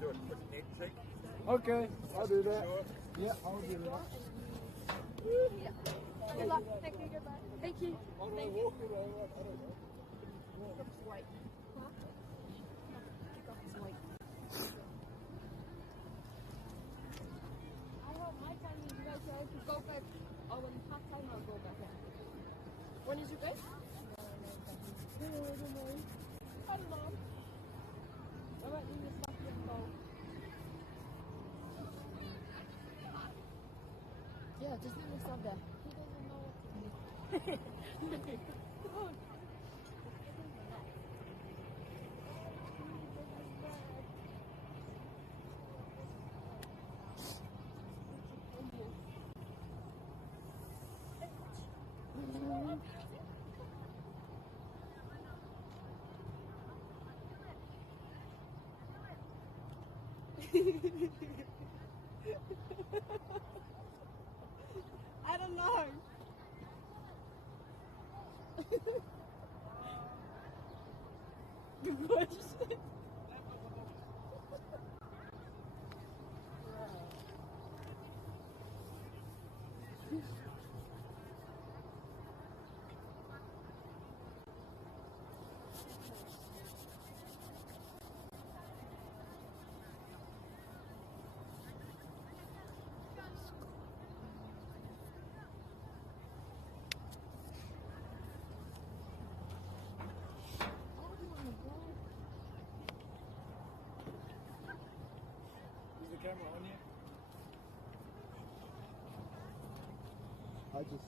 do a quick neck check. Okay, I'll do that. Yeah, I'll do that. Good luck. Thank you. Good luck. Thank you. Thank you. Go back. Oh, when half time I'll go back. When is your best? I don't know. I might leave this stuff and go. Yeah, just leave this stuff there. He doesn't know what to do. Come on. I don't know. What? Is the camera on yet? I was.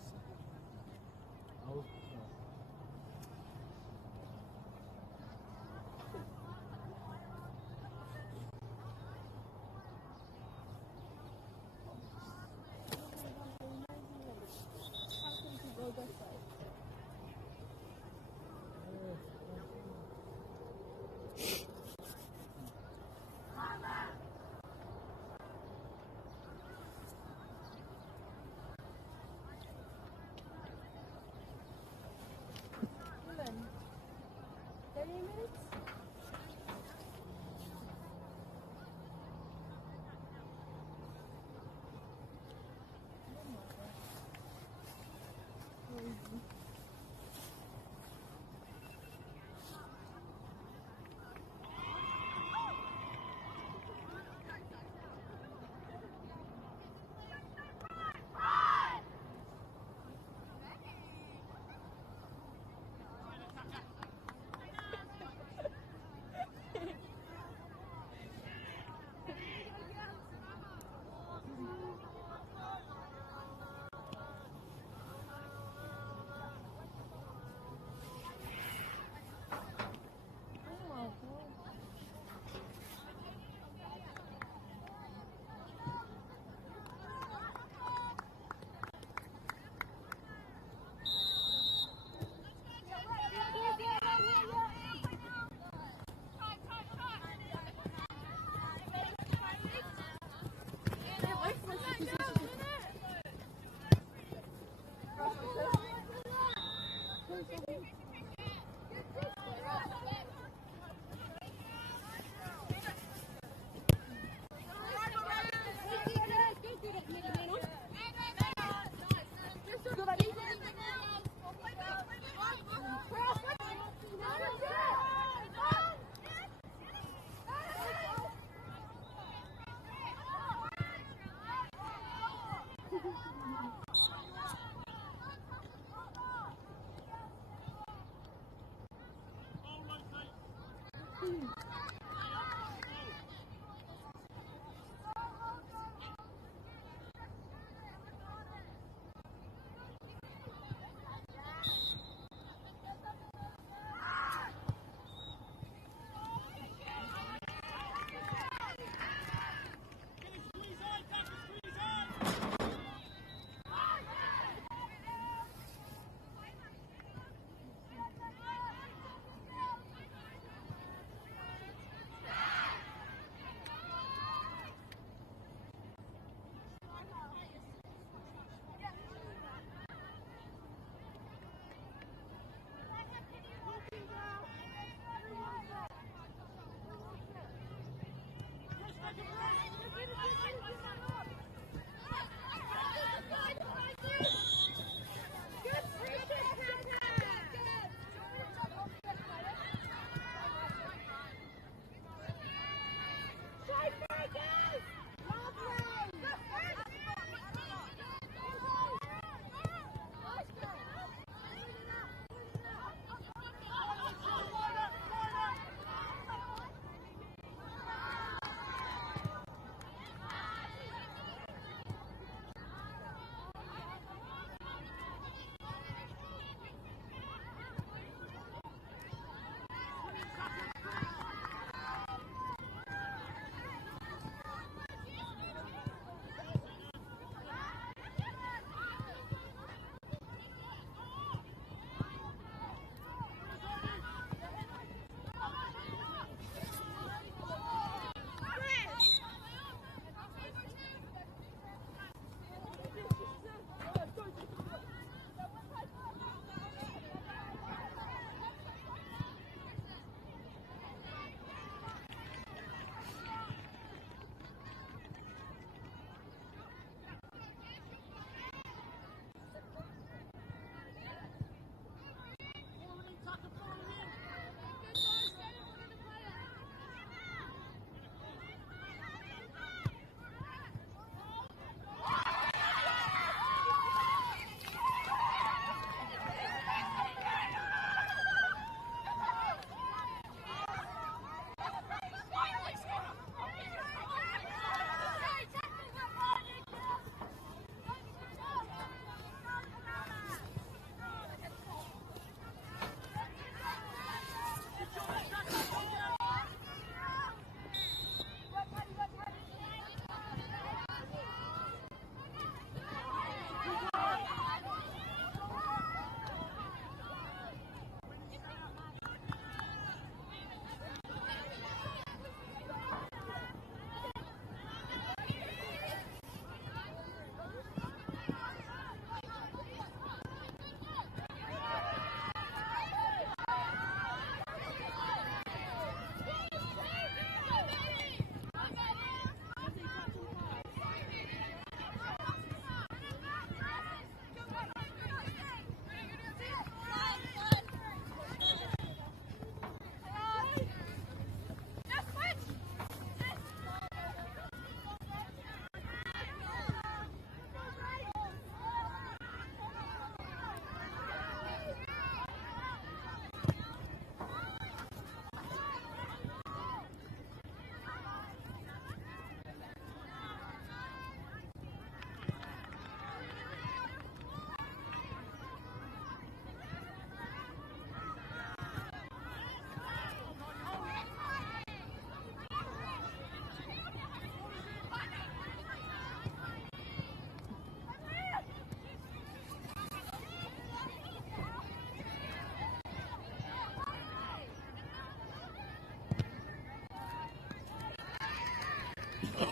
Yeah.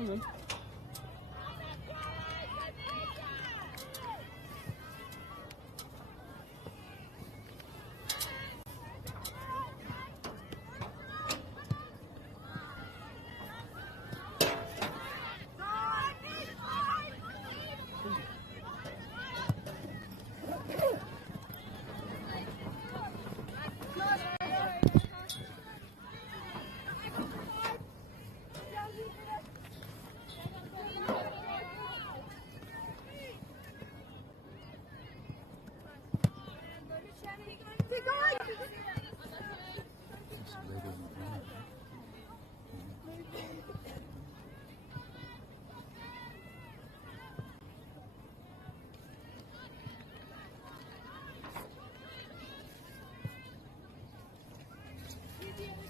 Come on. Thank you.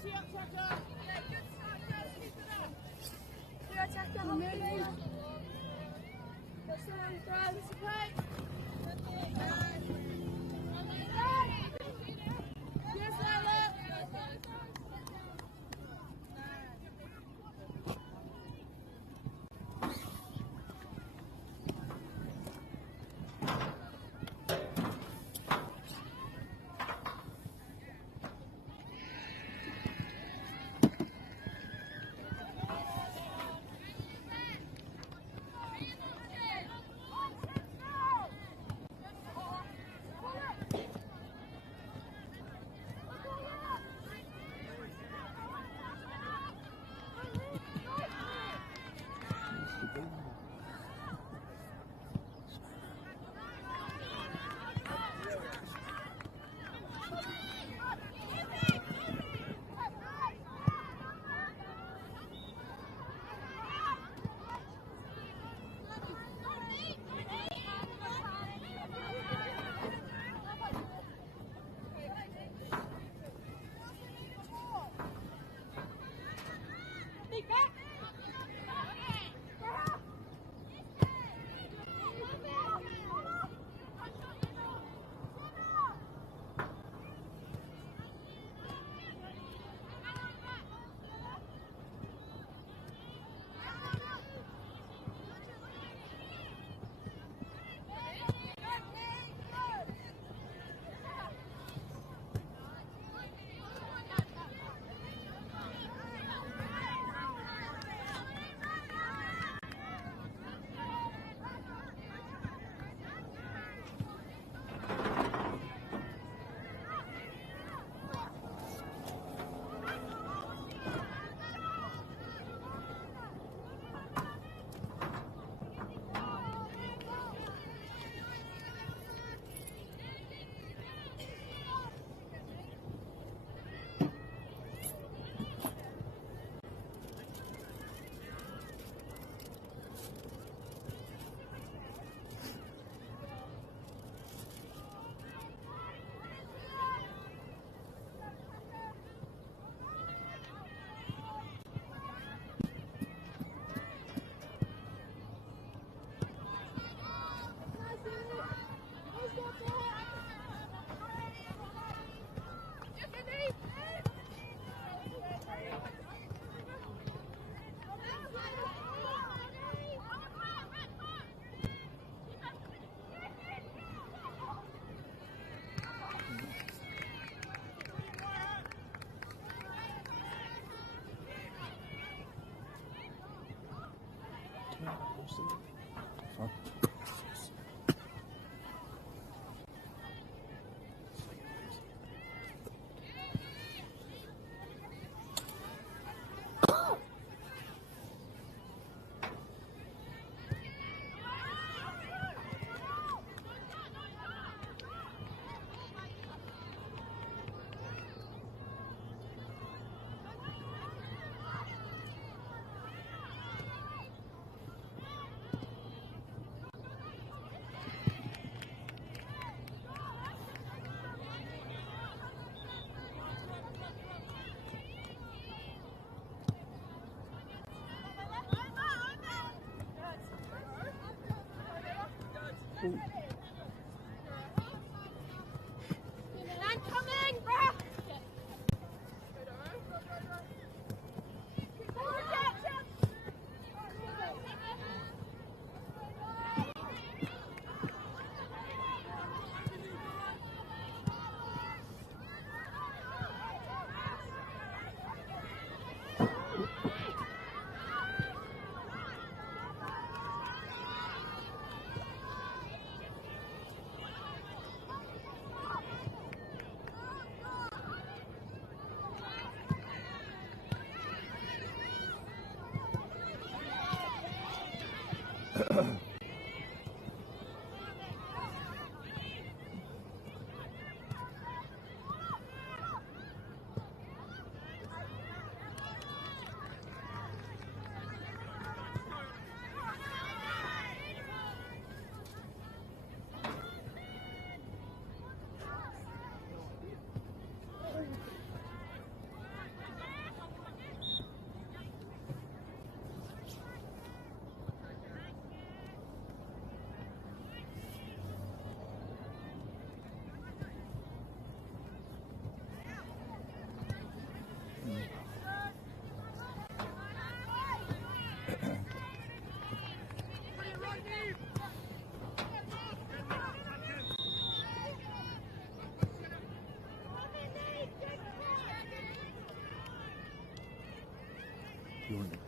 You want to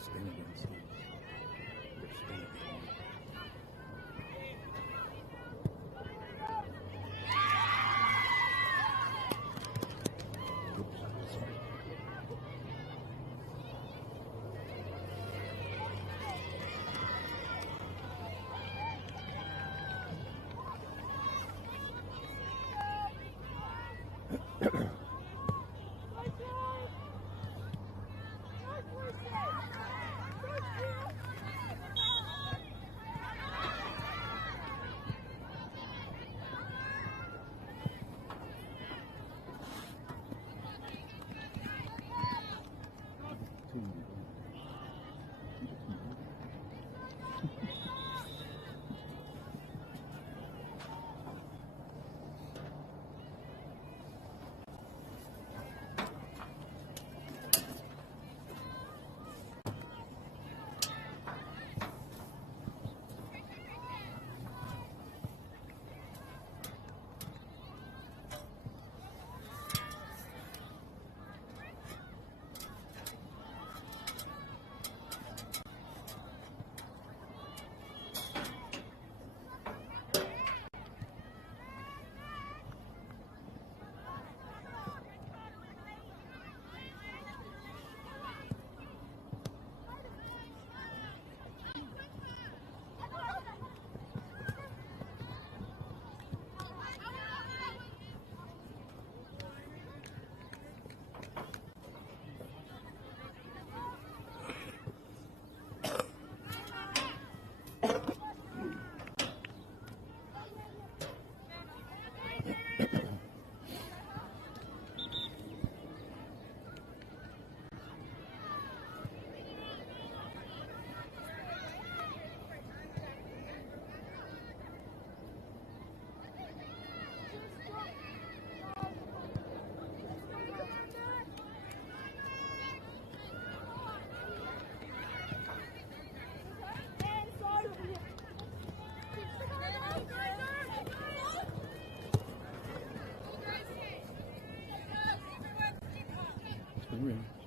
spin against them. Spin again.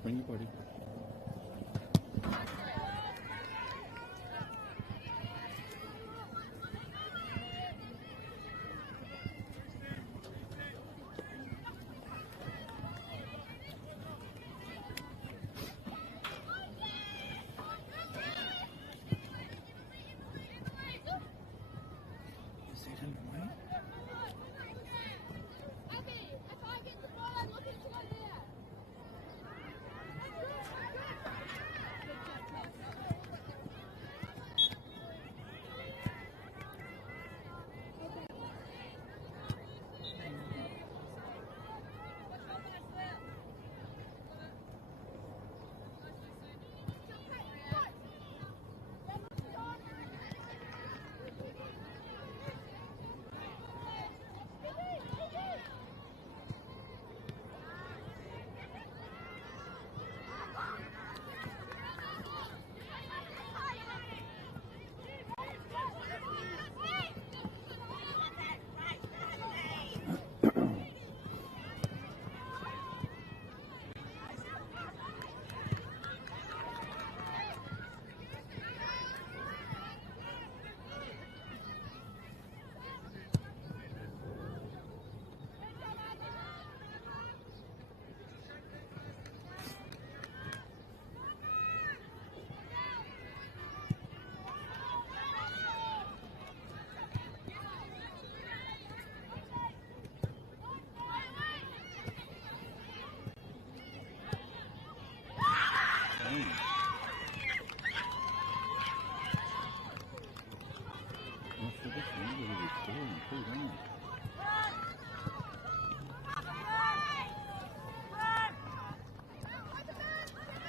Swing your body.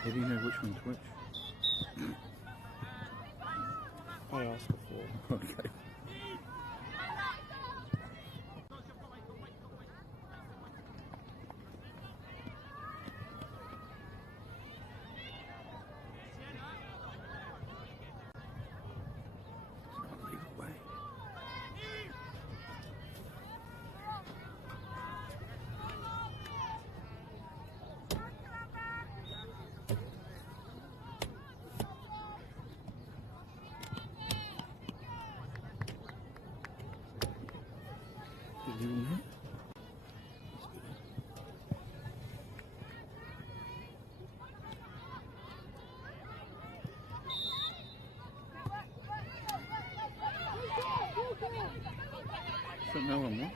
How do you know which one's which? I asked before. Okay. Shouldn't know him,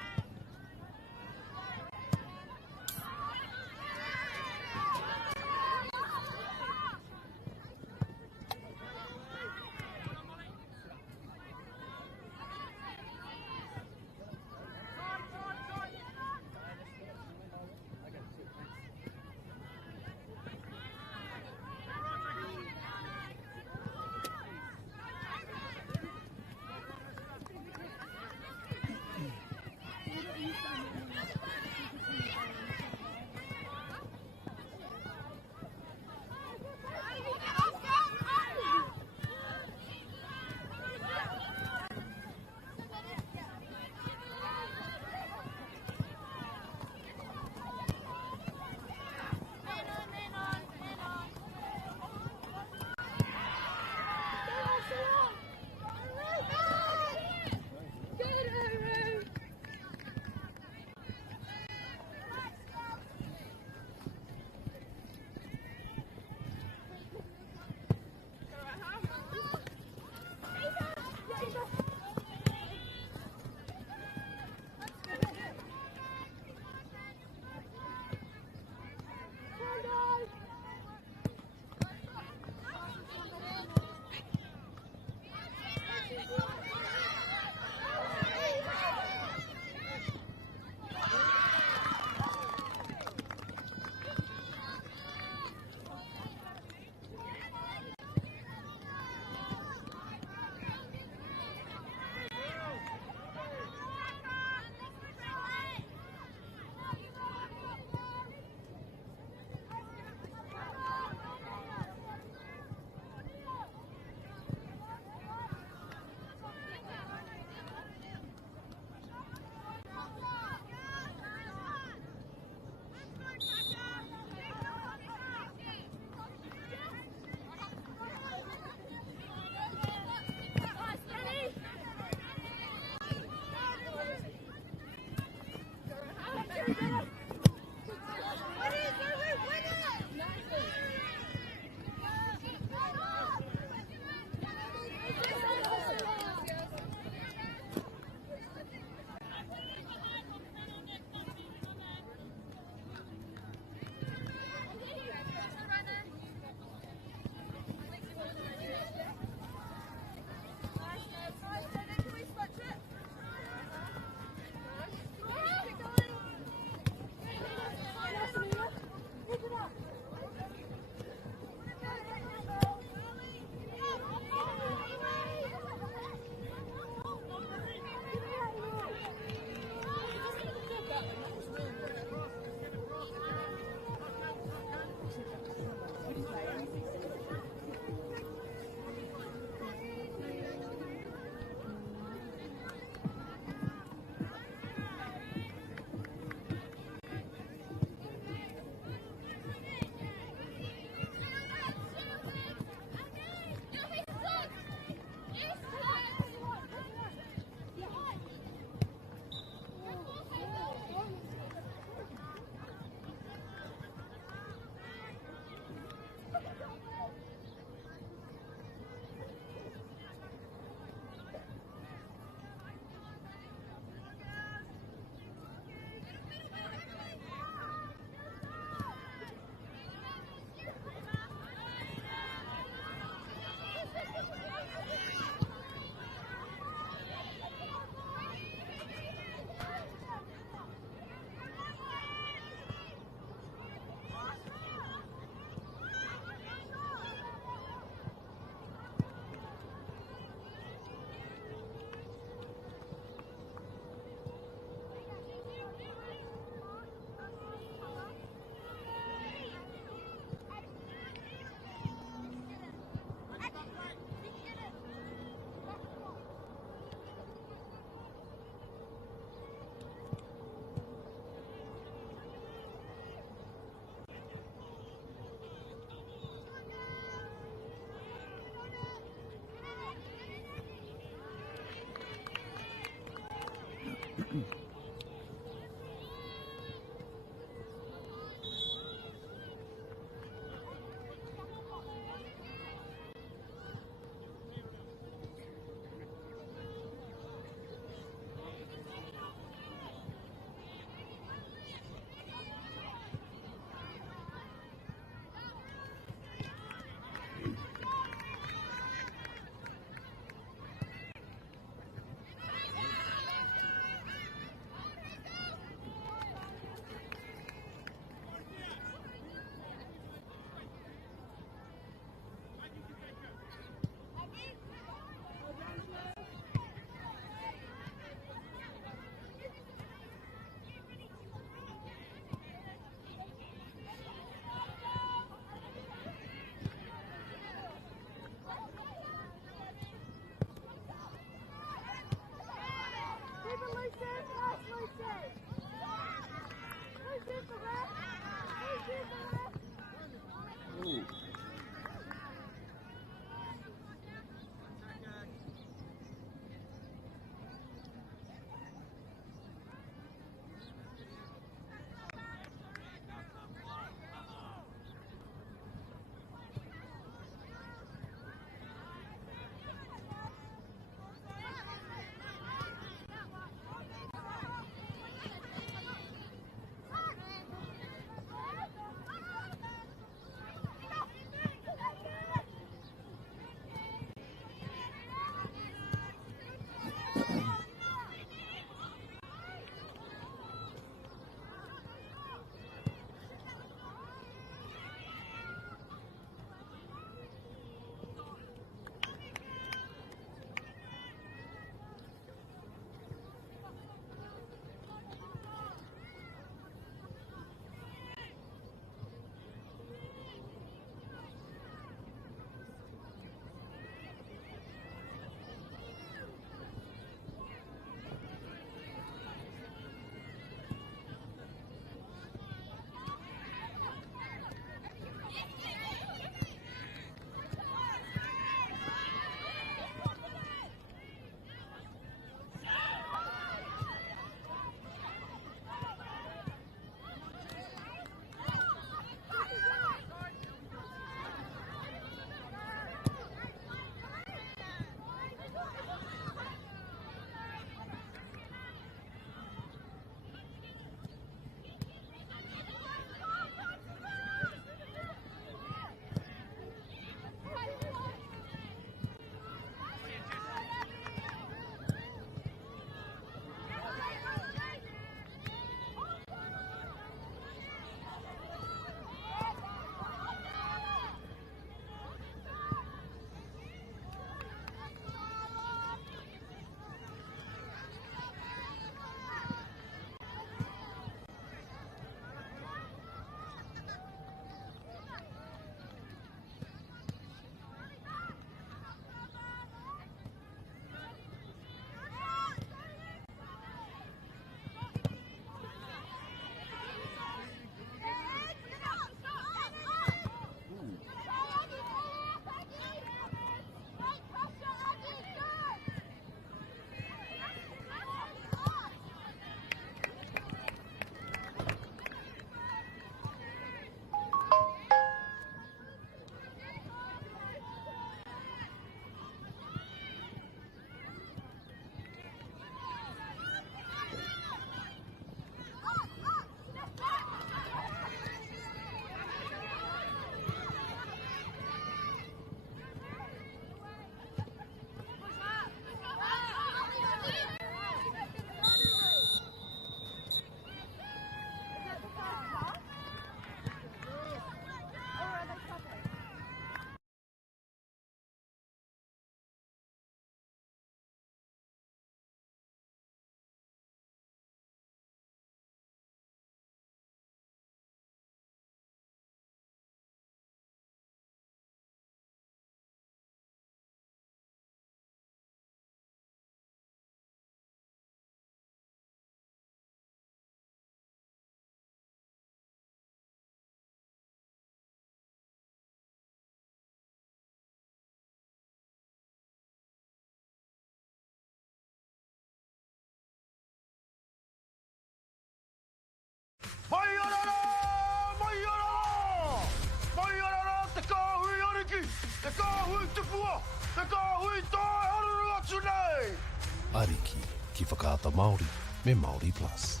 Ariki, ki whakaata Māori, me Māori Plus.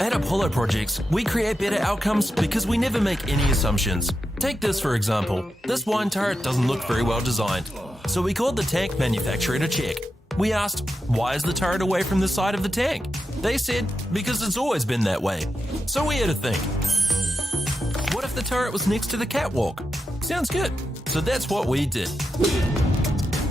At Apollo Projects, we create better outcomes because we never make any assumptions. Take this for example. This wine turret doesn't look very well designed. So we called the tank manufacturer to check. We asked, why is the turret away from the side of the tank? They said, because it's always been that way. So we had to think. What if the turret was next to the catwalk? Sounds good. So that's what we did.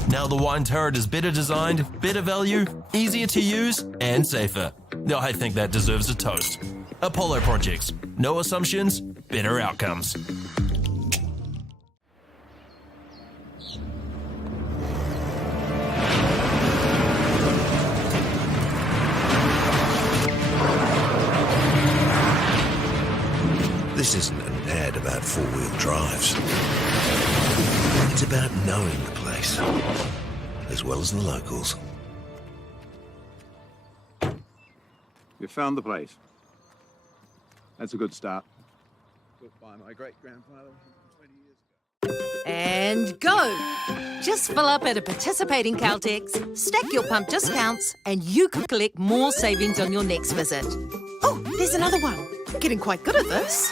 Now the wine turret is better designed, better value, easier to use, and safer. I think that deserves a toast. Apollo Projects. No assumptions, better outcomes. This isn't an ad about four-wheel drives. It's about knowing the place, as well as the locals. You found the place. That's a good start. Built by my great-grandfather 20 years ago. And go! Just fill up at a participating Caltex, stack your pump discounts, and you could collect more savings on your next visit. Oh, there's another one. Getting quite good at this.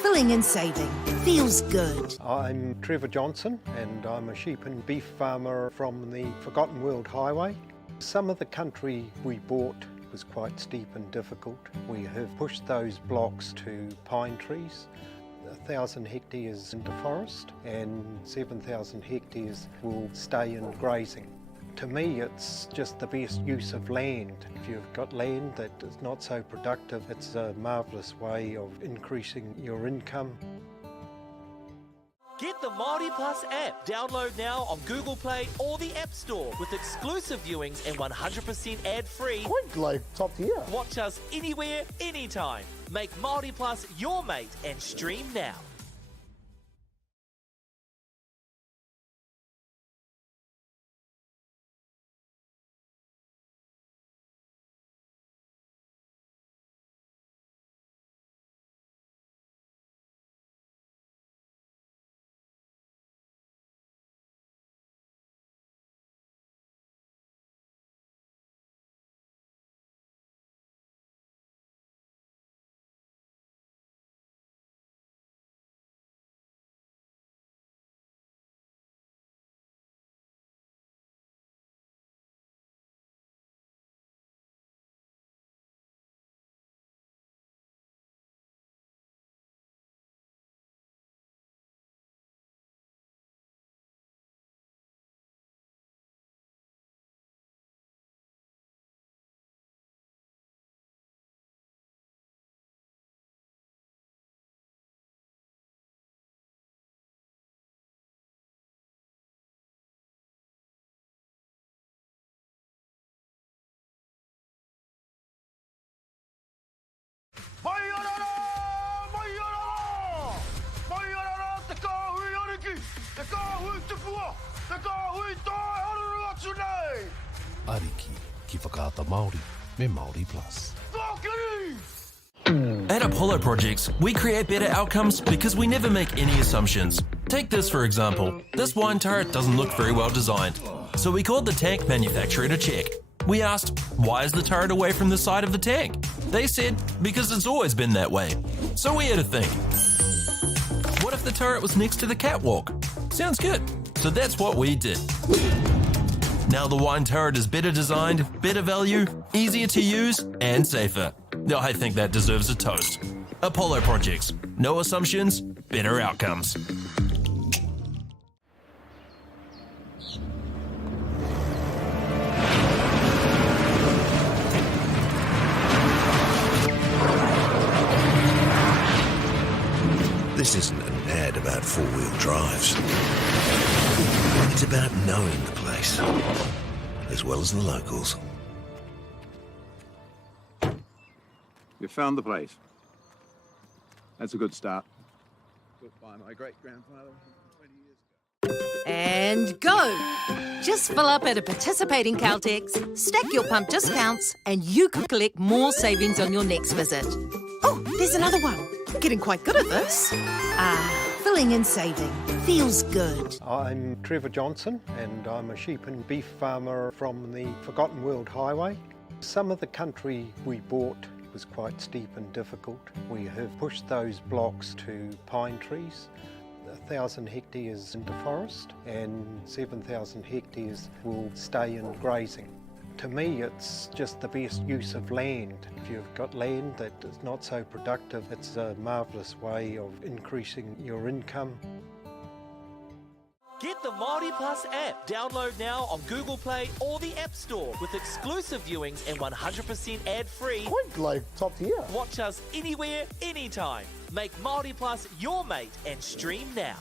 Filling and saving. Feels good. I'm Trevor Johnson and I'm a sheep and beef farmer from the Forgotten World Highway. Some of the country we bought was quite steep and difficult. We have pushed those blocks to pine trees. 1,000 hectares into forest and 7,000 hectares will stay in grazing. To me, it's just the best use of land. If you've got land that is not so productive, it's a marvellous way of increasing your income. Get the Māori Plus app. Download now on Google Play or the App Store with exclusive viewings and 100% ad-free. Quite like top tier. Watch us anywhere, anytime. Make Māori Plus your mate and stream now. Ariki, ki whakaata Māori, me Māori Plus. At Apollo Projects, we create better outcomes because we never make any assumptions. Take this for example. This wine turret doesn't look very well designed. So we called the tank manufacturer to check. We asked, why is the turret away from the side of the tank? They said, because it's always been that way. So we had to think. What if the turret was next to the catwalk? Sounds good. So that's what we did. Now the wine turret is better designed, better value, easier to use, and safer. I think that deserves a toast. Apollo Projects. No assumptions, better outcomes. This isn't an ad about four-wheel drives. It's about knowing the place, as well as the locals. You found the place. That's a good start. Built by my great-grandfather 20 years ago. And go! Just fill up at a participating Caltex, stack your pump discounts, and you could collect more savings on your next visit. Oh, there's another one. Getting quite good at this. Filling and saving. Feels good. I'm Trevor Johnson and I'm a sheep and beef farmer from the Forgotten World Highway. Some of the country we bought was quite steep and difficult. We have pushed those blocks to pine trees. 1,000 hectares into forest and 7,000 hectares will stay in grazing. To me, it's just the best use of land. If you've got land that is not so productive, it's a marvellous way of increasing your income. Get the Māori Plus app. Download now on Google Play or the App Store with exclusive viewings and 100% ad-free. Quite like top tier. Watch us anywhere, anytime. Make Māori Plus your mate and stream now.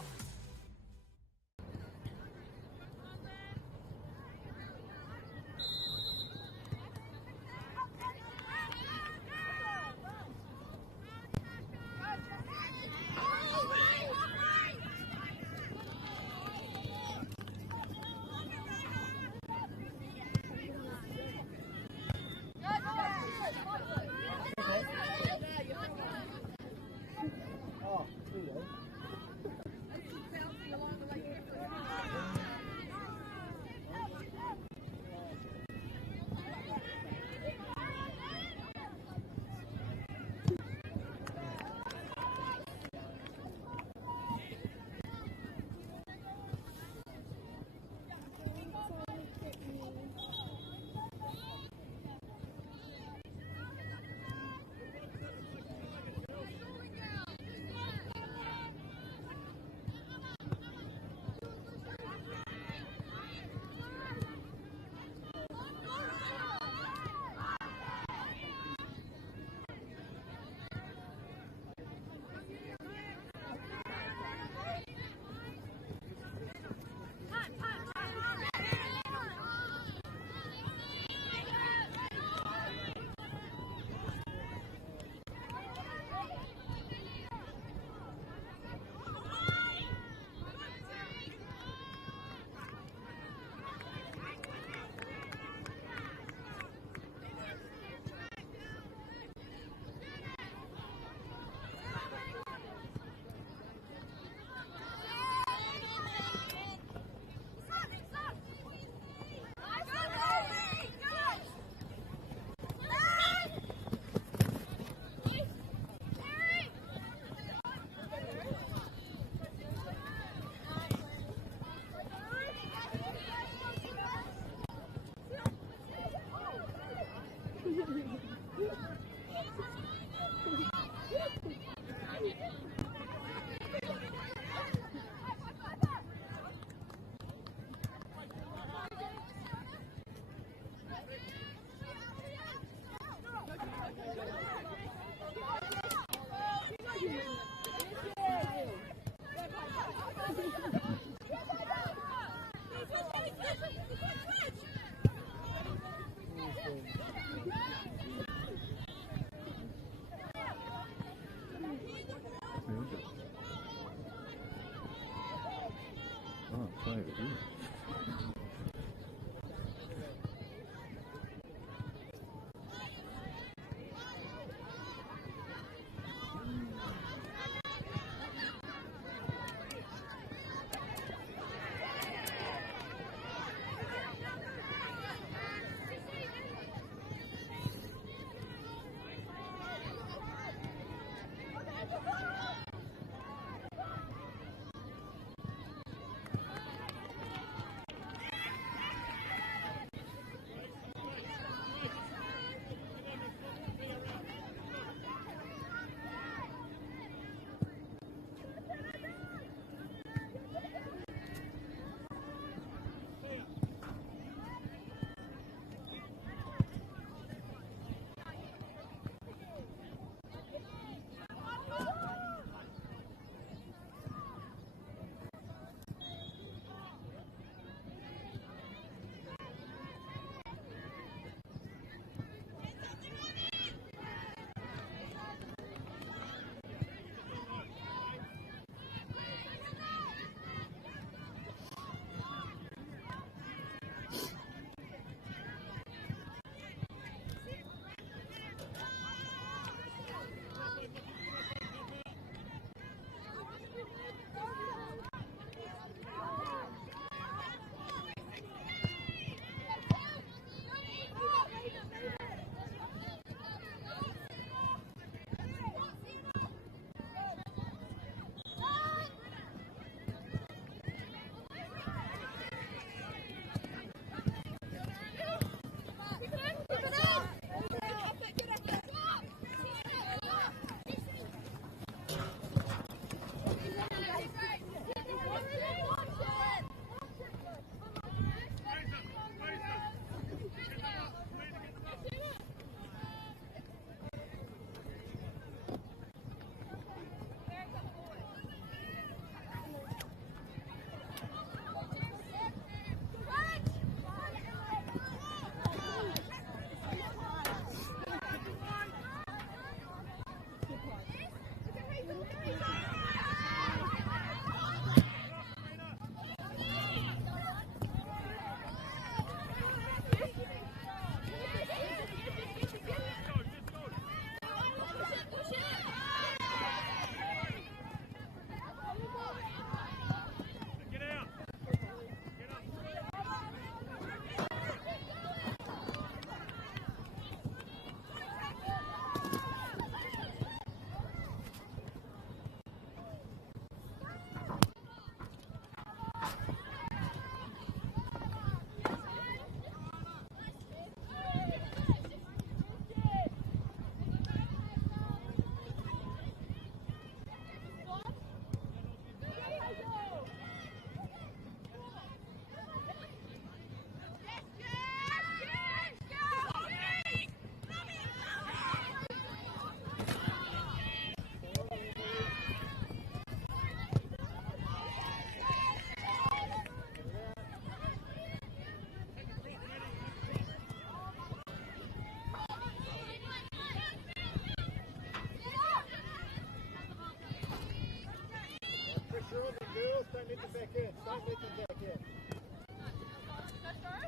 let them back in. Don't let them back in.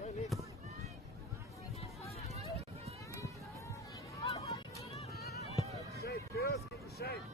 Don't let... Shape, girls, get the shape.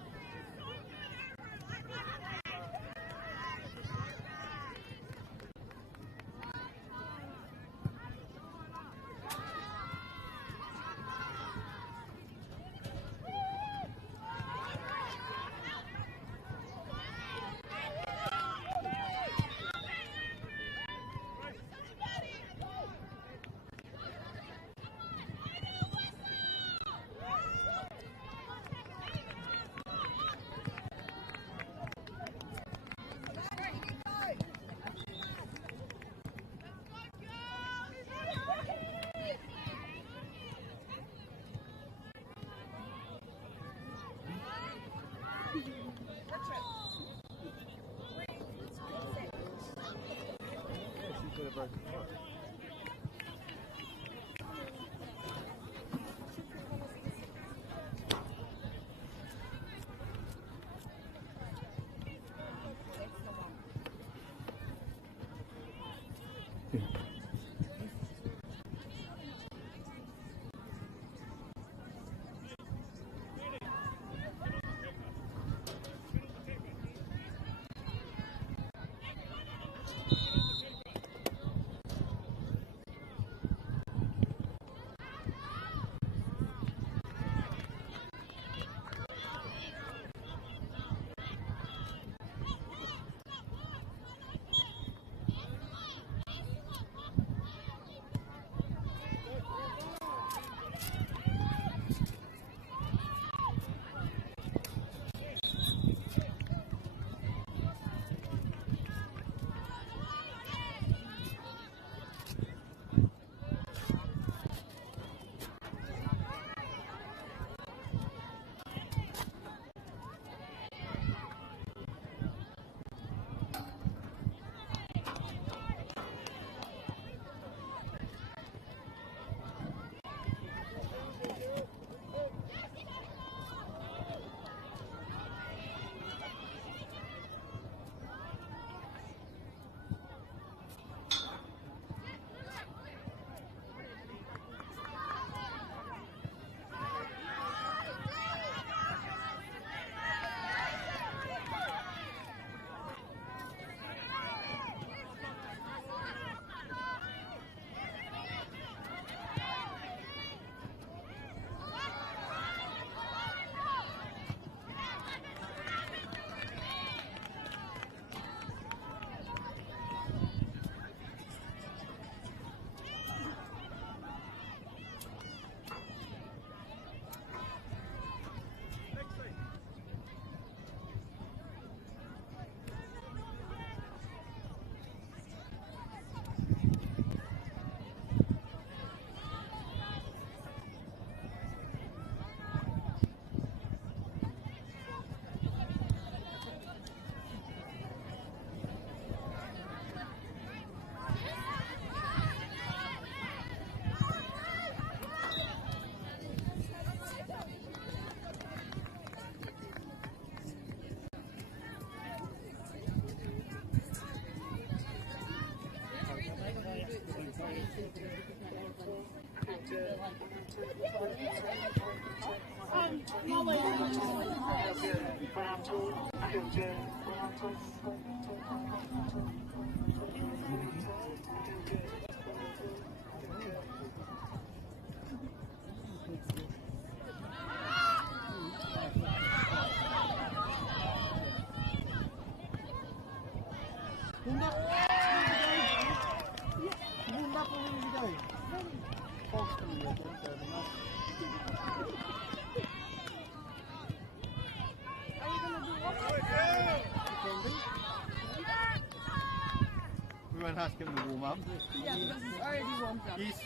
We won't ask him to warm up. Yeah, because it's already warmed up. Yes.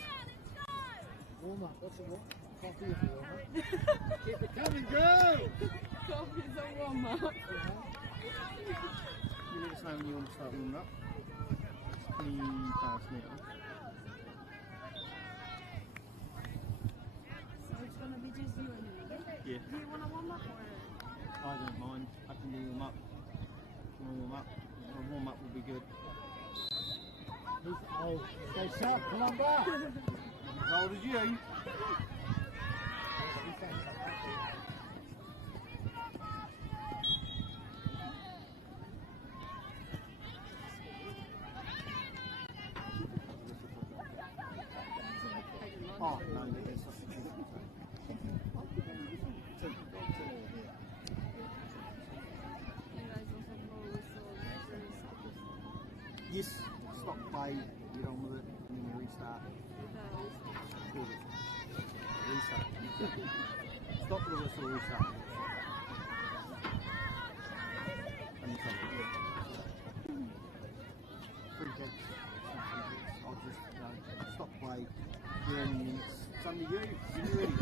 Warm up. What's it warm? Coffee is a warm up. Keep it coming, girl! Coffee's a warm up. You let us know when you want to start warming up. It's 20 past now. So it's going to be just you and me, yeah? Yeah. Do you want to warm up or? I don't mind. I can warm up. Can I warm up? I'll warm up will be good. Oh, stay sharp, come on back. As old as you. Oh, no, there's such a good Yes, stop play, get on with it, and then you restart. Restart. Stop the whistle, restart. And it's up. Free kicks. I'll just stop play. You're in minutes. It's under you. You're ready.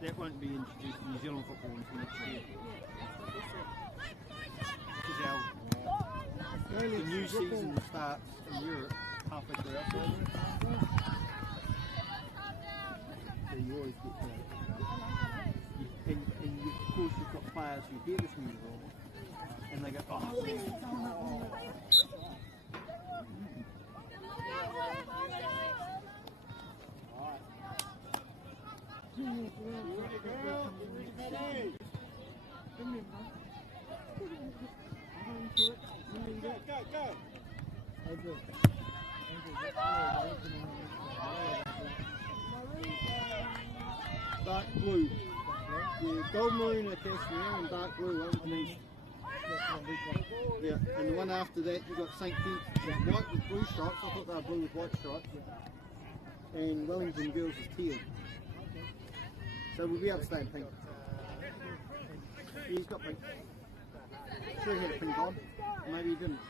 That won't be introduced to New Zealand football until next year. Because the new season starts in Europe halfway through our season. So you always get that. And of course you've got players who hear this news and they go, oh. Dark blue. Yeah, gold maroon are cashmere and dark blue underneath. Yeah, and the one after that you got St. Pete, white with blue stripes. I thought they were blue with white stripes. And Wellington girls is teal. So we'll be able to stay in pink. Yeah, he's got pink. Sure he had a pink on. Maybe he didn't.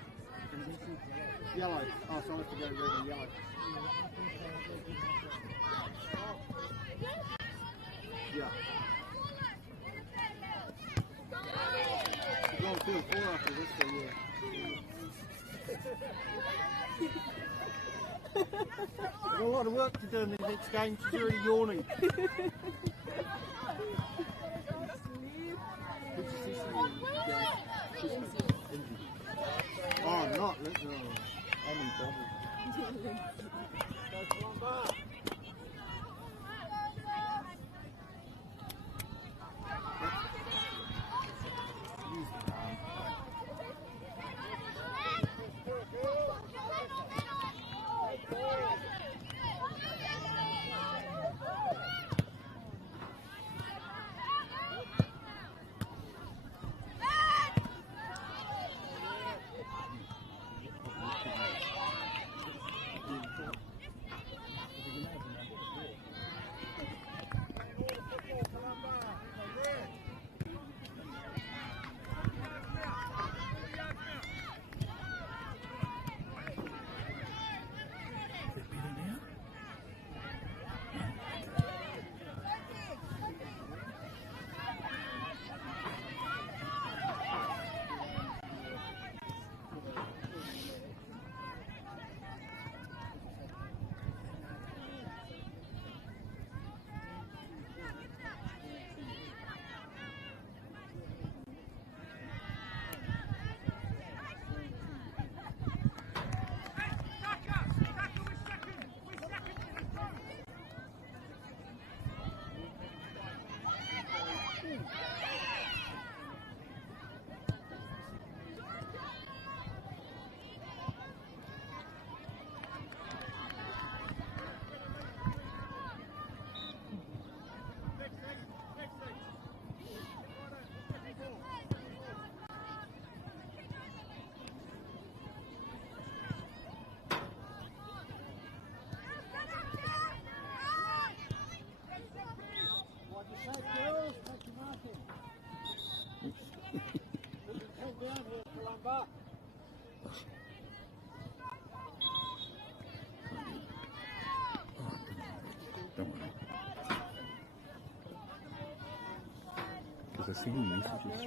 Yellow. Oh, so I have to go red and yellow. Yeah. We're going field 4 after this, so yeah. We've got a lot of work to do in the next game. She's already yawning. Oh, I'm not. I'm in trouble. the singing messages.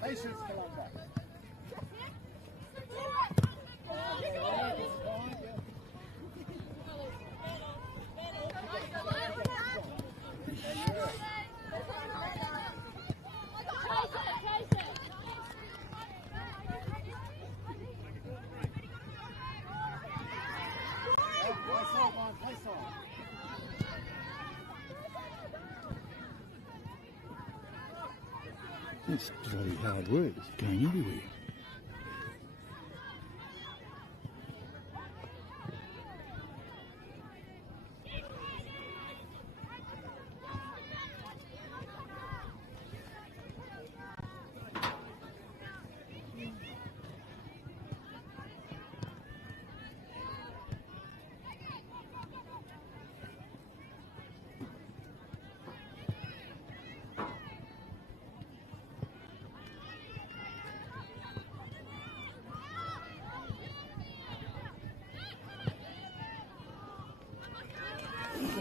Patience, Columba. It's bloody hard work. It's going everywhere.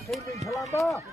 Keeping Columba.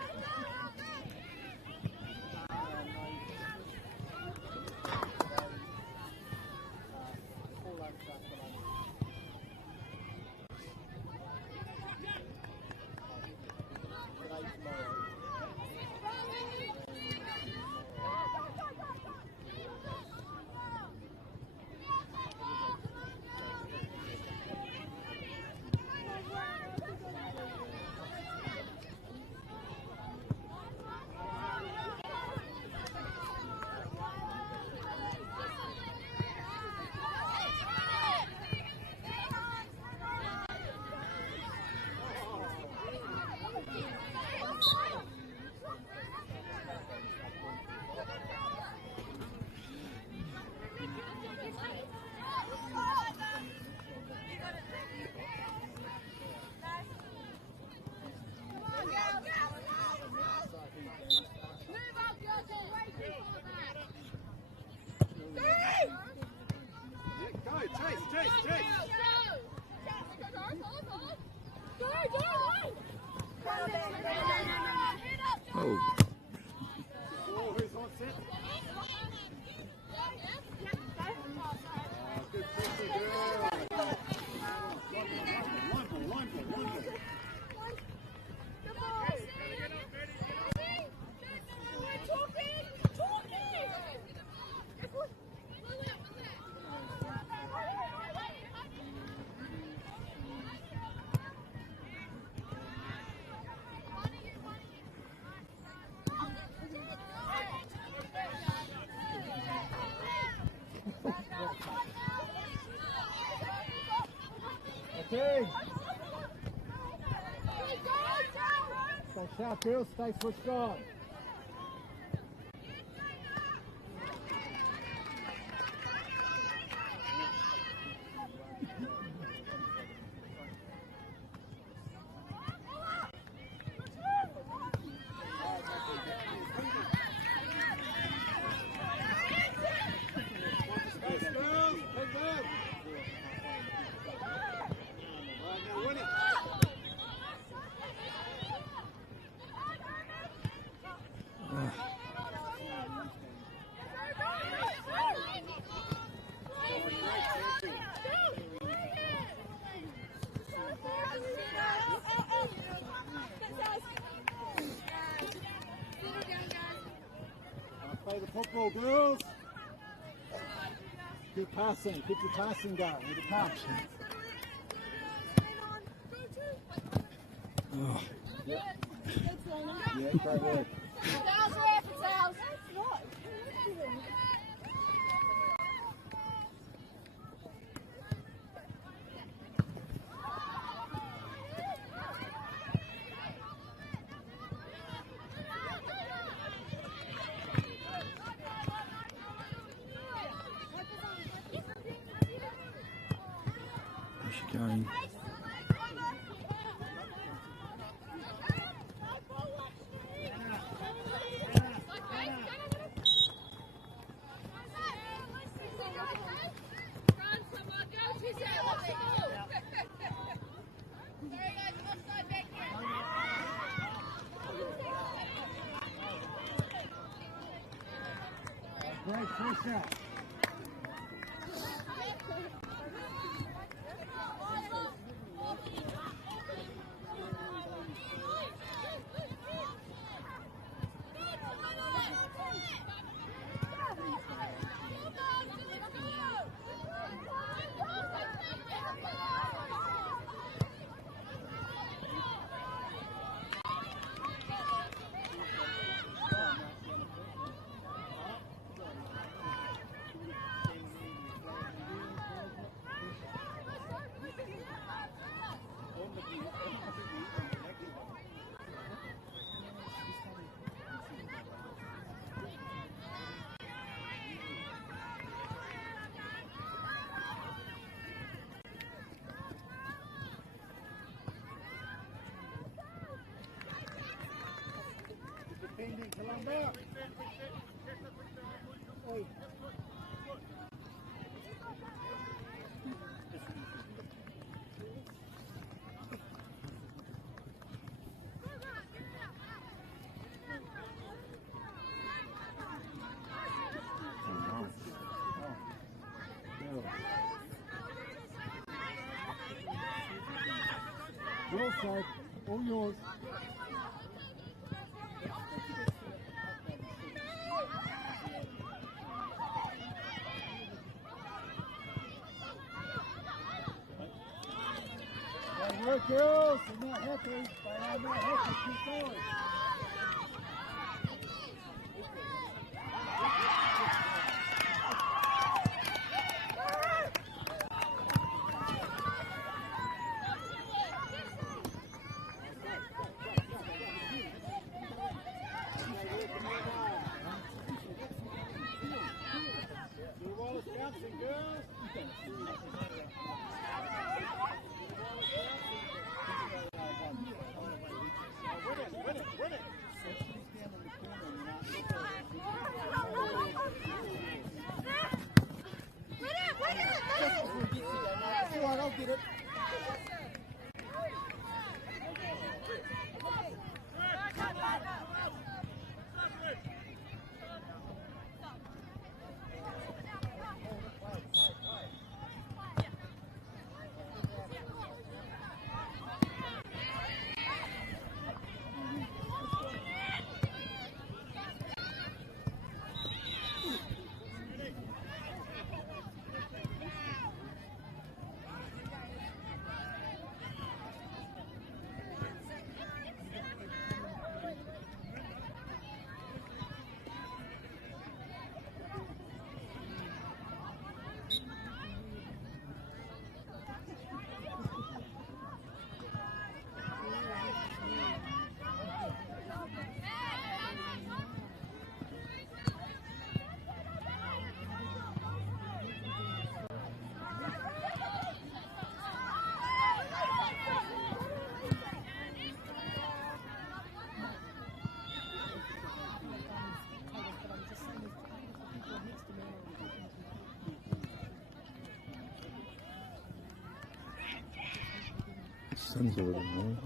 Oh. Okay. Stay sharp, girls. Stay switched on. Play the football, girls. Keep passing. Keep your passing going. With the punch. Oh. Yeah, great work. girls. Where's she going? Great, fresh out. Pending, Colombo. Oi. Your side, all yours. Good work, girls. They're not happy. They are not happy. Keep going. Wallace bouncing, girls. Win it. All right, I'll get it. The sun's over there, right?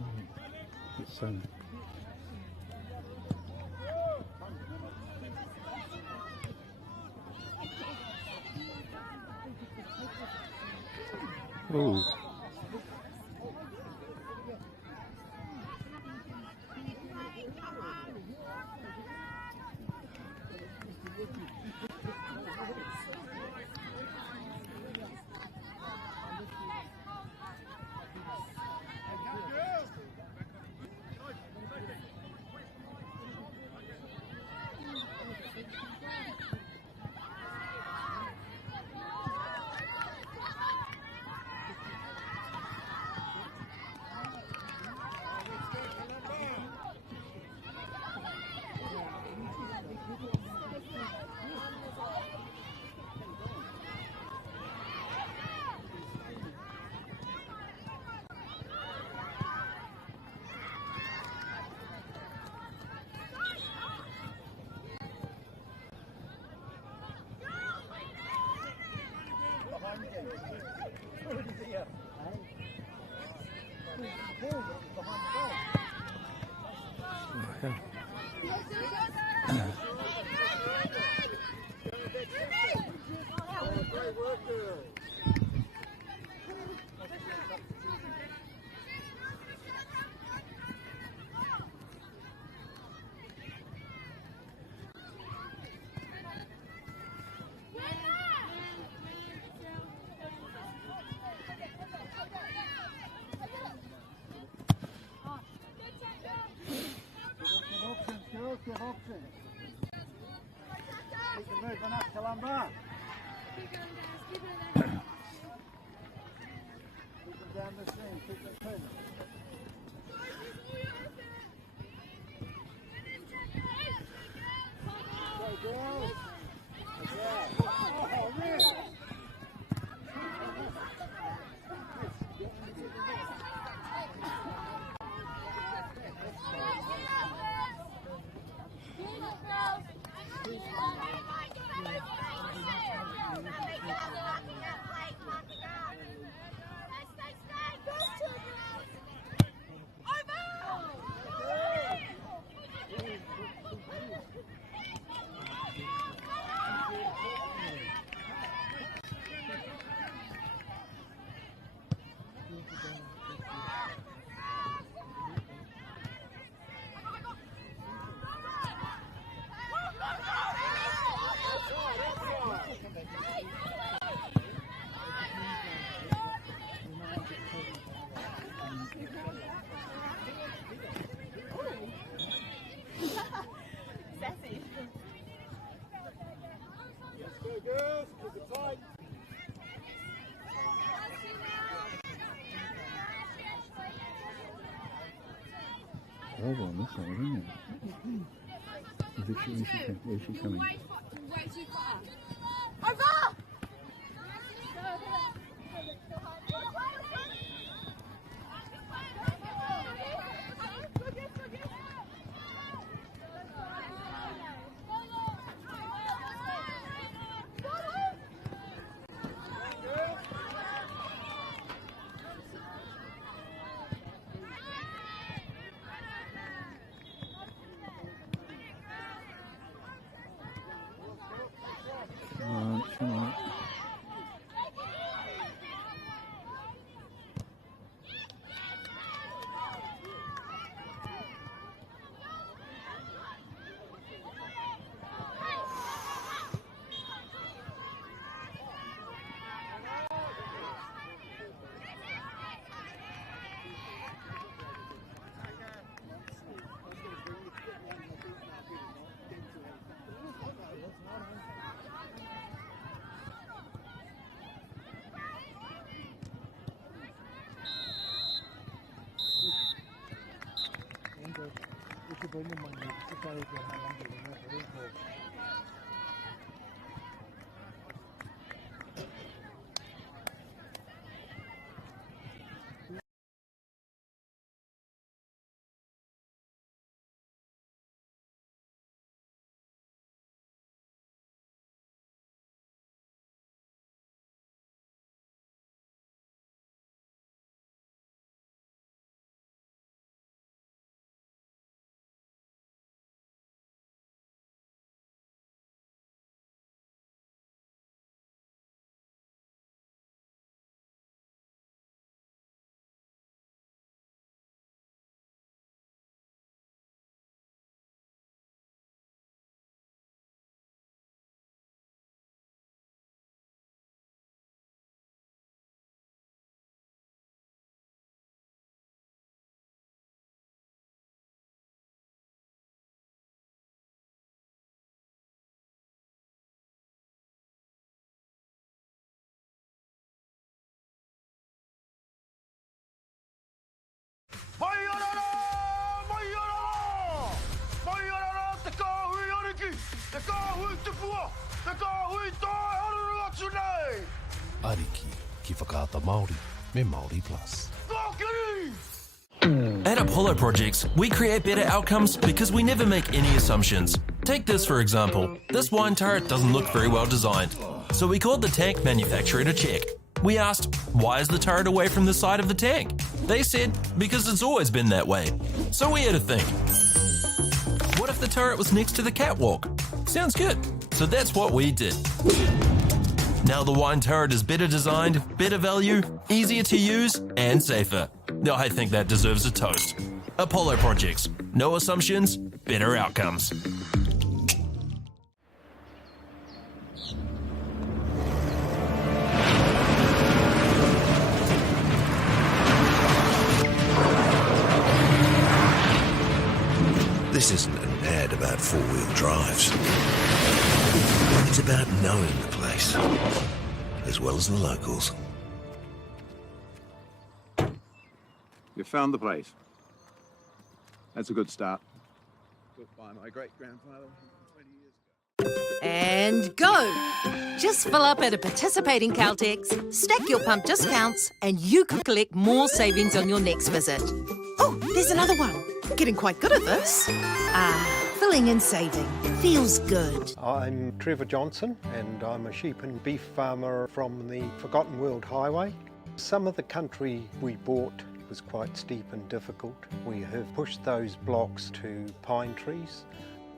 The sun. Oh. Okay. Good option. Keep it moving up, Columba. Keep it down the seam, keep it pin. Go, girls. Yeah. Oh, really? Over on this side, isn't it? Where's she coming? Over! Come on. Ariki, ki whakaata Māori, me Māori Plus. At Apollo Projects, we create better outcomes because we never make any assumptions. Take this for example. This wine turret doesn't look very well designed. So we called the tank manufacturer to check. We asked, why is the turret away from the side of the tank? They said, because it's always been that way. So we had to think. What if the turret was next to the catwalk? Sounds good. So that's what we did. Now the wine turret is better designed, better value, easier to use, and safer. I think that deserves a toast. Apollo Projects. No assumptions, better outcomes. This isn't an ad about four-wheel drives. It's about knowing the place, as well as the locals. You found the place. That's a good start. Built by my great-grandfather 20 years ago. And go! Just fill up at a participating Caltex, stack your pump discounts, and you could collect more savings on your next visit. Oh, there's another one. Getting quite good at this. Filling and saving. Feels good. I'm Trevor Johnson and I'm a sheep and beef farmer from the Forgotten World Highway. Some of the country we bought was quite steep and difficult. We have pushed those blocks to pine trees.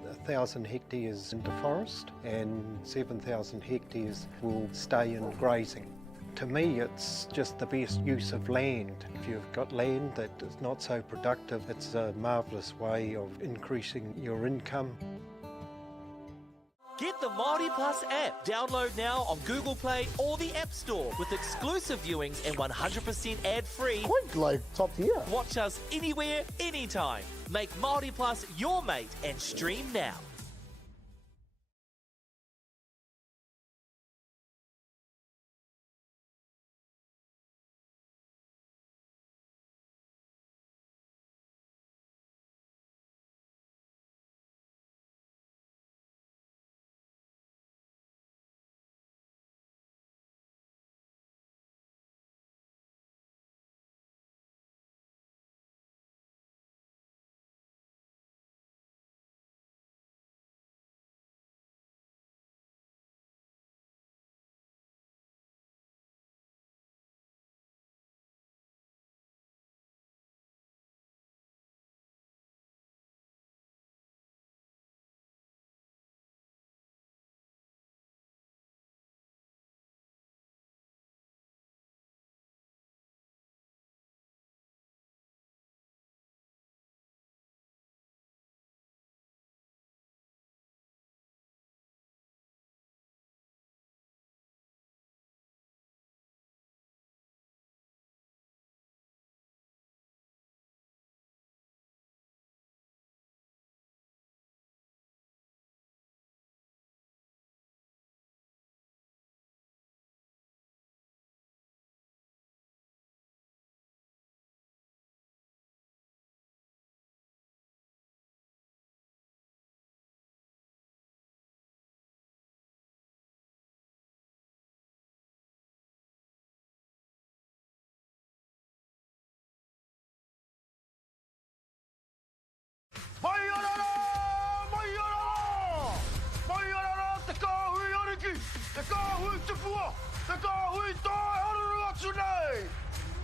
1,000 hectares into forest and 7,000 hectares will stay in grazing. To me, it's just the best use of land. If you've got land that is not so productive, it's a marvellous way of increasing your income. Get the Māori Plus app. Download now on Google Play or the App Store with exclusive viewings and 100% ad-free. Quite like top tier. Watch us anywhere, anytime. Make Māori Plus your mate and stream now.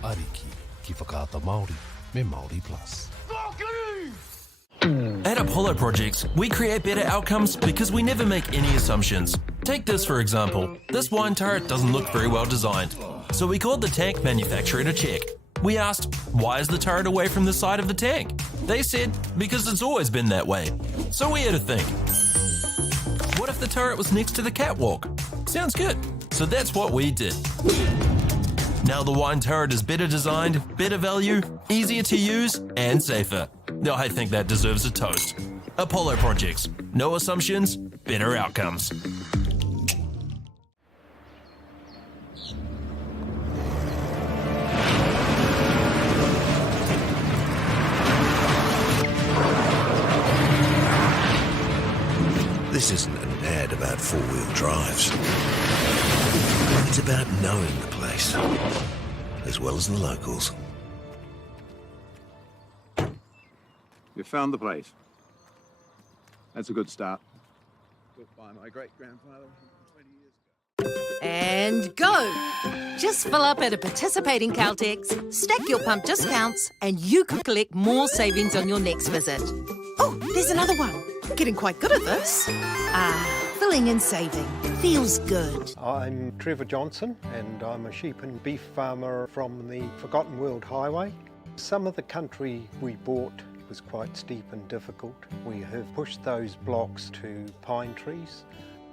Ariki, ki whakaata Māori, me Māori Plus. At Apollo Projects, we create better outcomes because we never make any assumptions. Take this for example. This wine turret doesn't look very well designed. So we called the tank manufacturer to check. We asked, why is the turret away from the side of the tank? They said, because it's always been that way. So we had to think. What if the turret was next to the catwalk? Sounds good. So that's what we did. Now the wine turret is better designed, better value, easier to use, and safer. I think that deserves a toast. Apollo Projects. No assumptions, better outcomes. This isn't an ad about four-wheel drives. It's about knowing the place, as well as the locals. You found the place. That's a good start. Built by my great-grandfather 20 years ago. And go! Just fill up at a participating Caltex, stack your pump discounts, and you could collect more savings on your next visit. Oh, there's another one. Getting quite good at this. Filling and saving. Feels good. I'm Trevor Johnson and I'm a sheep and beef farmer from the Forgotten World Highway. Some of the country we bought was quite steep and difficult. We have pushed those blocks to pine trees.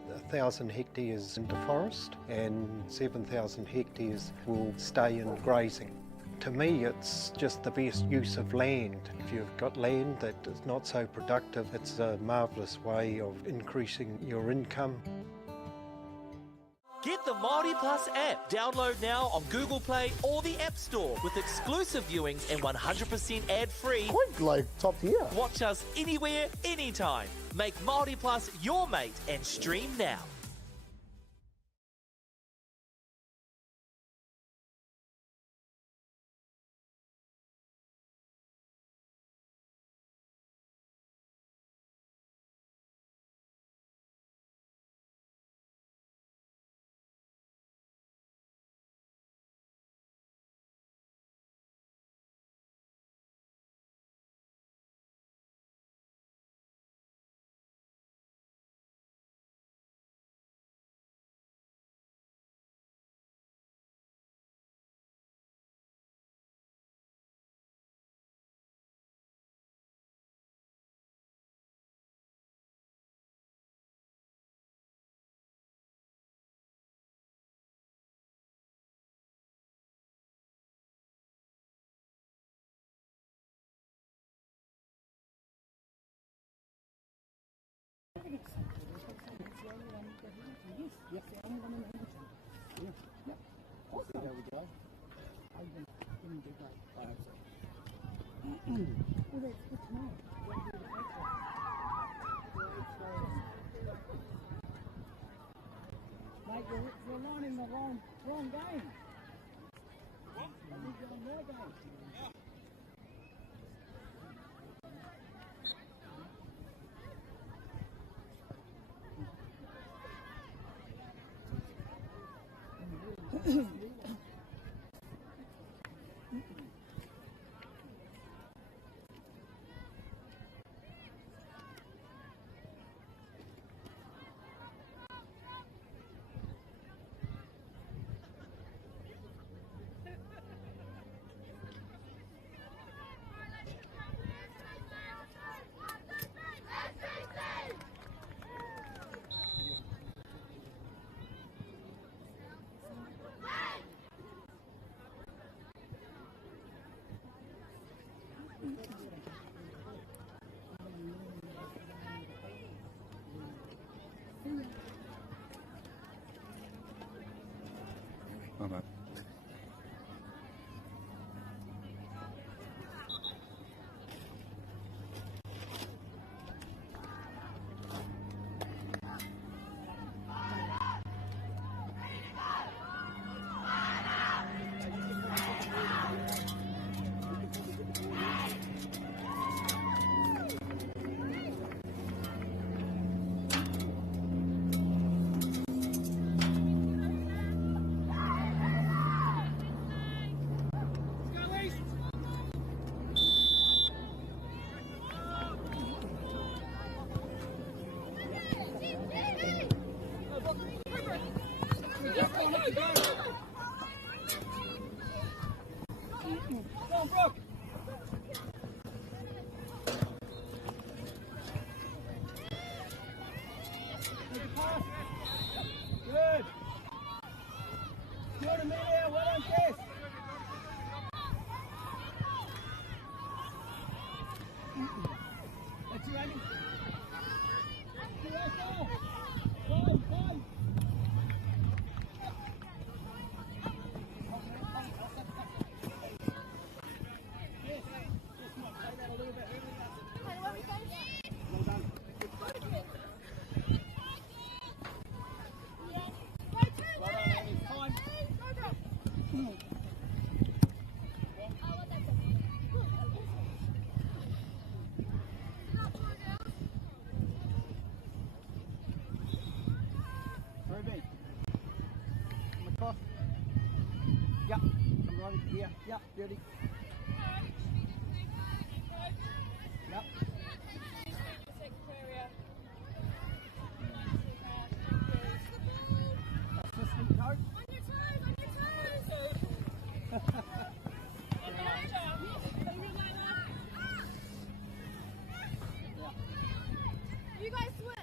1,000 hectares into forest and 7,000 hectares will stay in grazing. To me, it's just the best use of land. If you've got land that is not so productive, it's a marvellous way of increasing your income. Get the Māori Plus app. Download now on Google Play or the App Store with exclusive viewings and 100% ad-free. Quite like top tier. Watch us anywhere, anytime. Make Māori Plus your mate and stream now. Mate, you're learning the wrong game. You're going their game. Alright. Good. Good, Amelia. Well done, Tess. That's you, Andy. Ruby. Come across. Yep. Come right here. Yep. Beauty. Yep. Secretariat. You guys switch.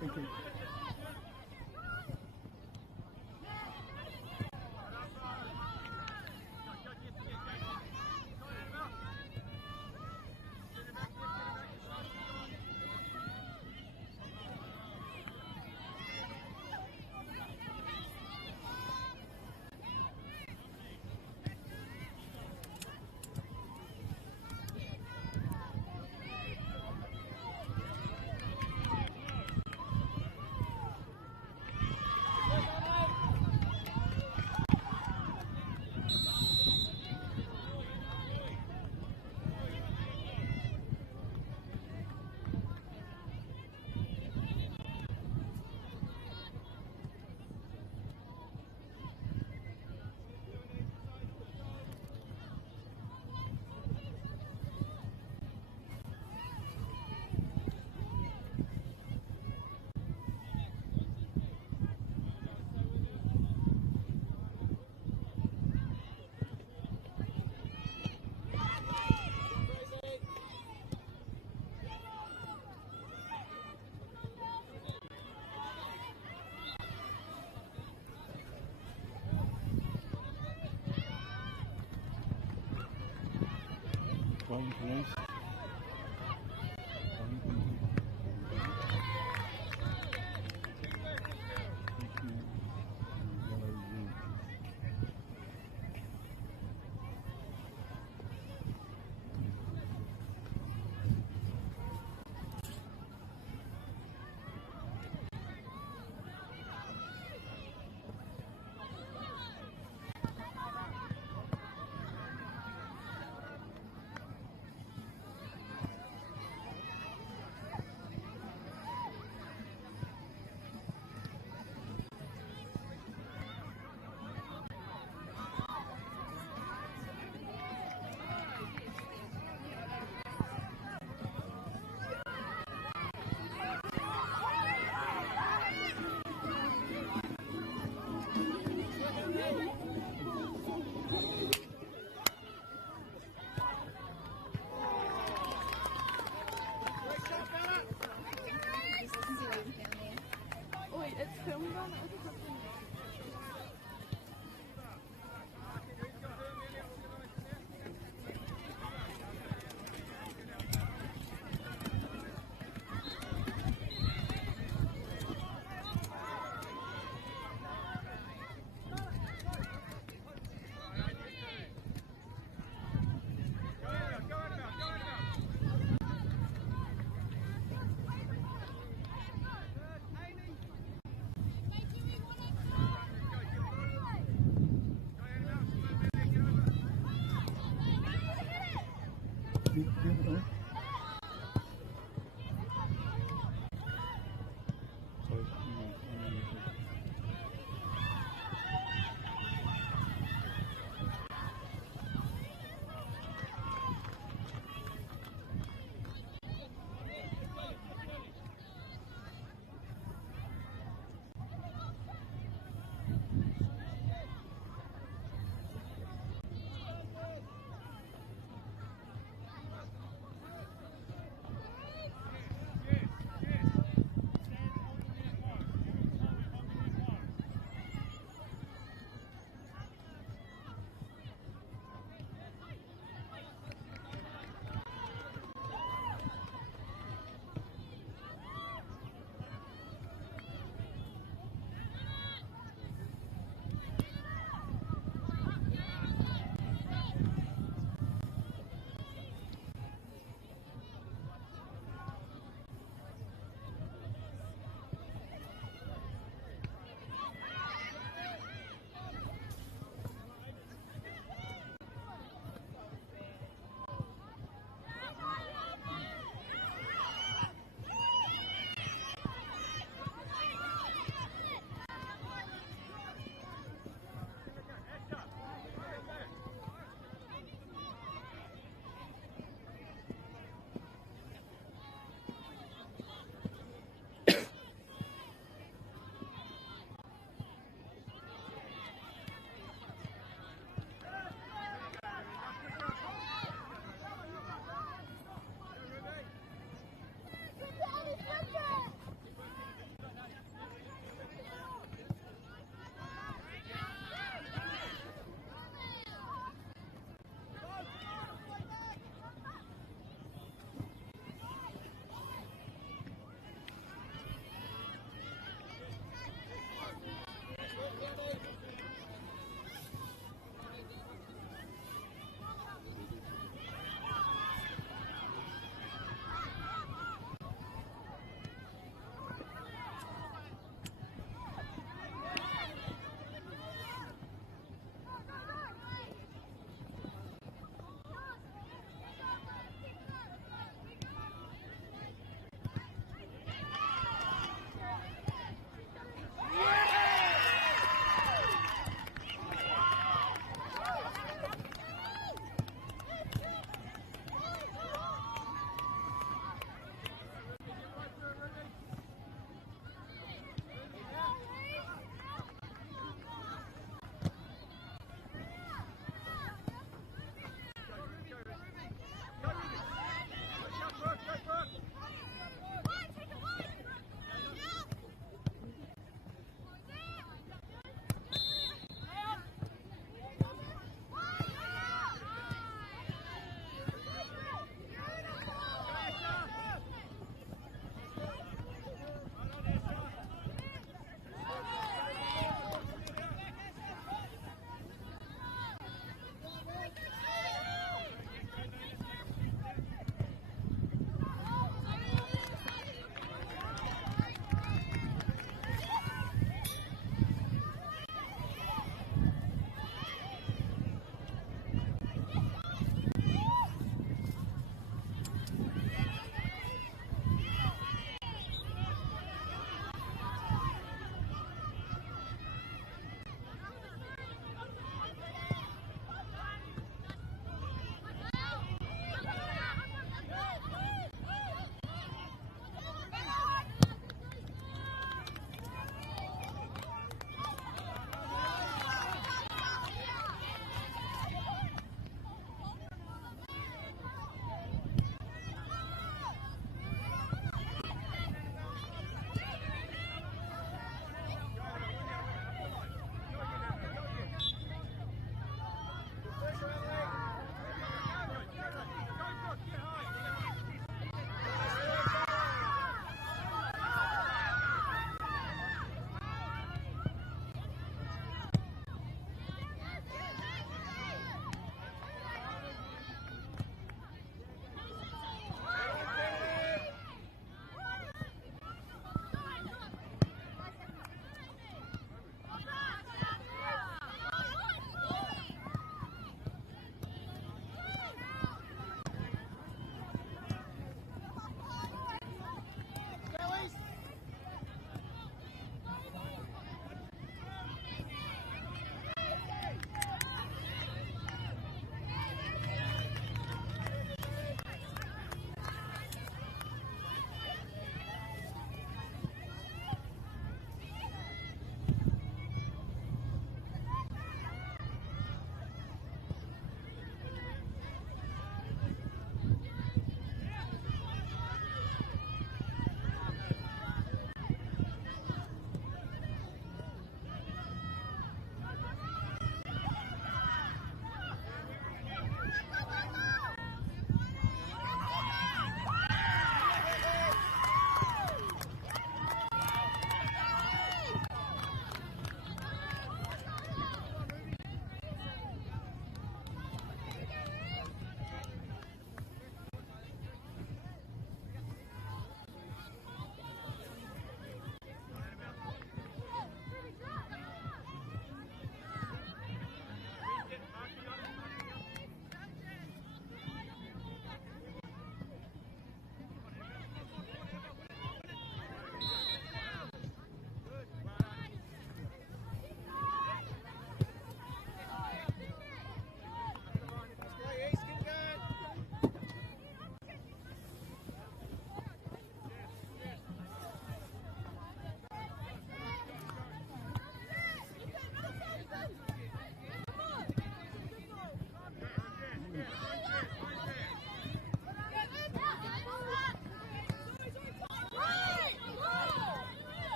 Thank you. Going police. Wait, it's filmed on it?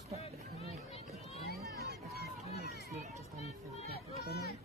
stop it and then put the banana at half time or just leave it just on the field? Can I put the banana?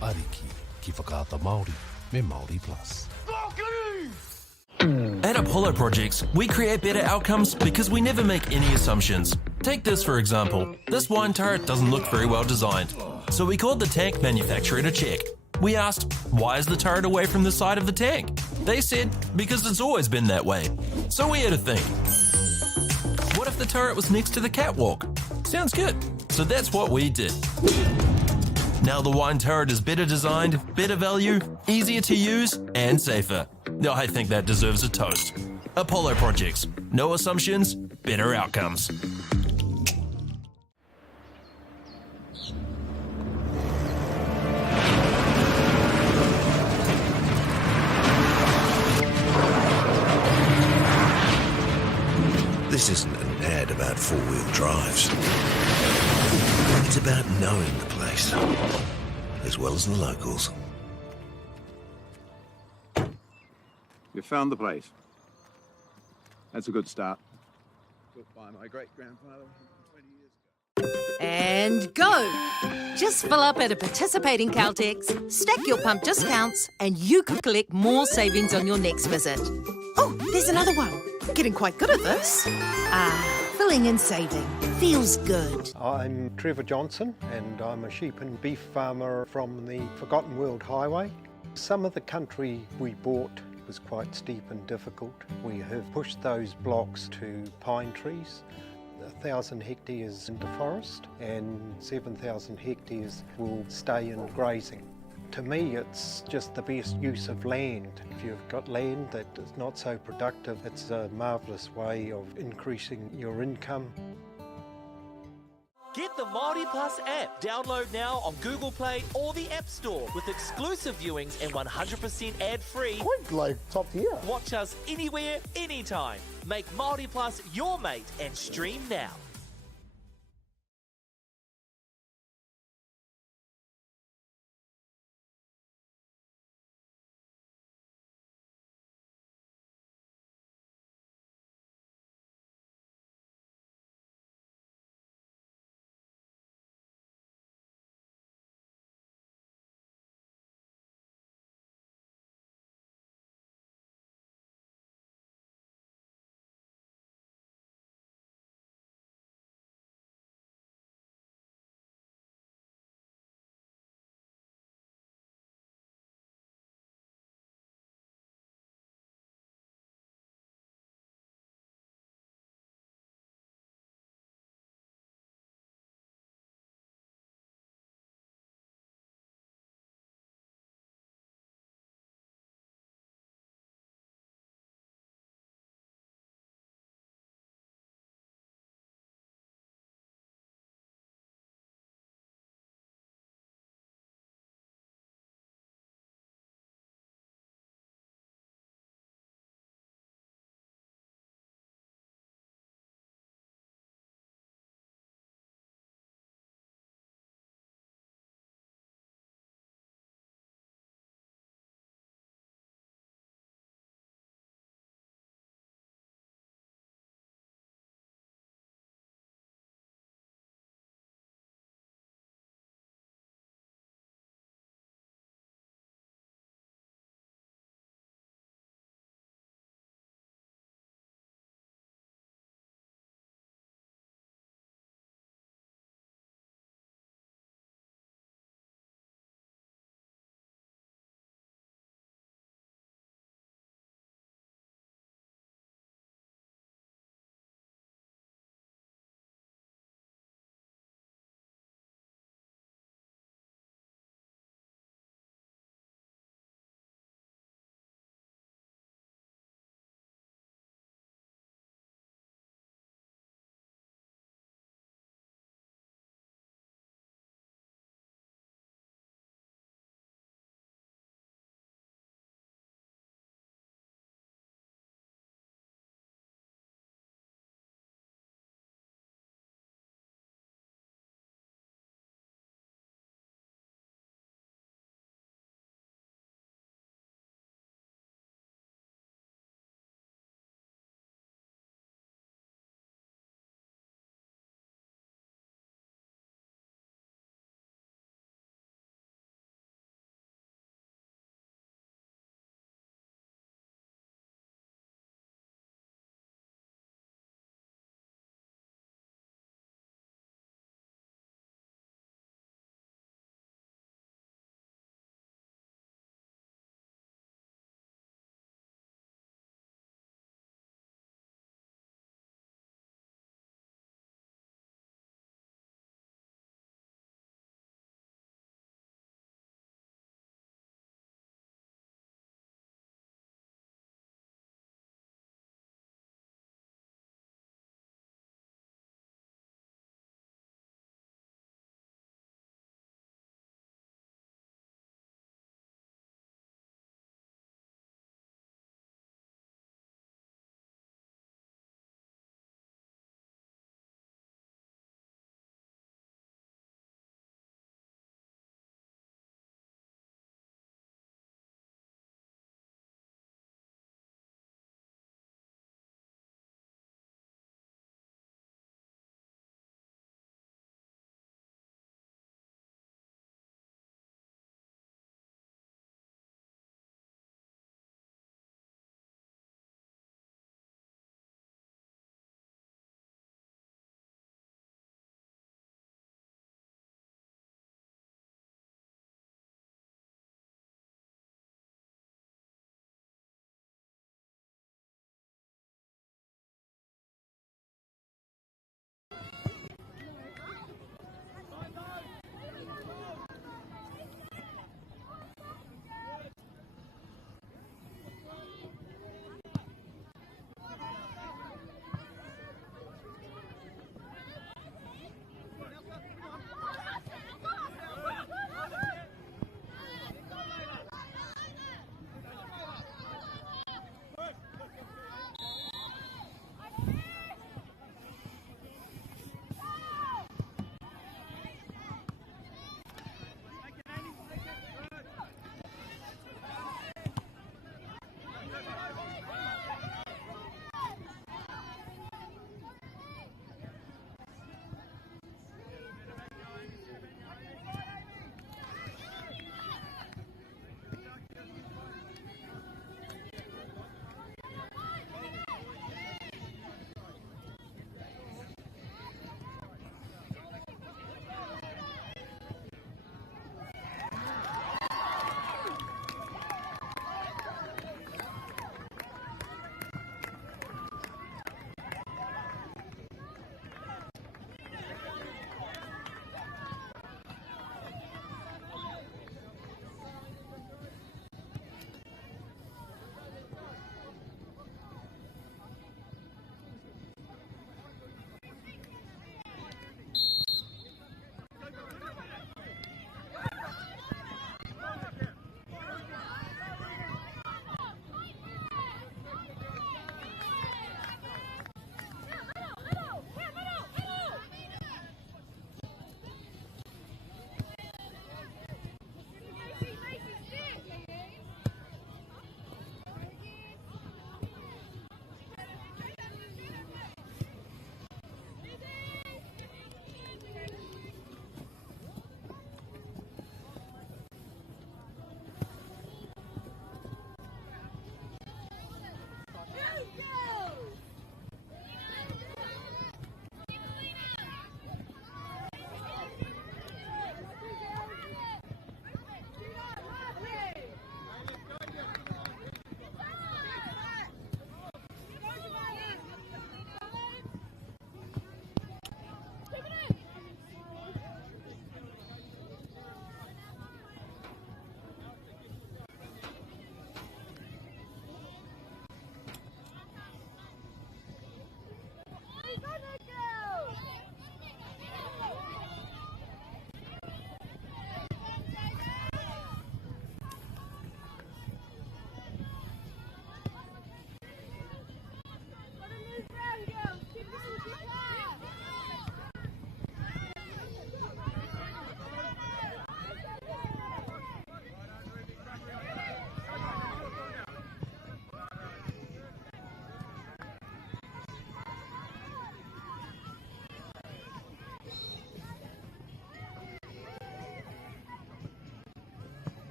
Ariki, ki whakaata Māori, me Māori Plus. At Apollo Projects, we create better outcomes because we never make any assumptions. Take this for example. This wine turret doesn't look very well designed. So we called the tank manufacturer to check. We asked, why is the turret away from the side of the tank? They said, because it's always been that way. So we had to think. What if the turret was next to the catwalk? Sounds good. So that's what we did. Now the wine turret is better designed, better value, easier to use, and safer. I think that deserves a toast. Apollo Projects. No assumptions, better outcomes. This isn't an ad about four-wheel drives. It's about knowing the place, as well as the locals. You found the place. That's a good start. Built by my great-grandfather 20 years ago. And go! Just fill up at a participating Caltex, stack your pump discounts, and you could collect more savings on your next visit. Oh, there's another one. Getting quite good at this. Filling and saving. Feels good. I'm Trevor Johnson and I'm a sheep and beef farmer from the Forgotten World Highway. Some of the country we bought was quite steep and difficult. We have pushed those blocks to pine trees. 1,000 hectares into forest and 7,000 hectares will stay in grazing. To me, it's just the best use of land. If you've got land that is not so productive, it's a marvellous way of increasing your income. Get the Māori Plus app. Download now on Google Play or the App Store with exclusive viewings and 100% ad-free. Quite like top tier. Watch us anywhere, anytime. Make Māori Plus your mate and stream now.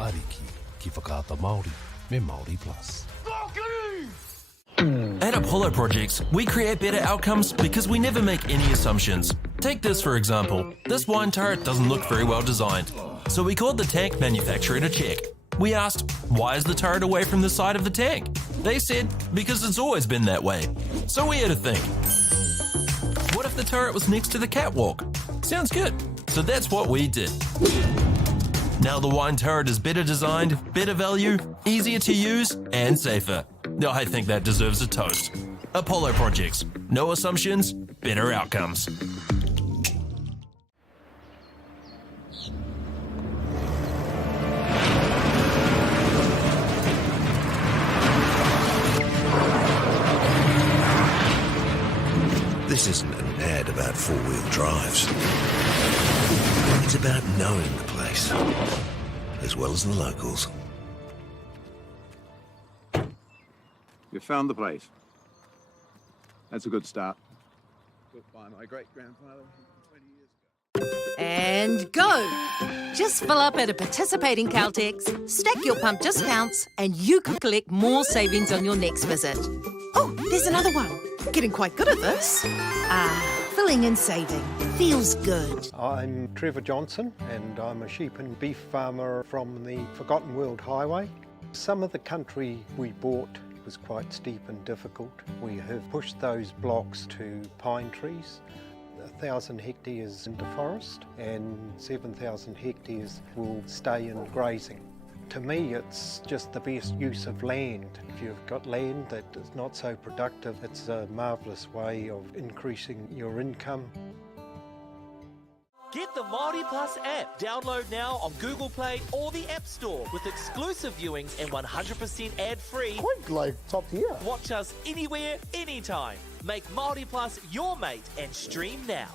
Ariki, ki whakaata Māori, me Māori Plus. At Apollo Projects, we create better outcomes because we never make any assumptions. Take this for example. This wine turret doesn't look very well designed. So we called the tank manufacturer to check. We asked, why is the turret away from the side of the tank? They said, because it's always been that way. So we had to think. What if the turret was next to the catwalk? Sounds good. So that's what we did. Now the wine turret is better designed, better value, easier to use, and safer. I think that deserves a toast. Apollo Projects. No assumptions, better outcomes. This isn't an ad about four-wheel drives. It's about knowing the place, as well as the locals. You found the place. That's a good start. Built by my great-grandfather 20 years ago. And go! Just fill up at a participating Caltex, stack your pump discounts, and you could collect more savings on your next visit. Oh, there's another one. Getting quite good at this. Filling and saving. Feels good. I'm Trevor Johnson and I'm a sheep and beef farmer from the Forgotten World Highway. Some of the country we bought was quite steep and difficult. We have pushed those blocks to pine trees. 1,000 hectares into forest and 7,000 hectares will stay in grazing. To me, it's just the best use of land. If you've got land that is not so productive, it's a marvellous way of increasing your income. Get the Māori Plus app. Download now on Google Play or the App Store with exclusive viewings and 100% ad-free. Quite like top tier. Watch us anywhere, anytime. Make Māori Plus your mate and stream now.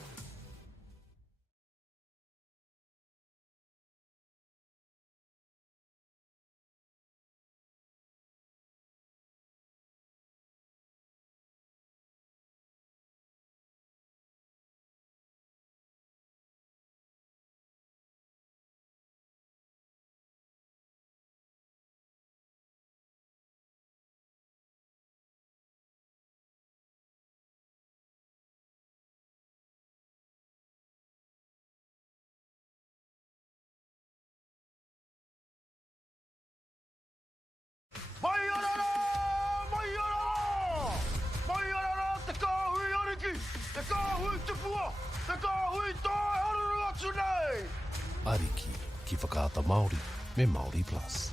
Ariki, ki whakaata Māori, me Māori Plus.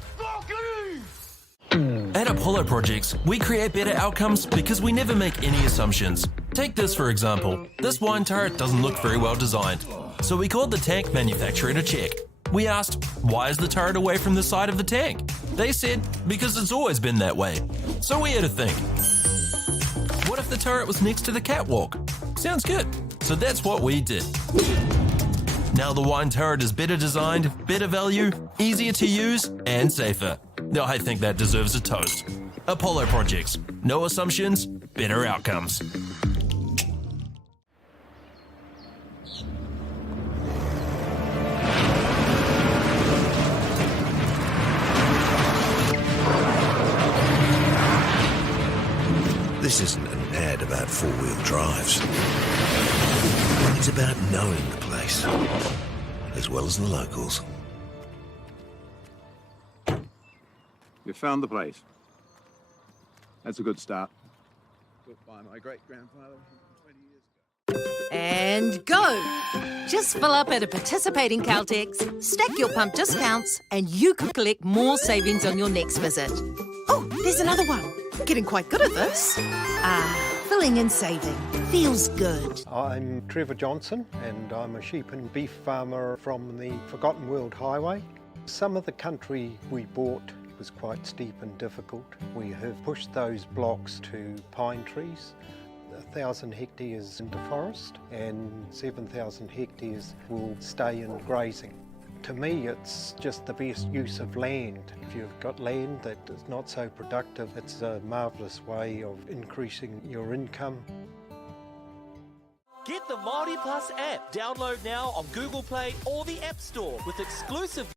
At Apollo Projects, we create better outcomes because we never make any assumptions. Take this for example. This wine turret doesn't look very well designed. So we called the tank manufacturer to check. We asked, why is the turret away from the side of the tank? They said, because it's always been that way. So we had to think. What if the turret was next to the catwalk? Sounds good. So that's what we did. Now the wine turret is better designed, better value, easier to use, and safer. I think that deserves a toast. Apollo Projects. No assumptions, better outcomes. This isn't an ad about four-wheel drives. It's about knowing the place, as well as the locals. You found the place. That's a good start. Built by my great-grandfather 20 years ago. And go! Just fill up at a participating Caltex, stack your pump discounts, and you could collect more savings on your next visit. Oh, there's another one. Getting quite good at this. Filling and saving. Feels good. I'm Trevor Johnson and I'm a sheep and beef farmer from the Forgotten World Highway. Some of the country we bought was quite steep and difficult. We have pushed those blocks to pine trees. 1,000 hectares into forest and 7,000 hectares will stay in grazing. To me, it's just the best use of land. If you've got land that is not so productive, it's a marvellous way of increasing your income. Get the Māori Plus app. Download now on Google Play or the App Store with exclusive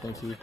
Thank you.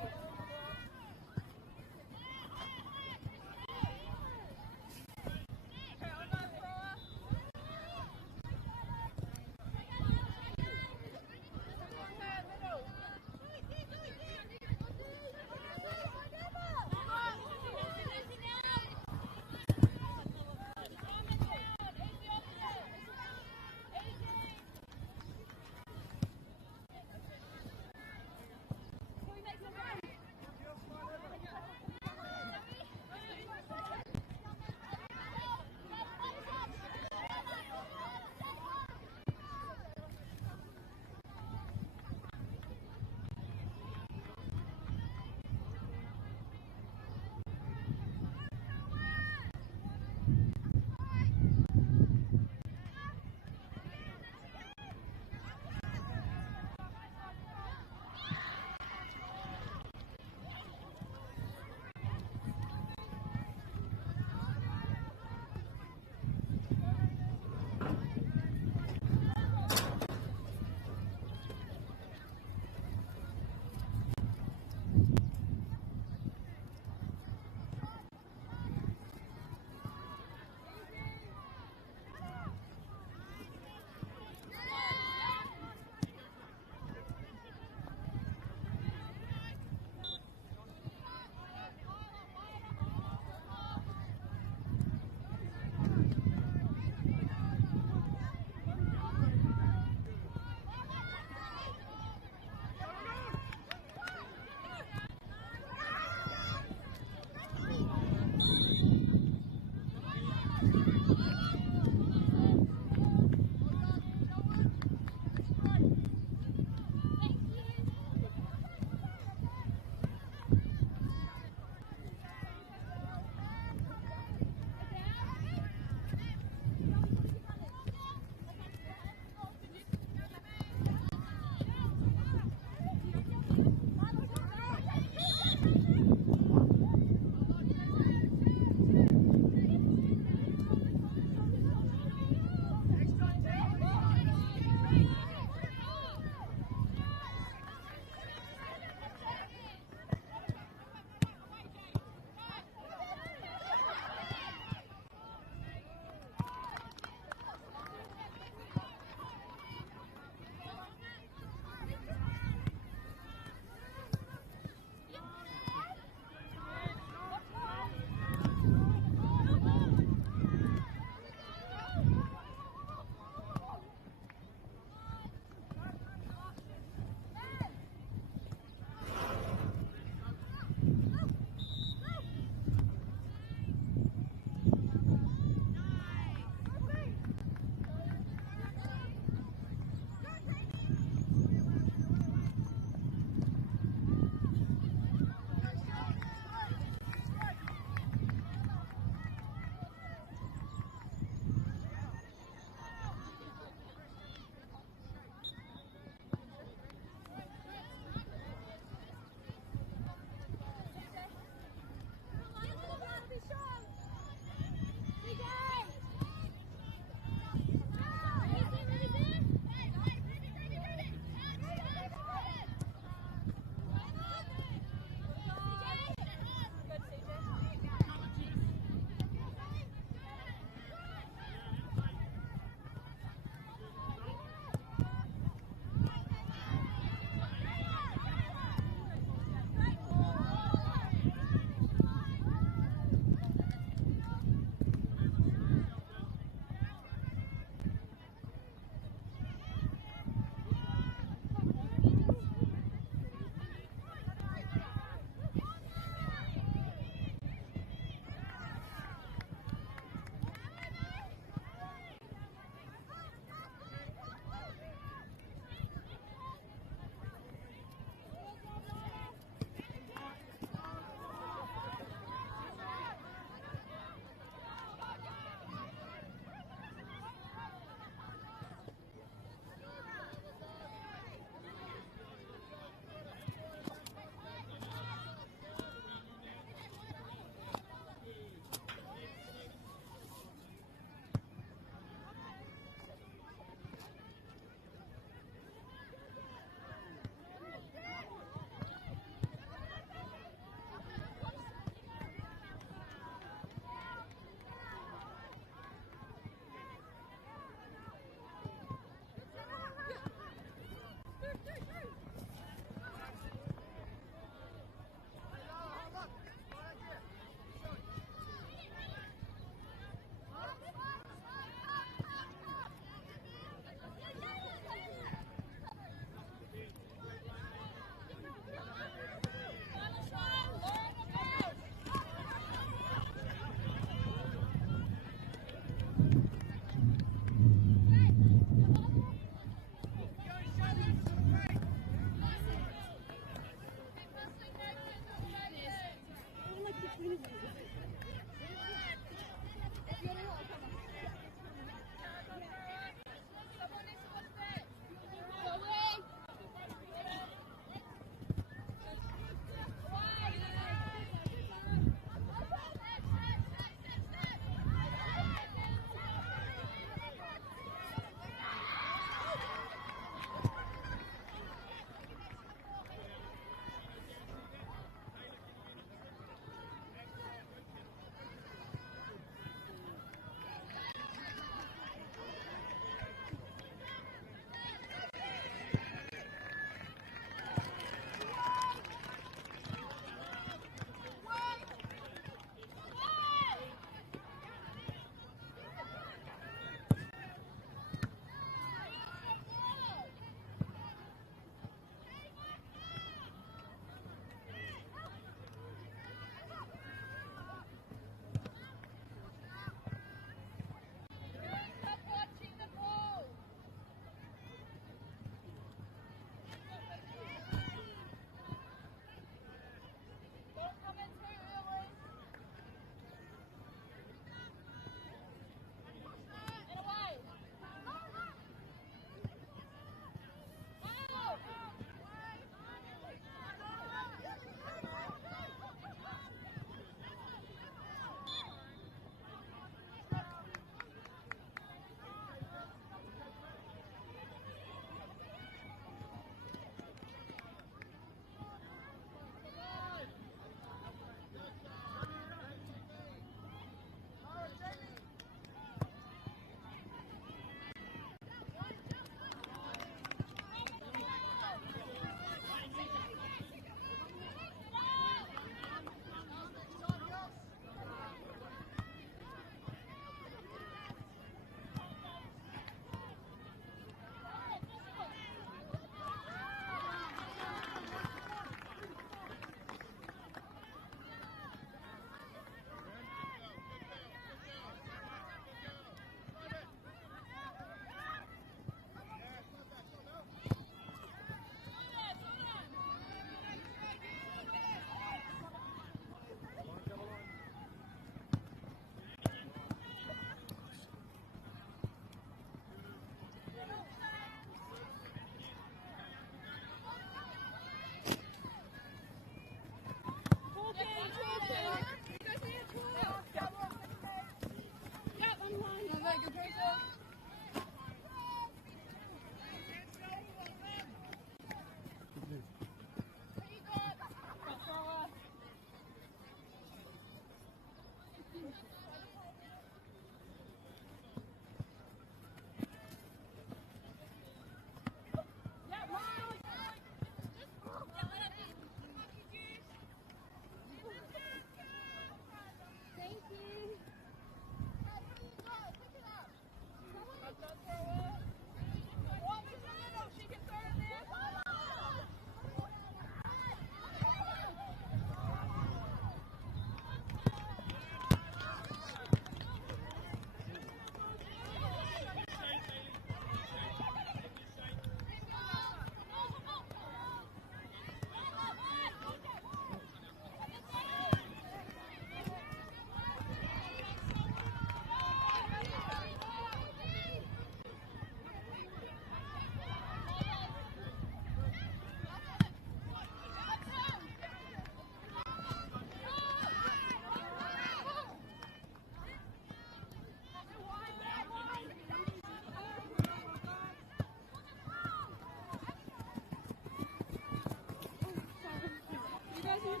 I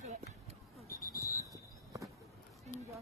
got it. There you go.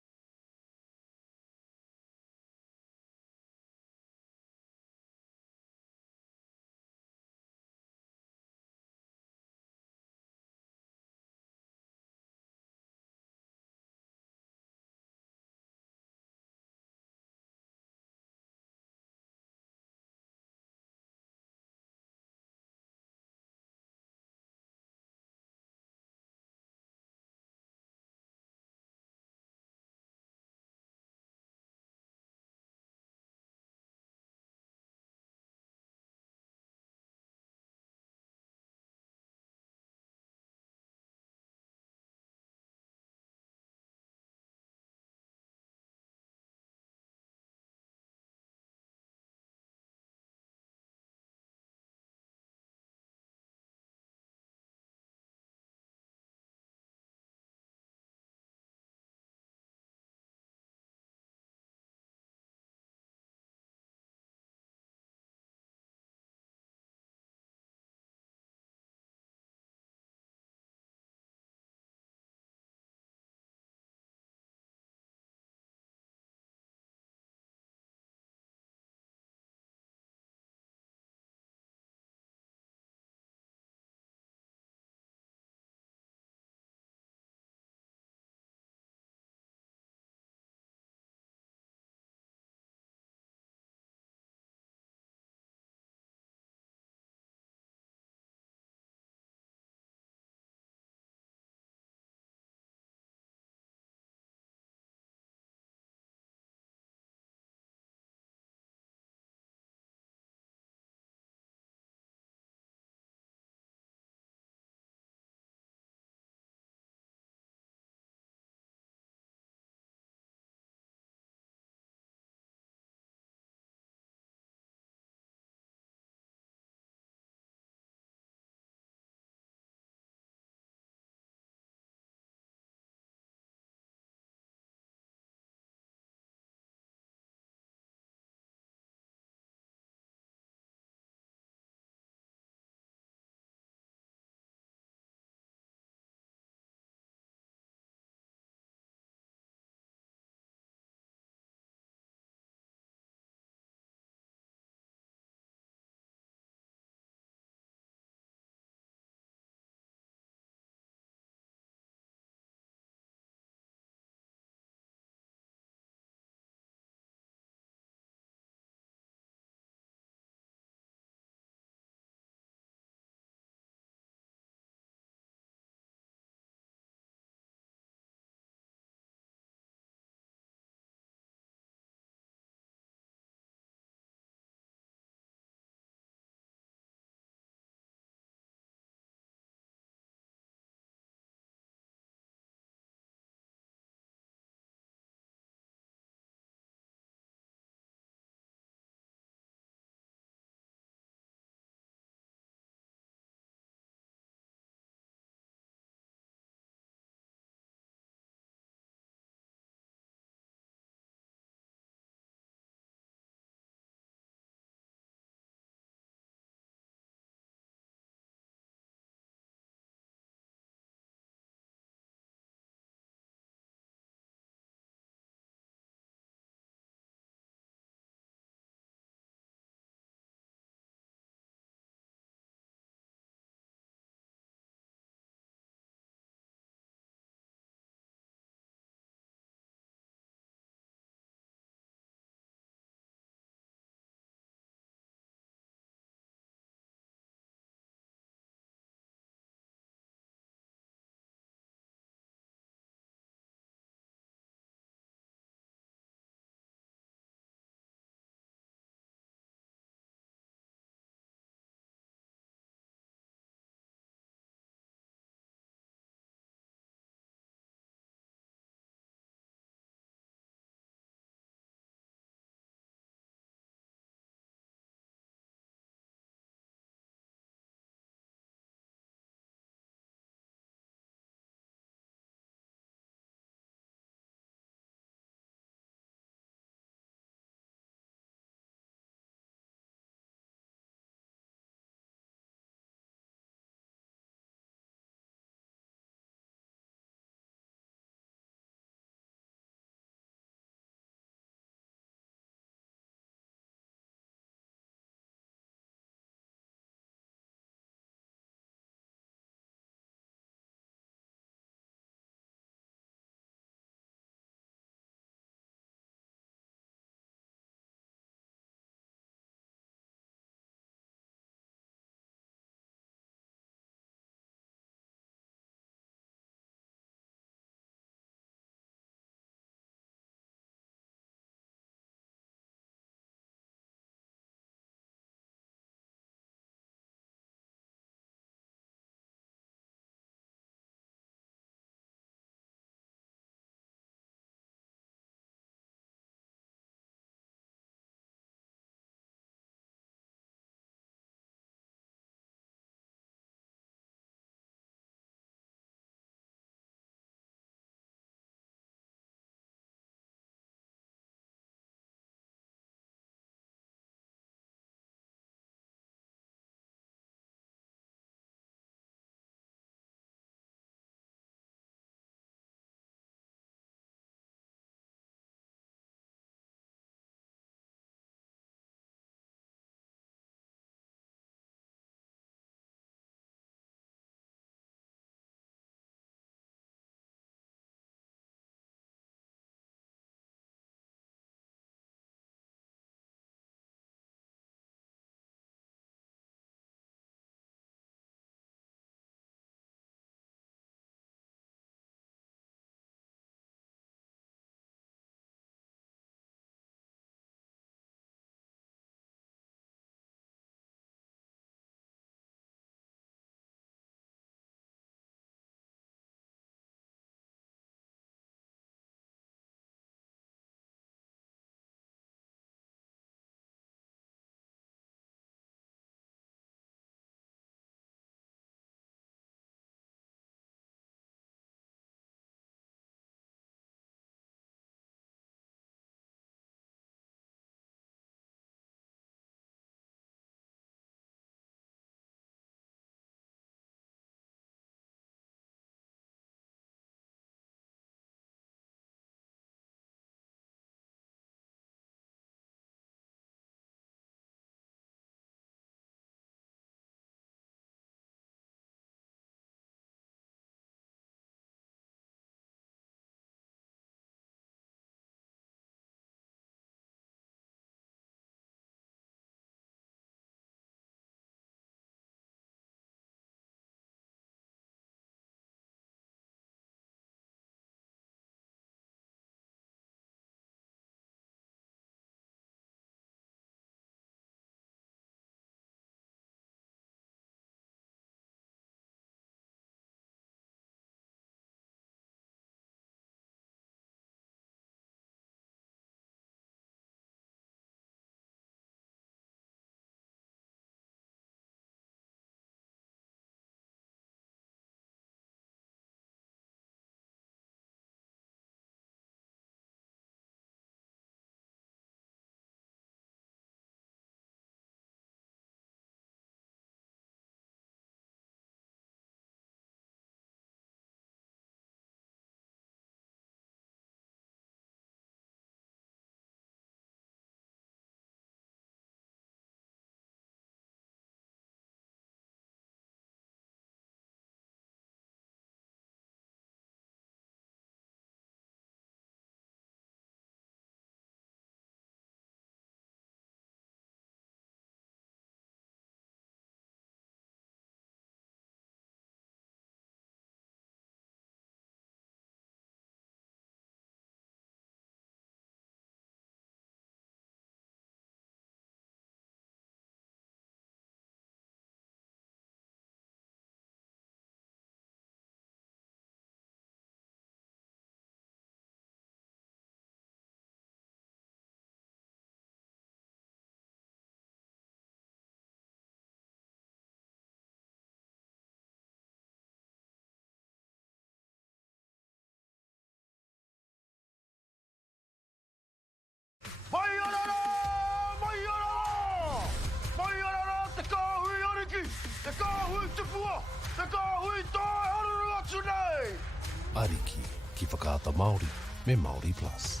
Ariki, ki whakaata Māori, me Māori Plus.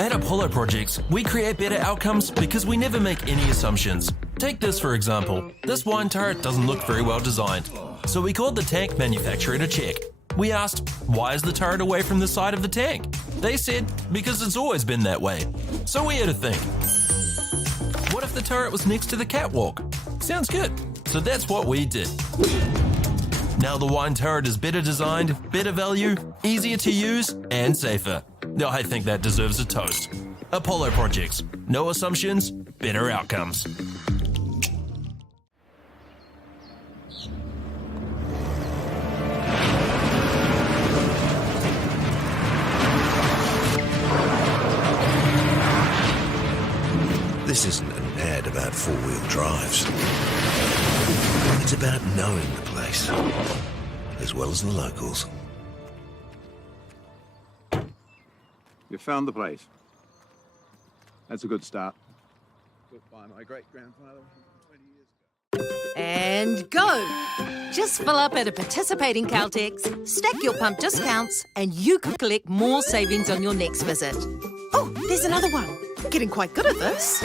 At Apollo Projects, we create better outcomes because we never make any assumptions. Take this for example. This wine turret doesn't look very well designed. So we called the tank manufacturer to check. We asked, why is the turret away from the side of the tank? They said, because it's always been that way. So we had to think. What if the turret was next to the catwalk? Sounds good. So that's what we did. Now the wine turret is better designed, better value, easier to use, and safer. Now I think that deserves a toast. Apollo Projects. No assumptions, better outcomes. This isn't an ad about four-wheel drives. It's about knowing the place, as well as the locals. You found the place. That's a good start. Built by my great-grandfather 20 years ago. And go! Just fill up at a participating Caltex, stack your pump discounts, and you could collect more savings on your next visit. Oh, there's another one. Getting quite good at this.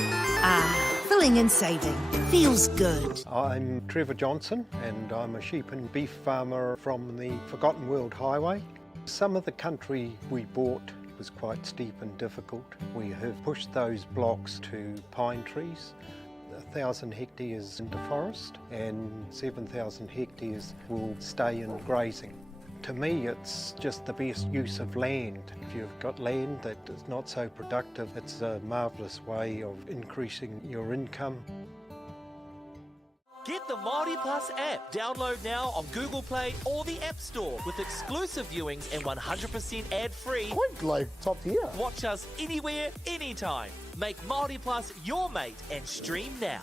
Filling and saving. Feels good. I'm Trevor Johnson and I'm a sheep and beef farmer from the Forgotten World Highway. Some of the country we bought was quite steep and difficult. We have pushed those blocks to pine trees. 1,000 hectares into forest and 7,000 hectares will stay in grazing. To me, it's just the best use of land. If you've got land that is not so productive, it's a marvellous way of increasing your income. Get the Māori Plus app. Download now on Google Play or the App Store with exclusive viewings and 100% ad-free. Quite like top tier. Watch us anywhere, anytime. Make Māori Plus your mate and stream now.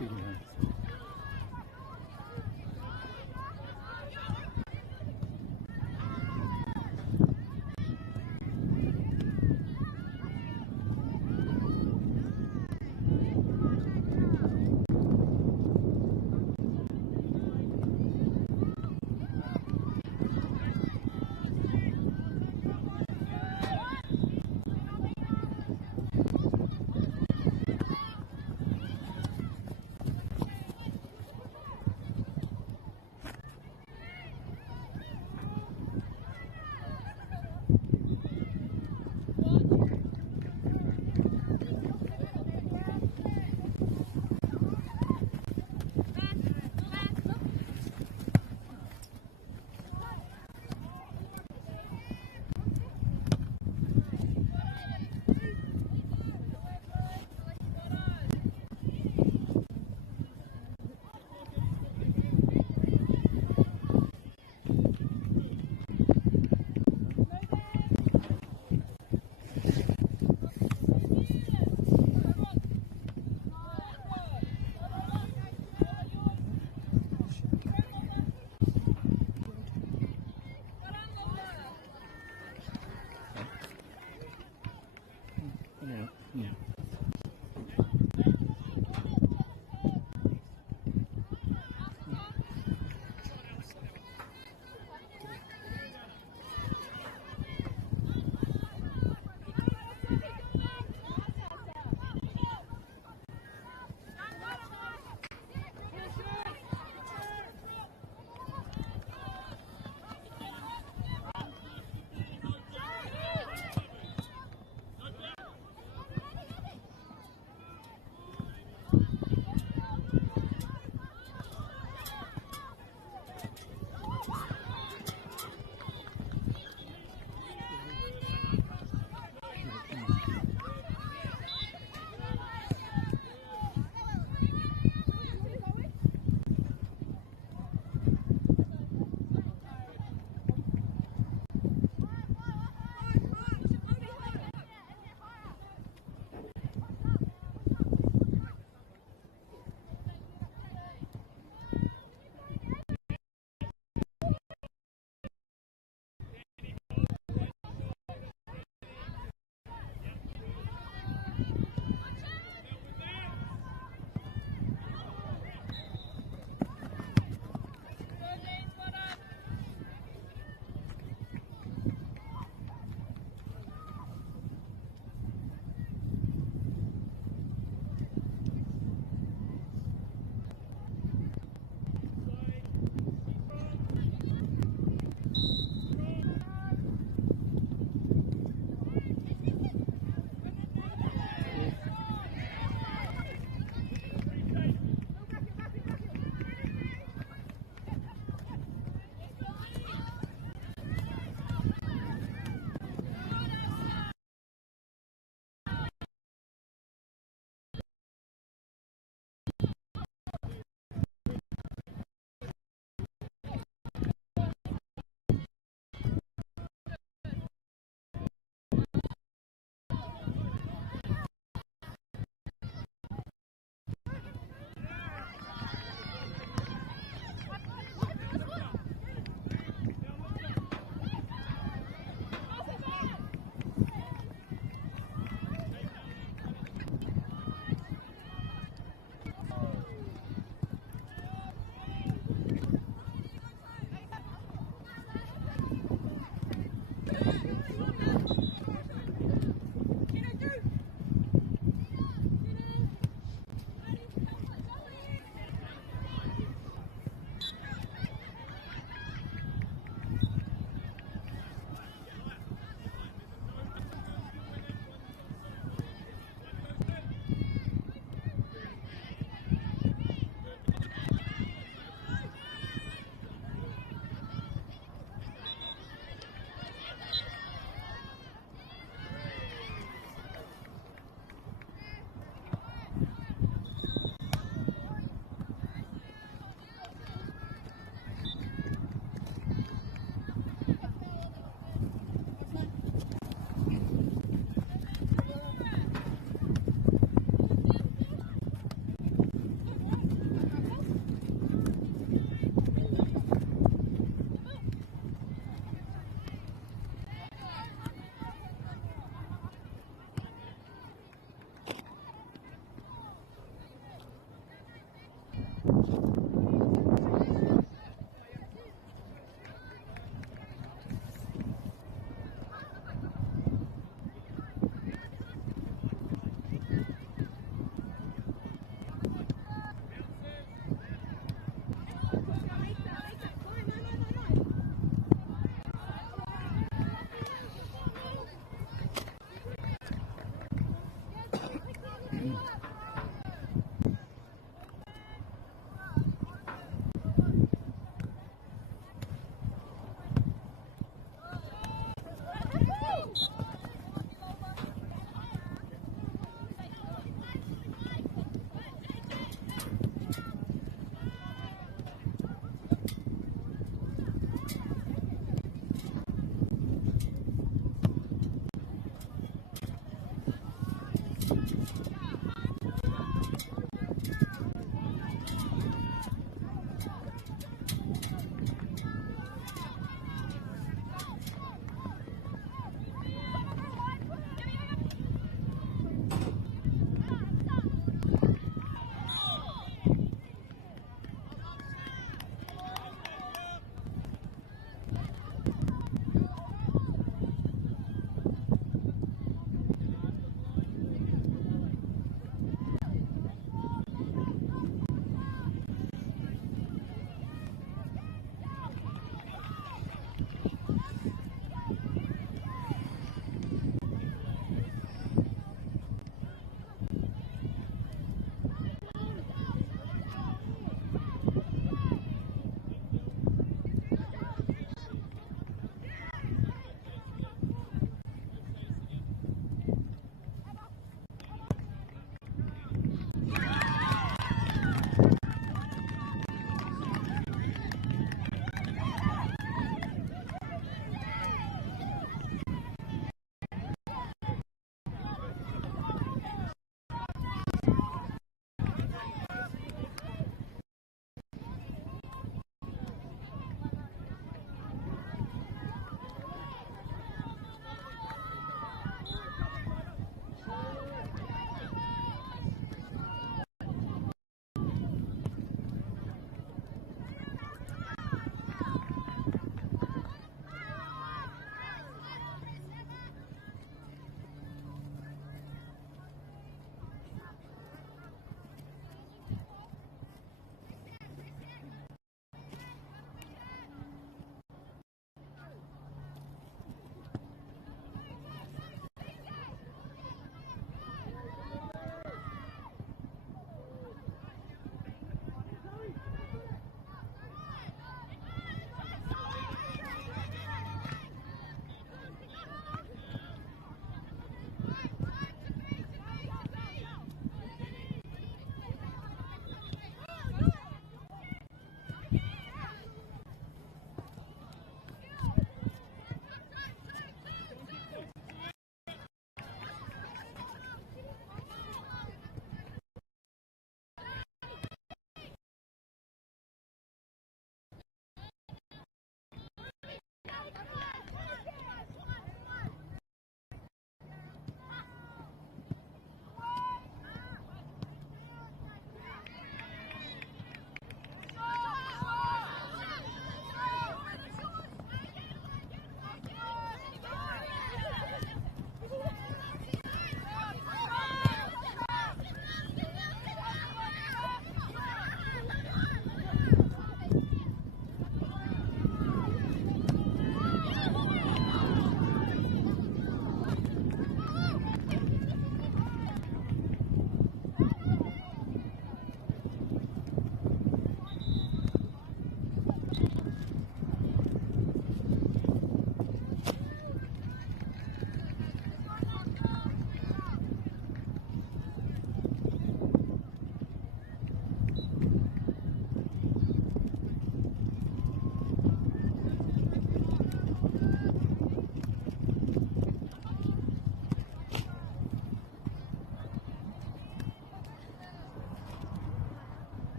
See you.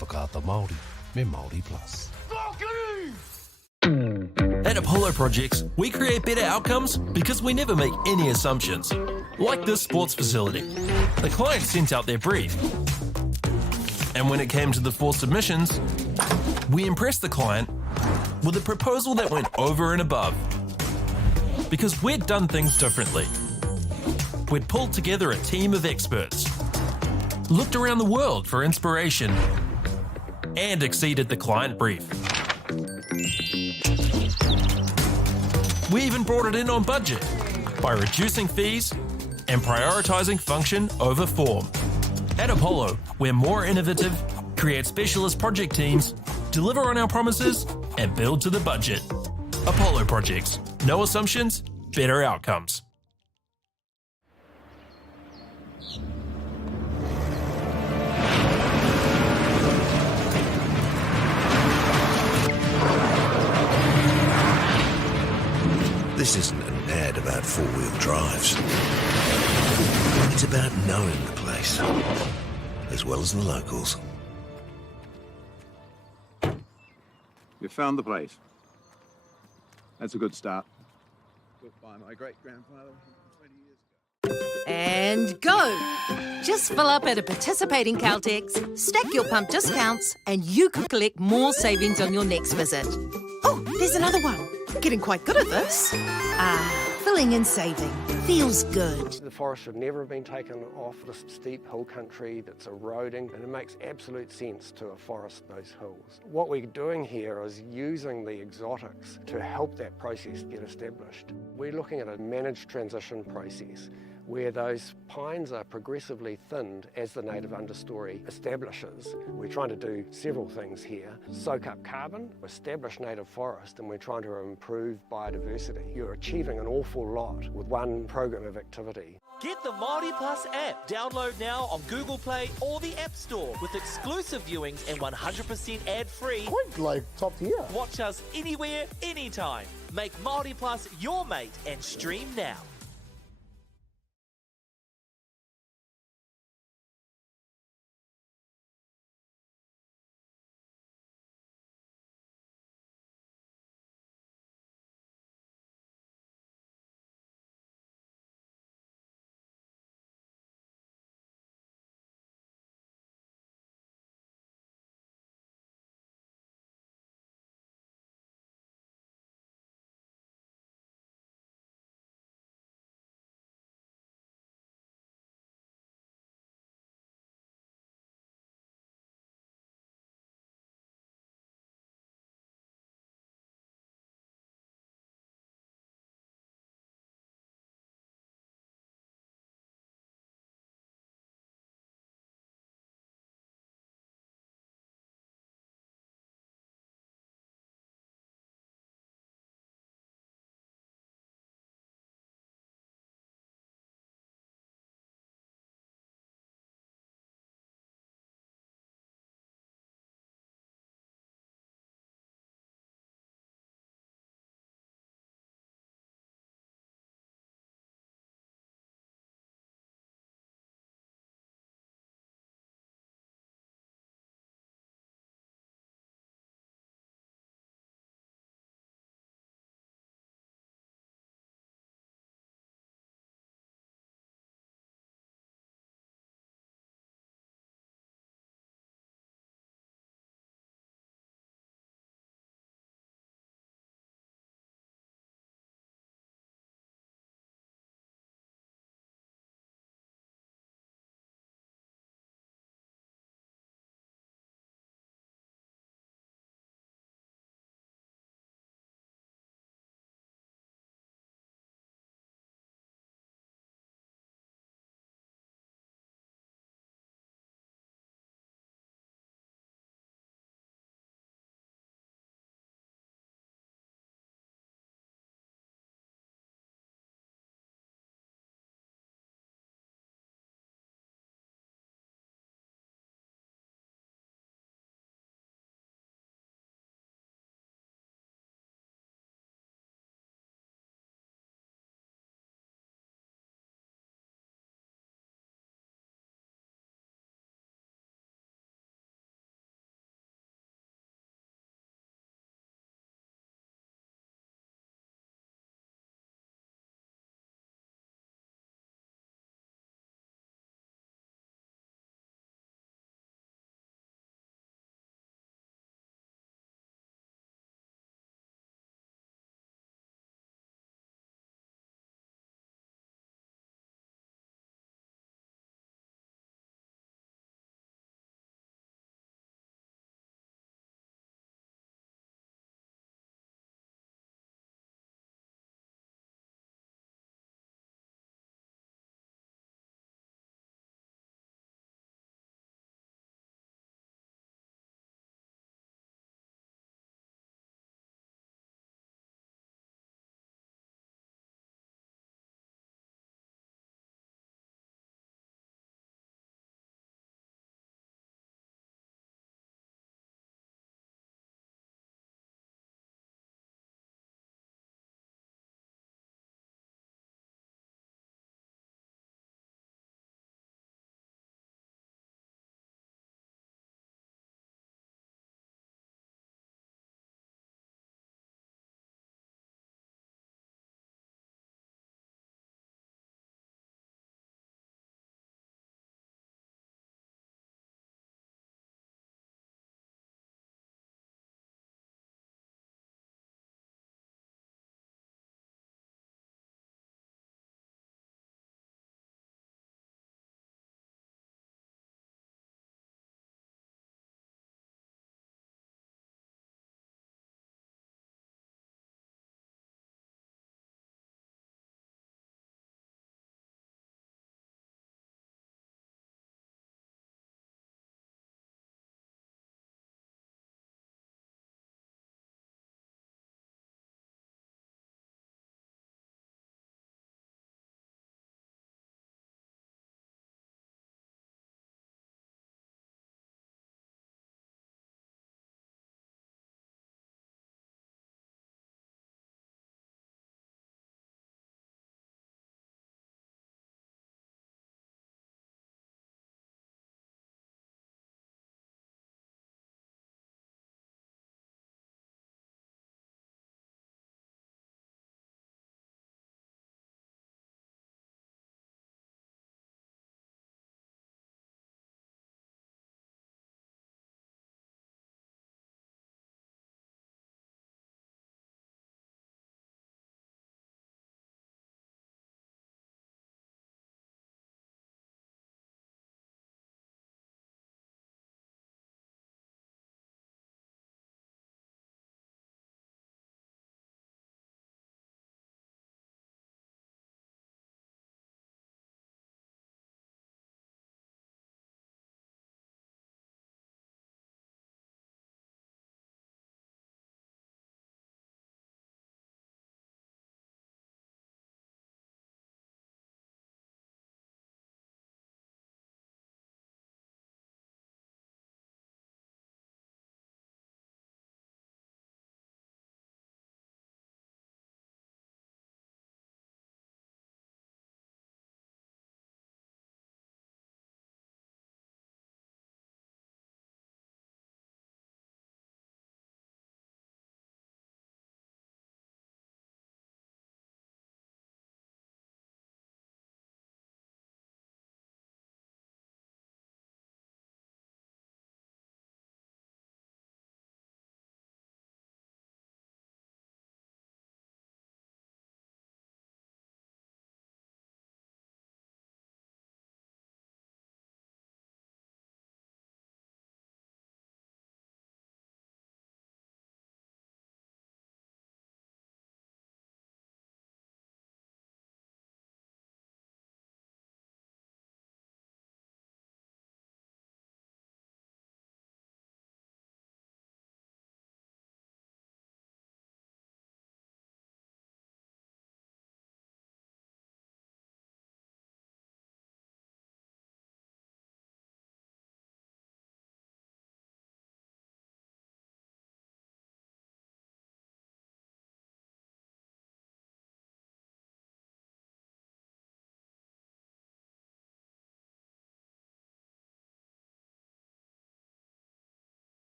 whakaata Māori me Māori Plus. At Apollo Projects, we create better outcomes because we never make any assumptions. Like this sports facility. The client sent out their brief. And when it came to the 4 submissions, we impressed the client with a proposal that went over and above. Because we'd done things differently. We'd pulled together a team of experts, looked around the world for inspiration, and exceeded the client brief. We even brought it in on budget by reducing fees and prioritizing function over form. At Apollo, we're more innovative, create specialist project teams, deliver on our promises, and build to the budget. Apollo Projects. No assumptions, better outcomes. This isn't an ad about four-wheel drives. It's about knowing the place, as well as the locals. You found the place. That's a good start. Built by my great-grandfather 20 years ago. And go! Just fill up at a participating Caltex, stack your pump discounts, and you could collect more savings on your next visit. Oh, there's another one. Getting quite good at this. Filling and saving. Feels good. The forest should never have been taken off this steep hill country that's eroding, and it makes absolute sense to afforest those hills. What we're doing here is using the exotics to help that process get established. We're looking at a managed transition process where those pines are progressively thinned as the native understory establishes. We're trying to do several things here. Soak up carbon, establish native forest, and we're trying to improve biodiversity. You're achieving an awful lot with one program of activity. Get the Māori Plus app. Download now on Google Play or the App Store with exclusive viewings and 100% ad-free. Quite like top tier. Watch us anywhere, anytime. Make Māori Plus your mate and stream now.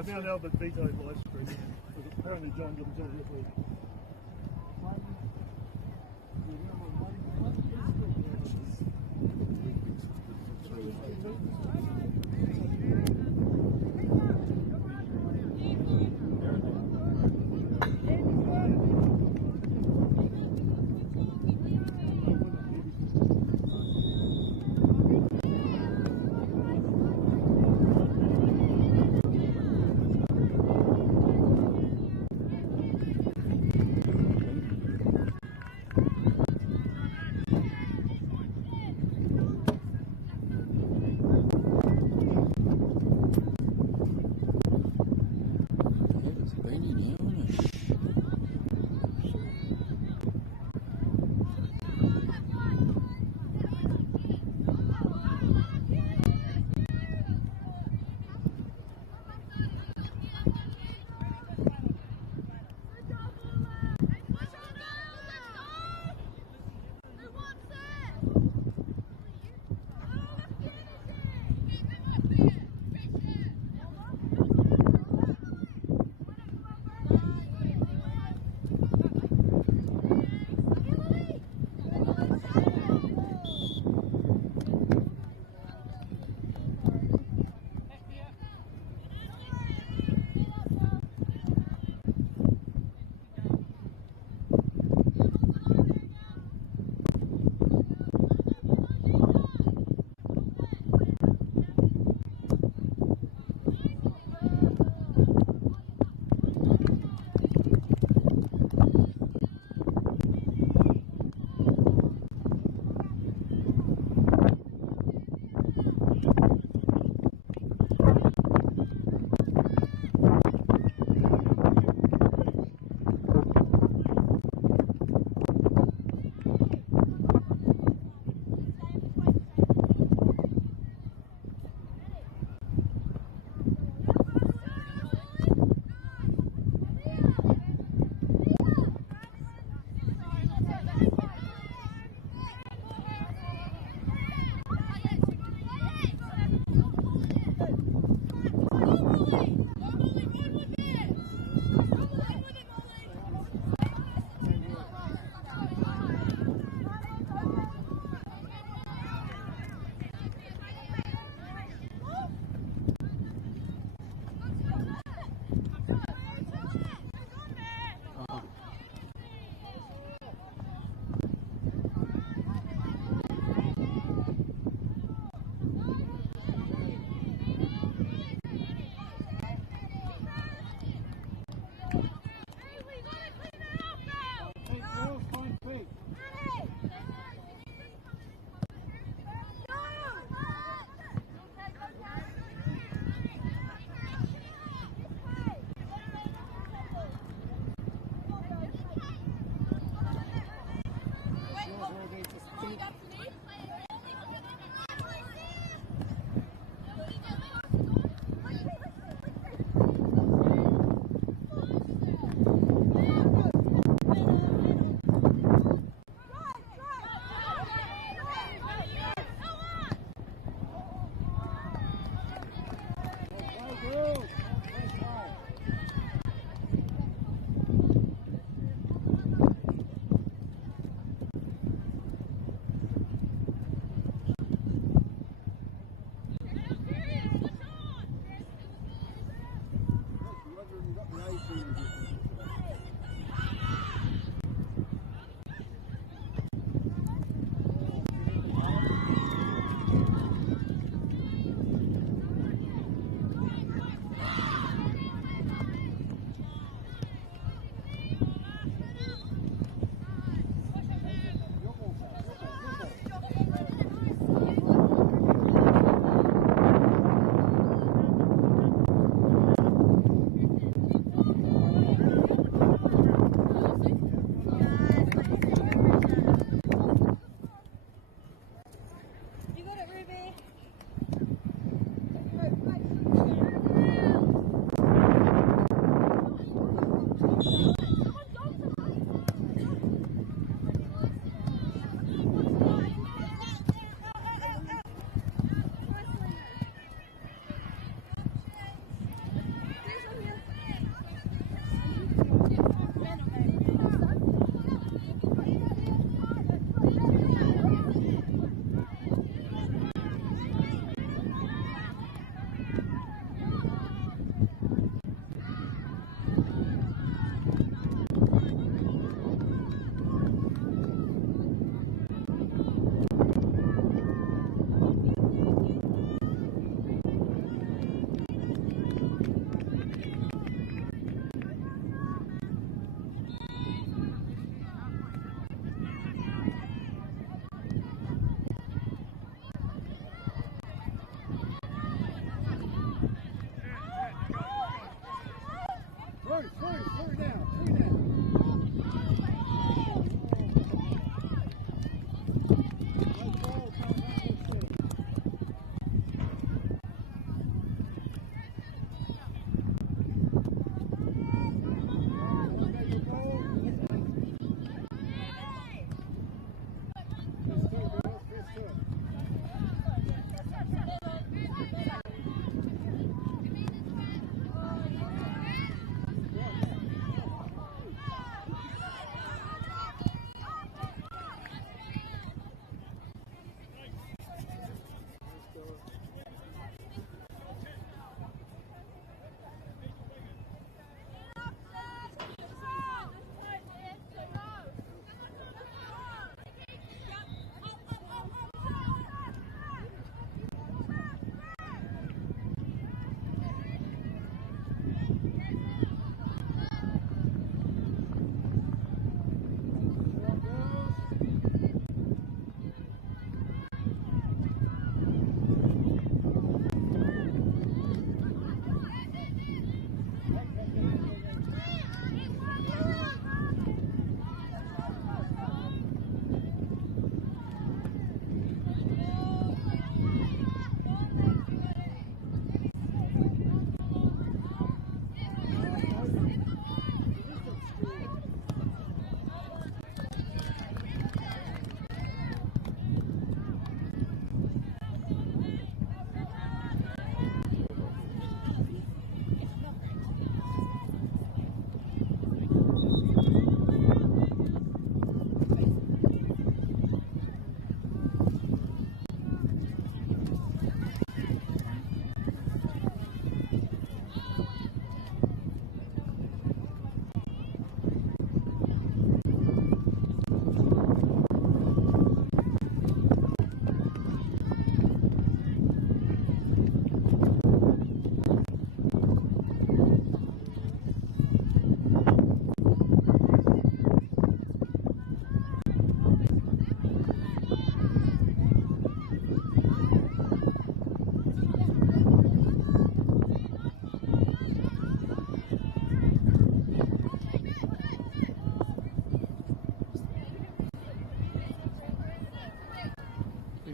Mount Albert vetoed live streaming. Apparently John didn't tell you before.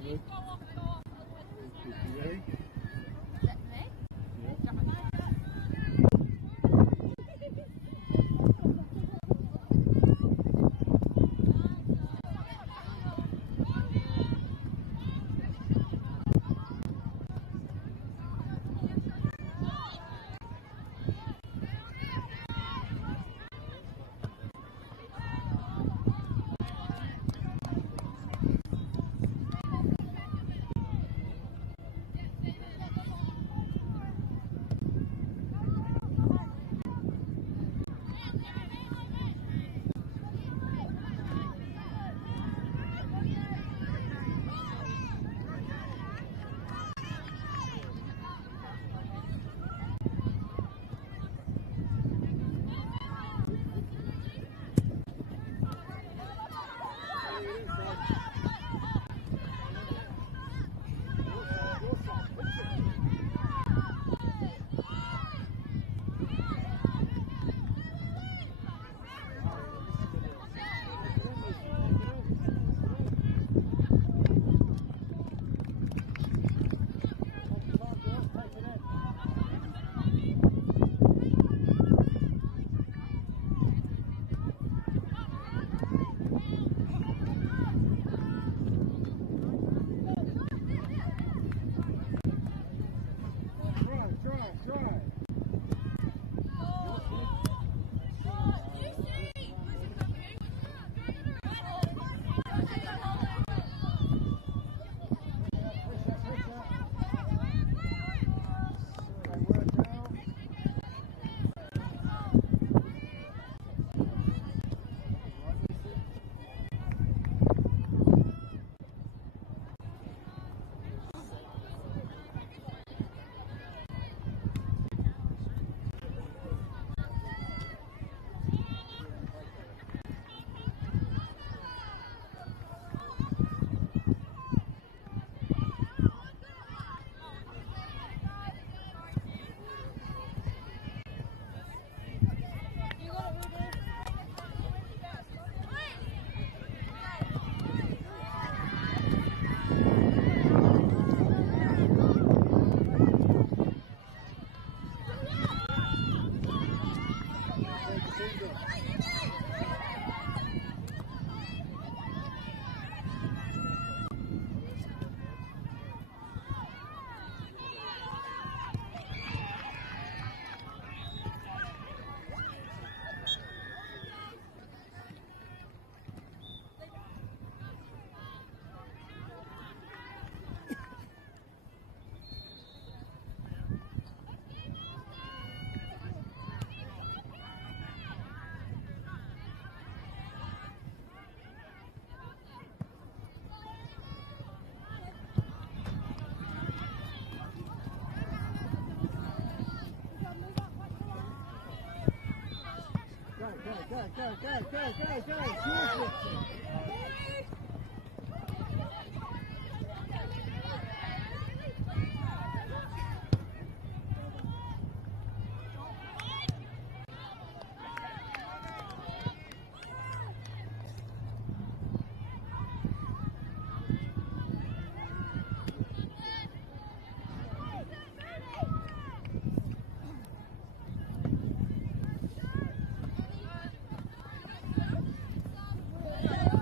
Thank you. Ready?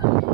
Go.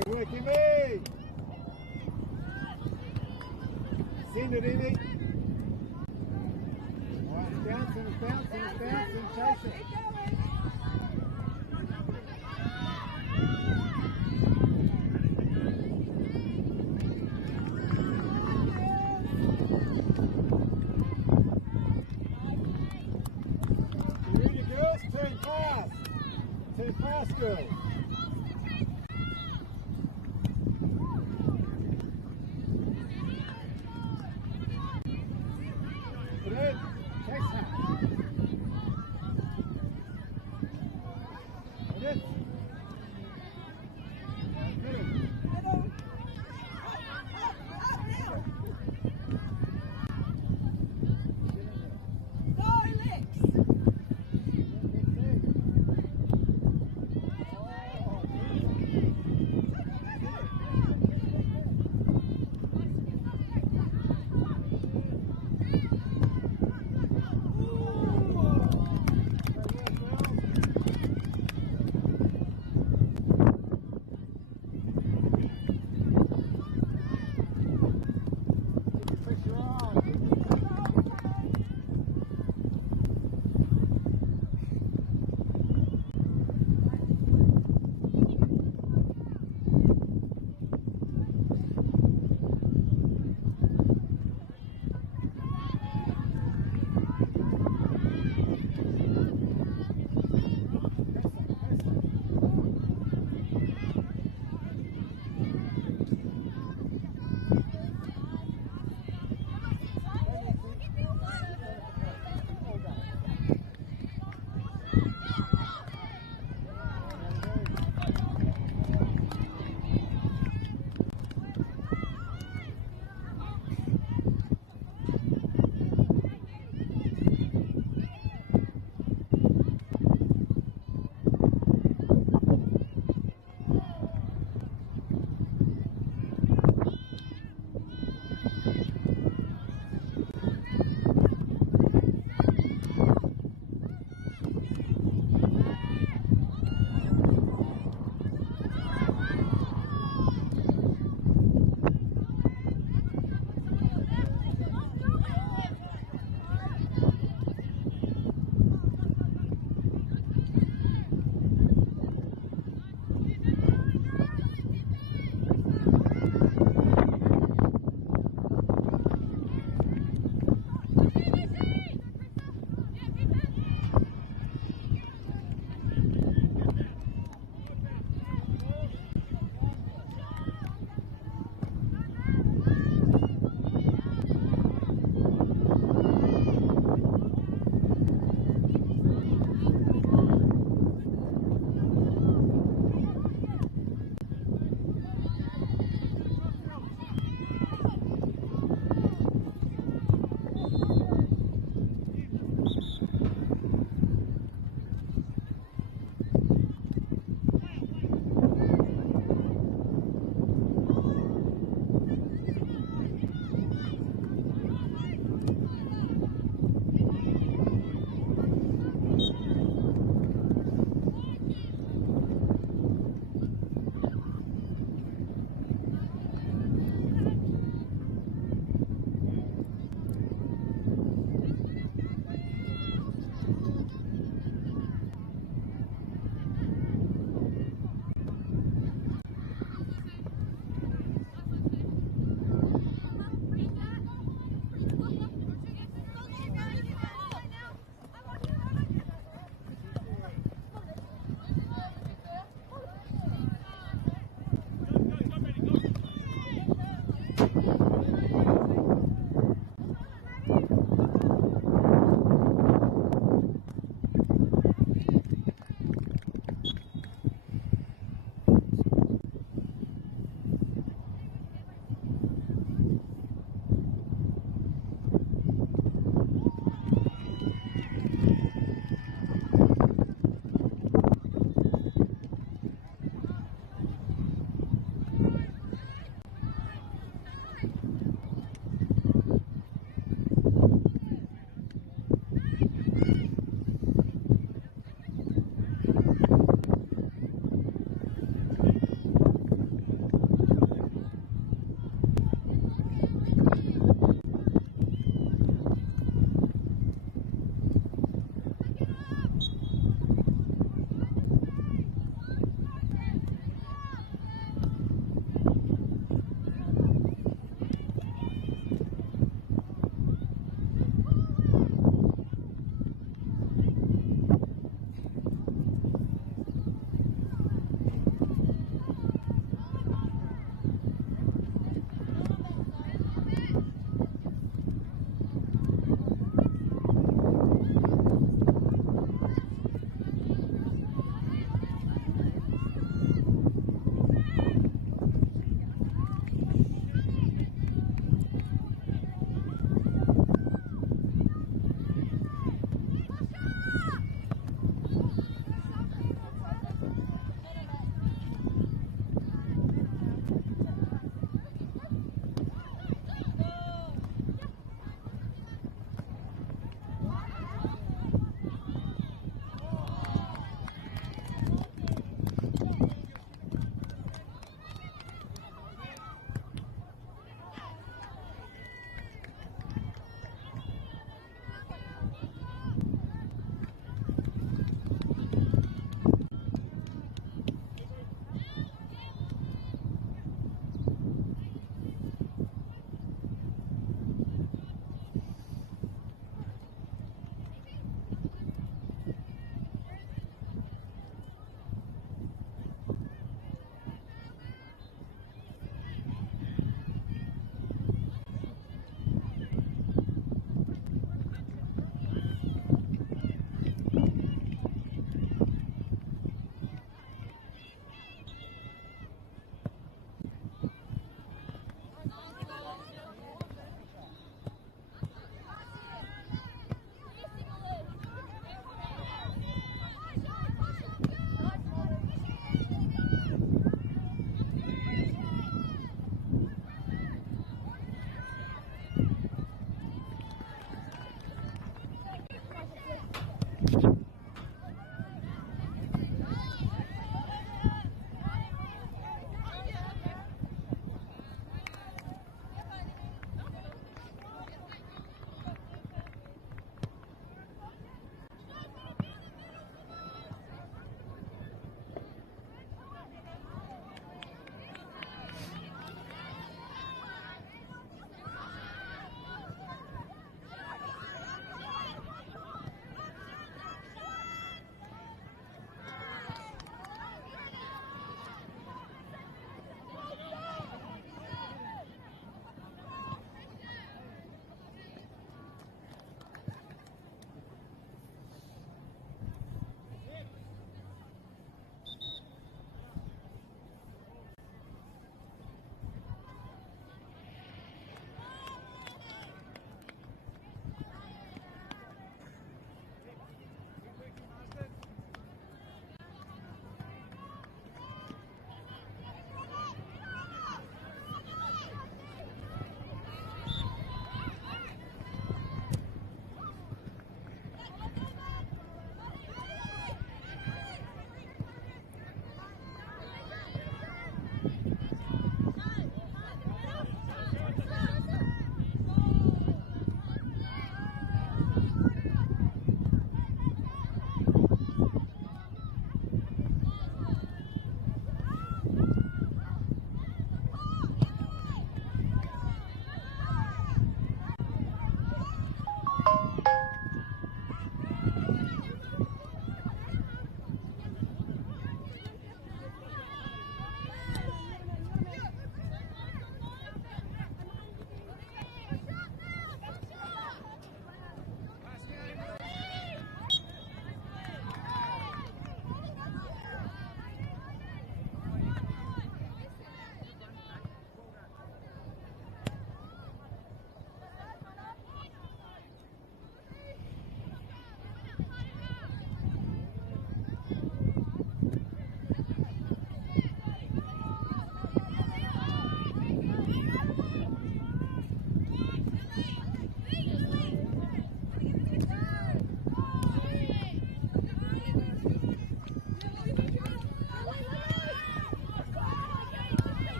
Stay working me. Send it, Emmy. Alright, it's bouncing, it's bouncing, it's bouncing. Chase it. Ready, girls? Turn fast. Turn fast, girls. Put in. Chase her. Put in. Good.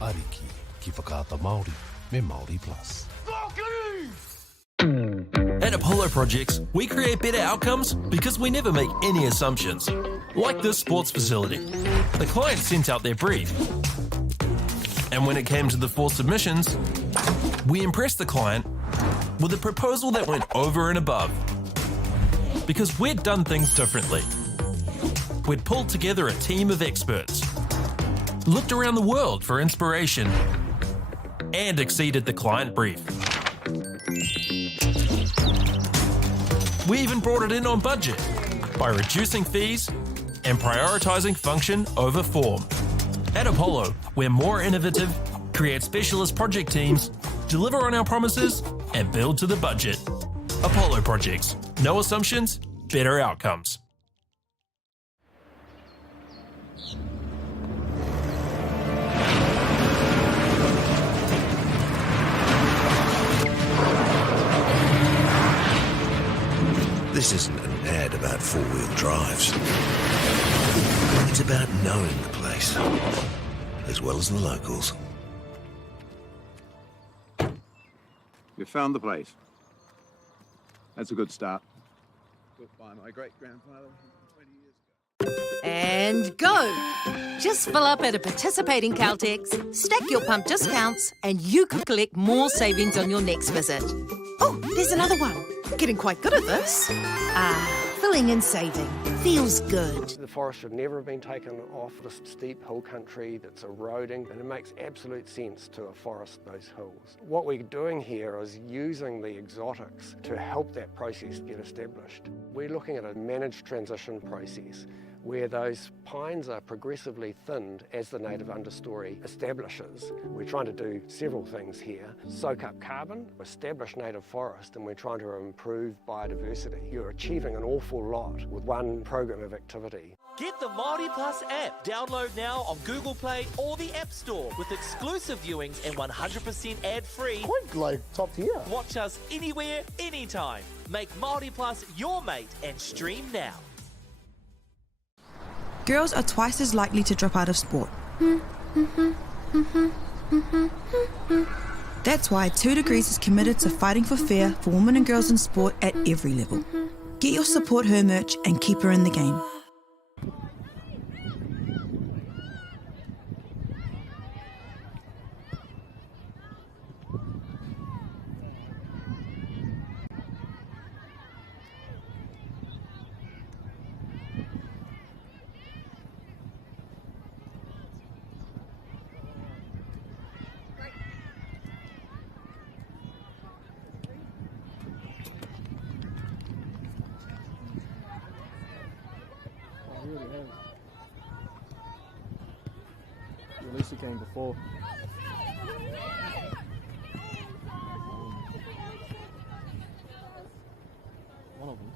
Ariki, ki whakaata Māori, me Māori Plus. At Apollo Projects, we create better outcomes because we never make any assumptions. Like this sports facility. The client sent out their brief. And when it came to the 4 submissions, we impressed the client with a proposal that went over and above. Because we'd done things differently. We'd pulled together a team of experts, looked around the world for inspiration, and exceeded the client brief. We even brought it in on budget by reducing fees and prioritising function over form. At Apollo, we're more innovative, create specialist project teams, deliver on our promises, and build to the budget. Apollo Projects. No assumptions, better outcomes. This isn't an ad about four-wheel drives. It's about knowing the place, as well as the locals. You found the place. That's a good start. Built by my great-grandfather 20 years ago. And go! Just fill up at a participating Caltex, stack your pump discounts, and you could collect more savings on your next visit. Oh, there's another one. Getting quite good at this. Filling and saving. Feels good. The forest should never have been taken off this steep hill country that's eroding, and it makes absolute sense to afforest those hills. What we're doing here is using the exotics to help that process get established. We're looking at a managed transition process where those pines are progressively thinned as the native understory establishes. We're trying to do several things here. Soak up carbon, establish native forest, and we're trying to improve biodiversity. You're achieving an awful lot with one program of activity. Get the Māori Plus app. Download now on Google Play or the App Store with exclusive viewings and 100% ad-free. Quite like top tier. Watch us anywhere, anytime. Make Māori Plus your mate and stream now. Girls are twice as likely to drop out of sport. That's why 2 Degrees is committed to fighting for fair for women and girls in sport at every level. Get your Support Her merch and keep her in the game. Lisa came before. One of them.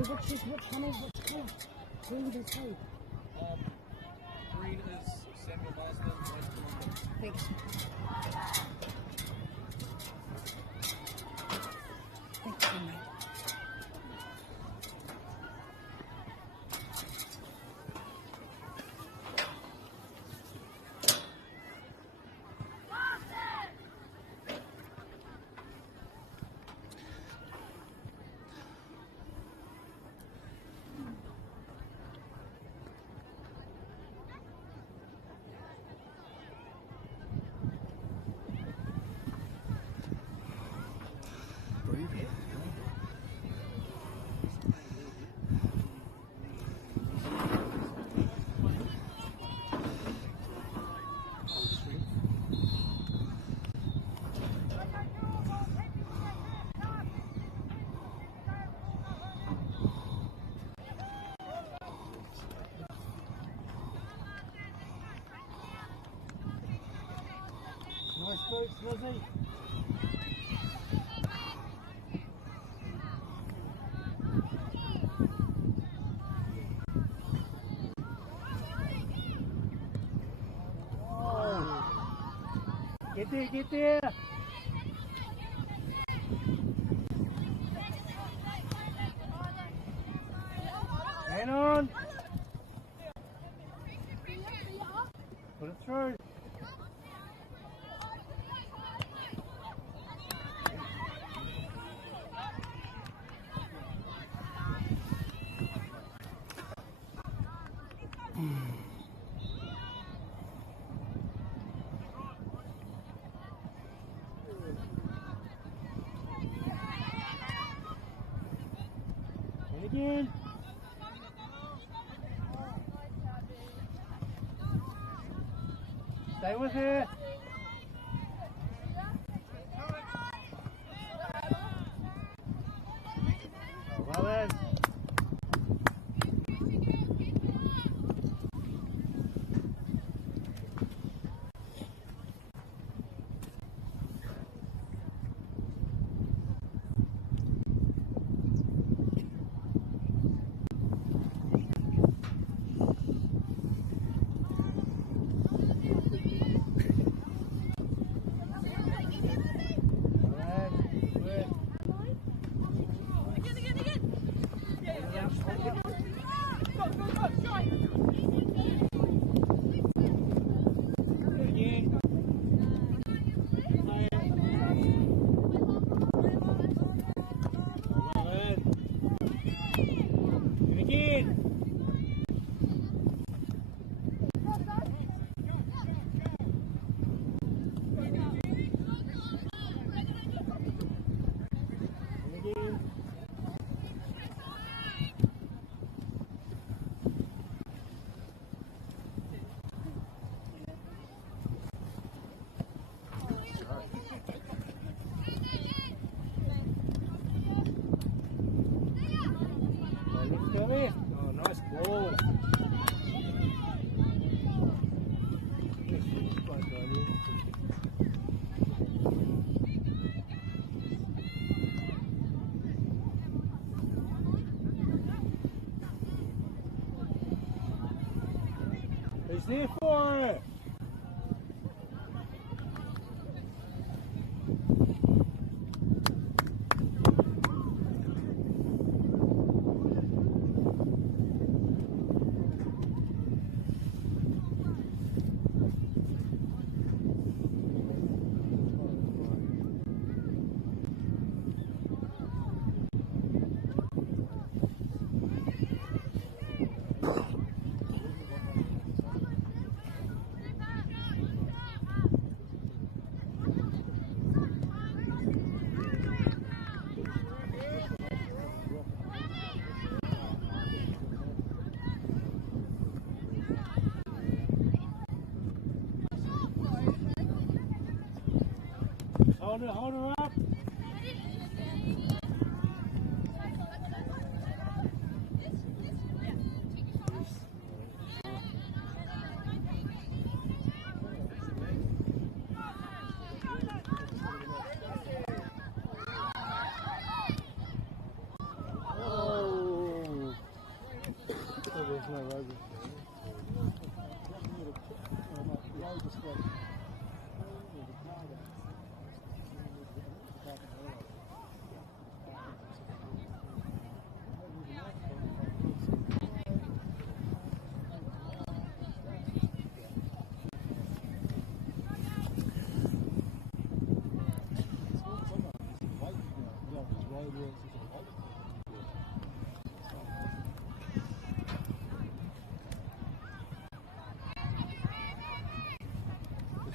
What channel is what colour? Green is who? Green is Samuel Marsden. Thanks. Thanks, mate. boots, Lizzie. Get there, get there. Hang on. Put it through. And again. Stay with her. Well then. Oh, nice ball. Who's there for it? Hold her up. Oh, there's no road.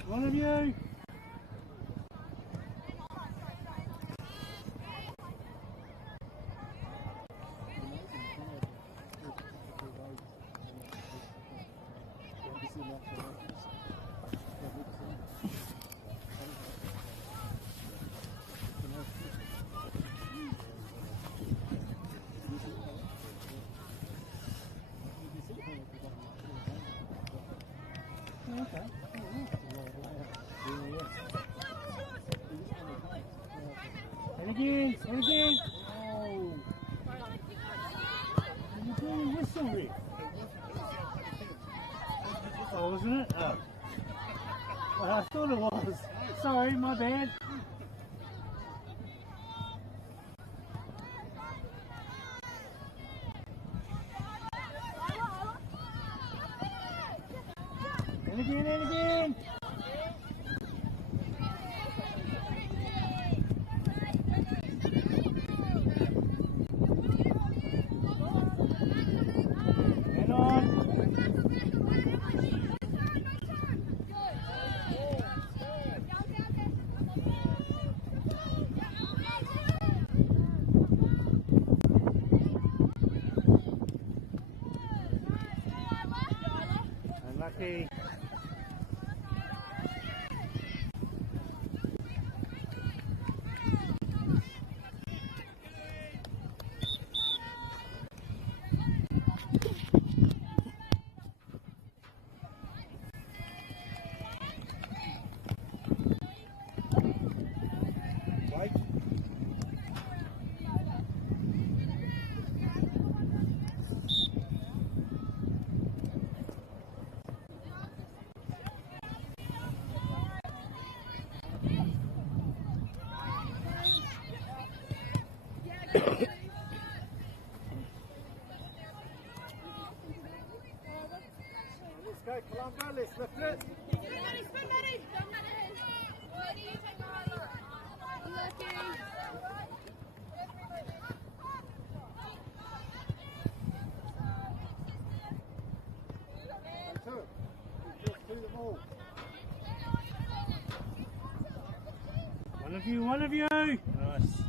One of you. Okay. Sorry, my bad. And again, and again. And on. Unlucky. Let's go, Columba, let's lift it. One of you. Nice. Nice.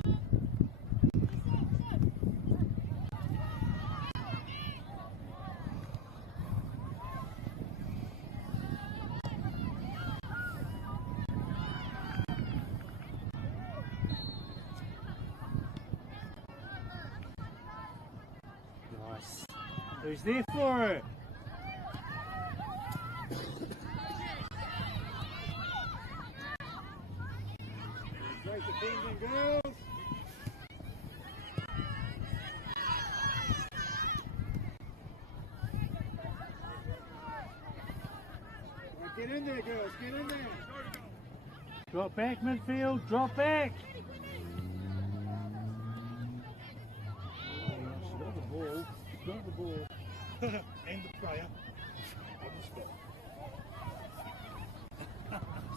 Who's there for it? Great defending, girls. Right, get in there, girls. Get in there. Drop back, midfield. Drop back. She's got the ball. She's got the ball. And the player.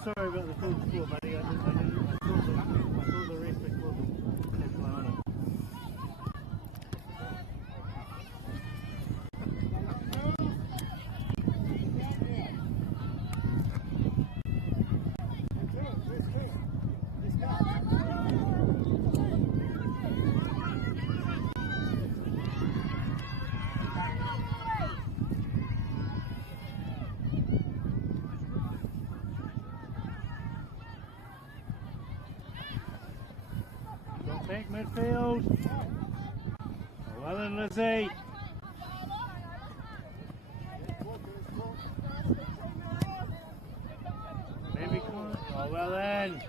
Sorry about the full score, buddy. I saw the rest before the next one on it. Back midfield. Well done, Lizzie. Maybe oh, well then.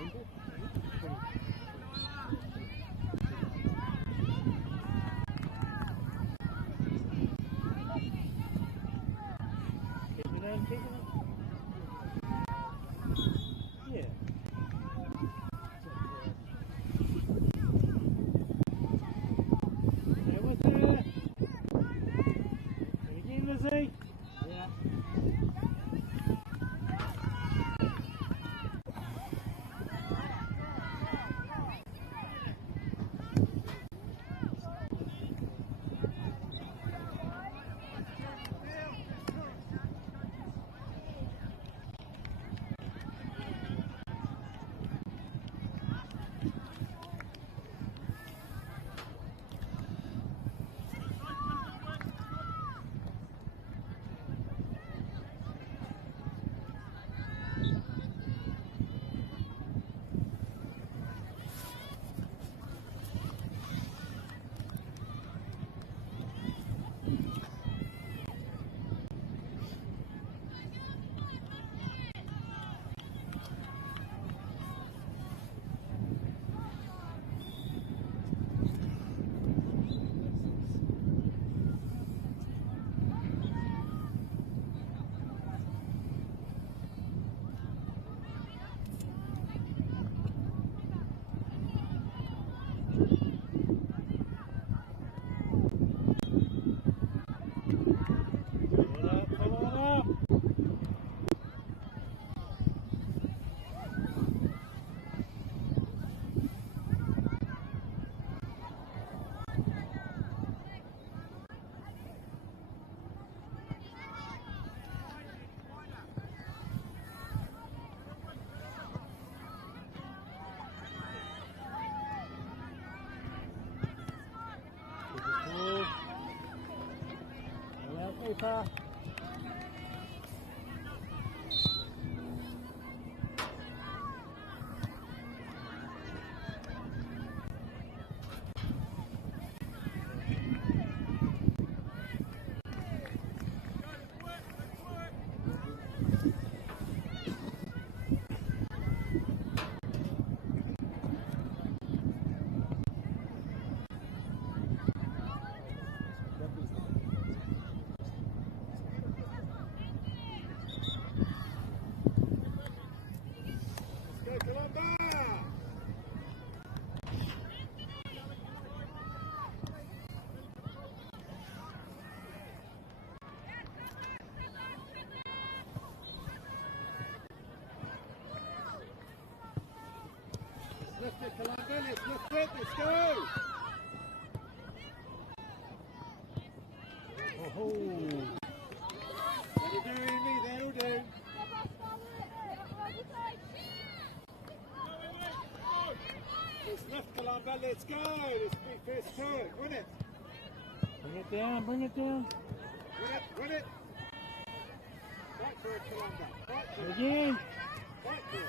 Yeah. Stay with it. And again, Lizzie. Yeah. Paper. Lift it, Kalanga, let's lift it, let's go! Oh, That'll do, Amy, that'll do. Let's lift, Kalanga, let's go! Let's be first to it, win it! bring it down, bring it down. Win it! Fight for it, Kalanga, fight for it! Again. Fight for it!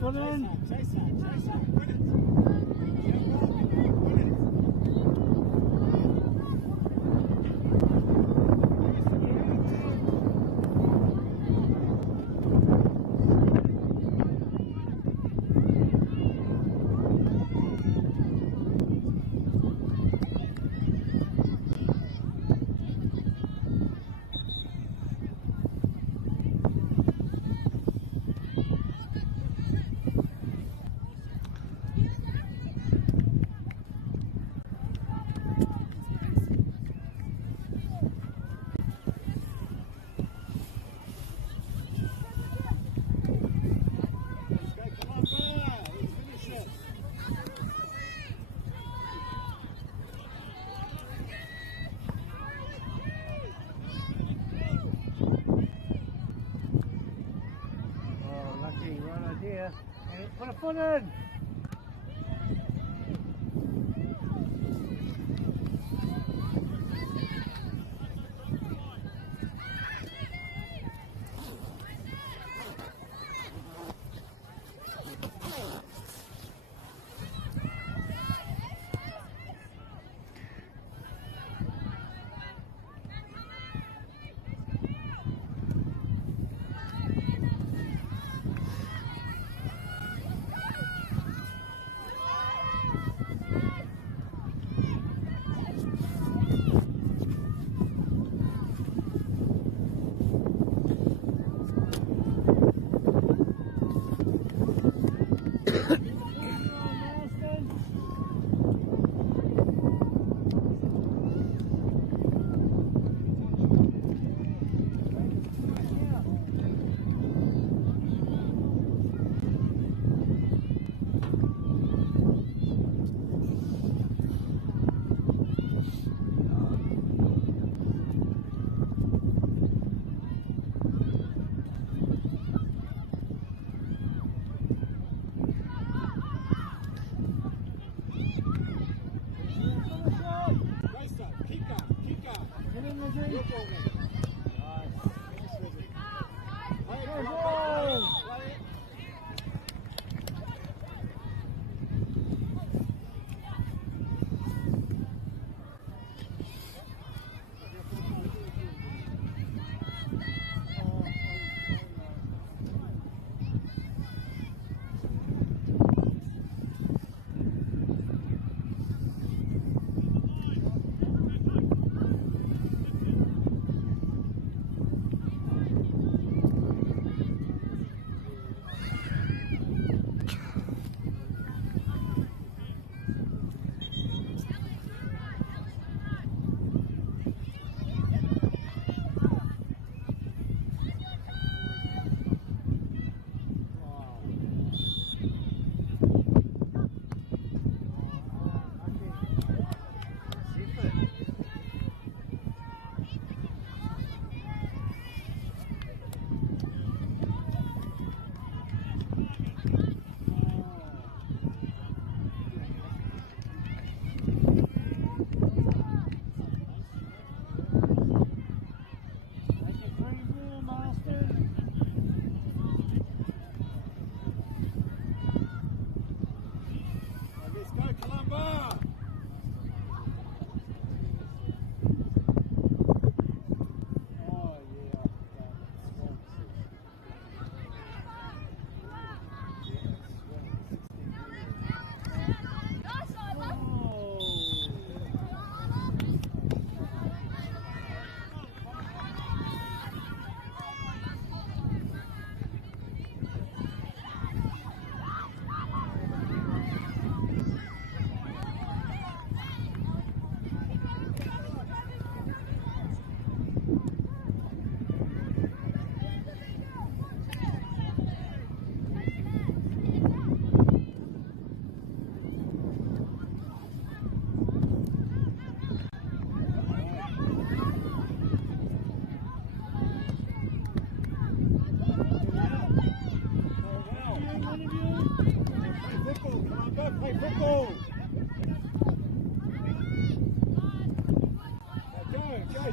Put it in. Chase that, win it! Put a foot in.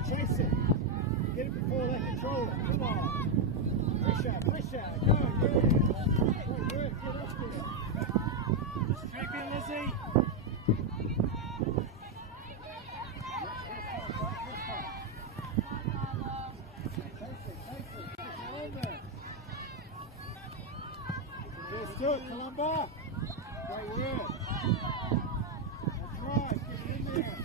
Chase it. Get it before they control it. Come on. Push out. Go. Yeah. Great work. Get up there. Check in, Lizzie. Let's do it, Columba. Great work. That's right. Get in there.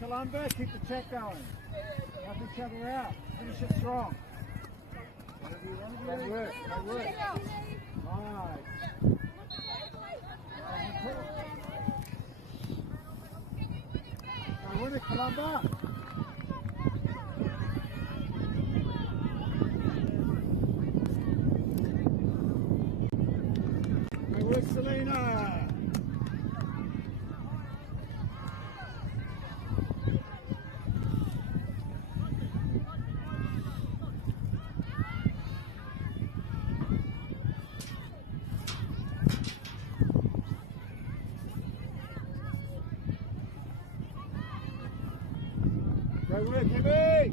Columba, keep the check going. Help each other out. Finish it strong. Good work. Bamba. Good work, Selena. Great work, Kimmy!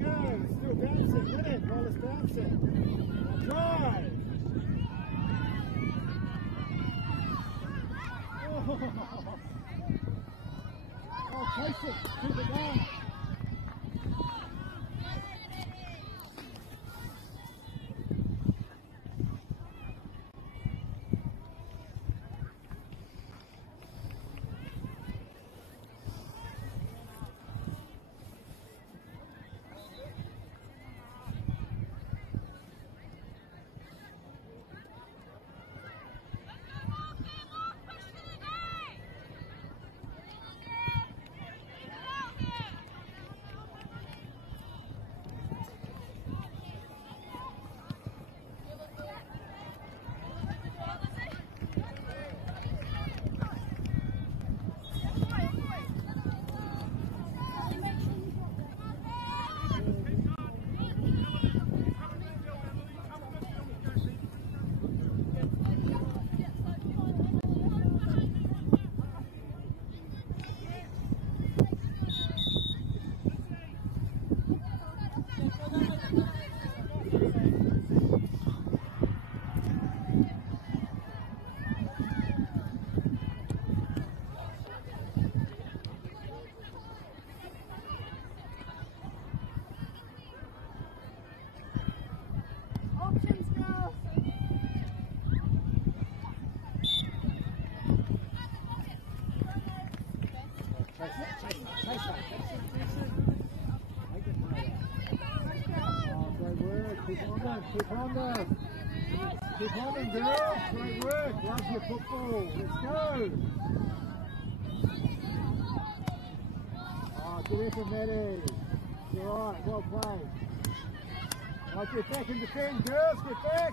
Go! Still bouncing, get it while it's bouncing. Drive! Oh, chase it, keep it down. Keep on there. Keep on them, girls. Great work. Love your football. Let's go. Oh, good effort, Maddie. You're all right. Well played. Right, get back and defend, girls. Get back.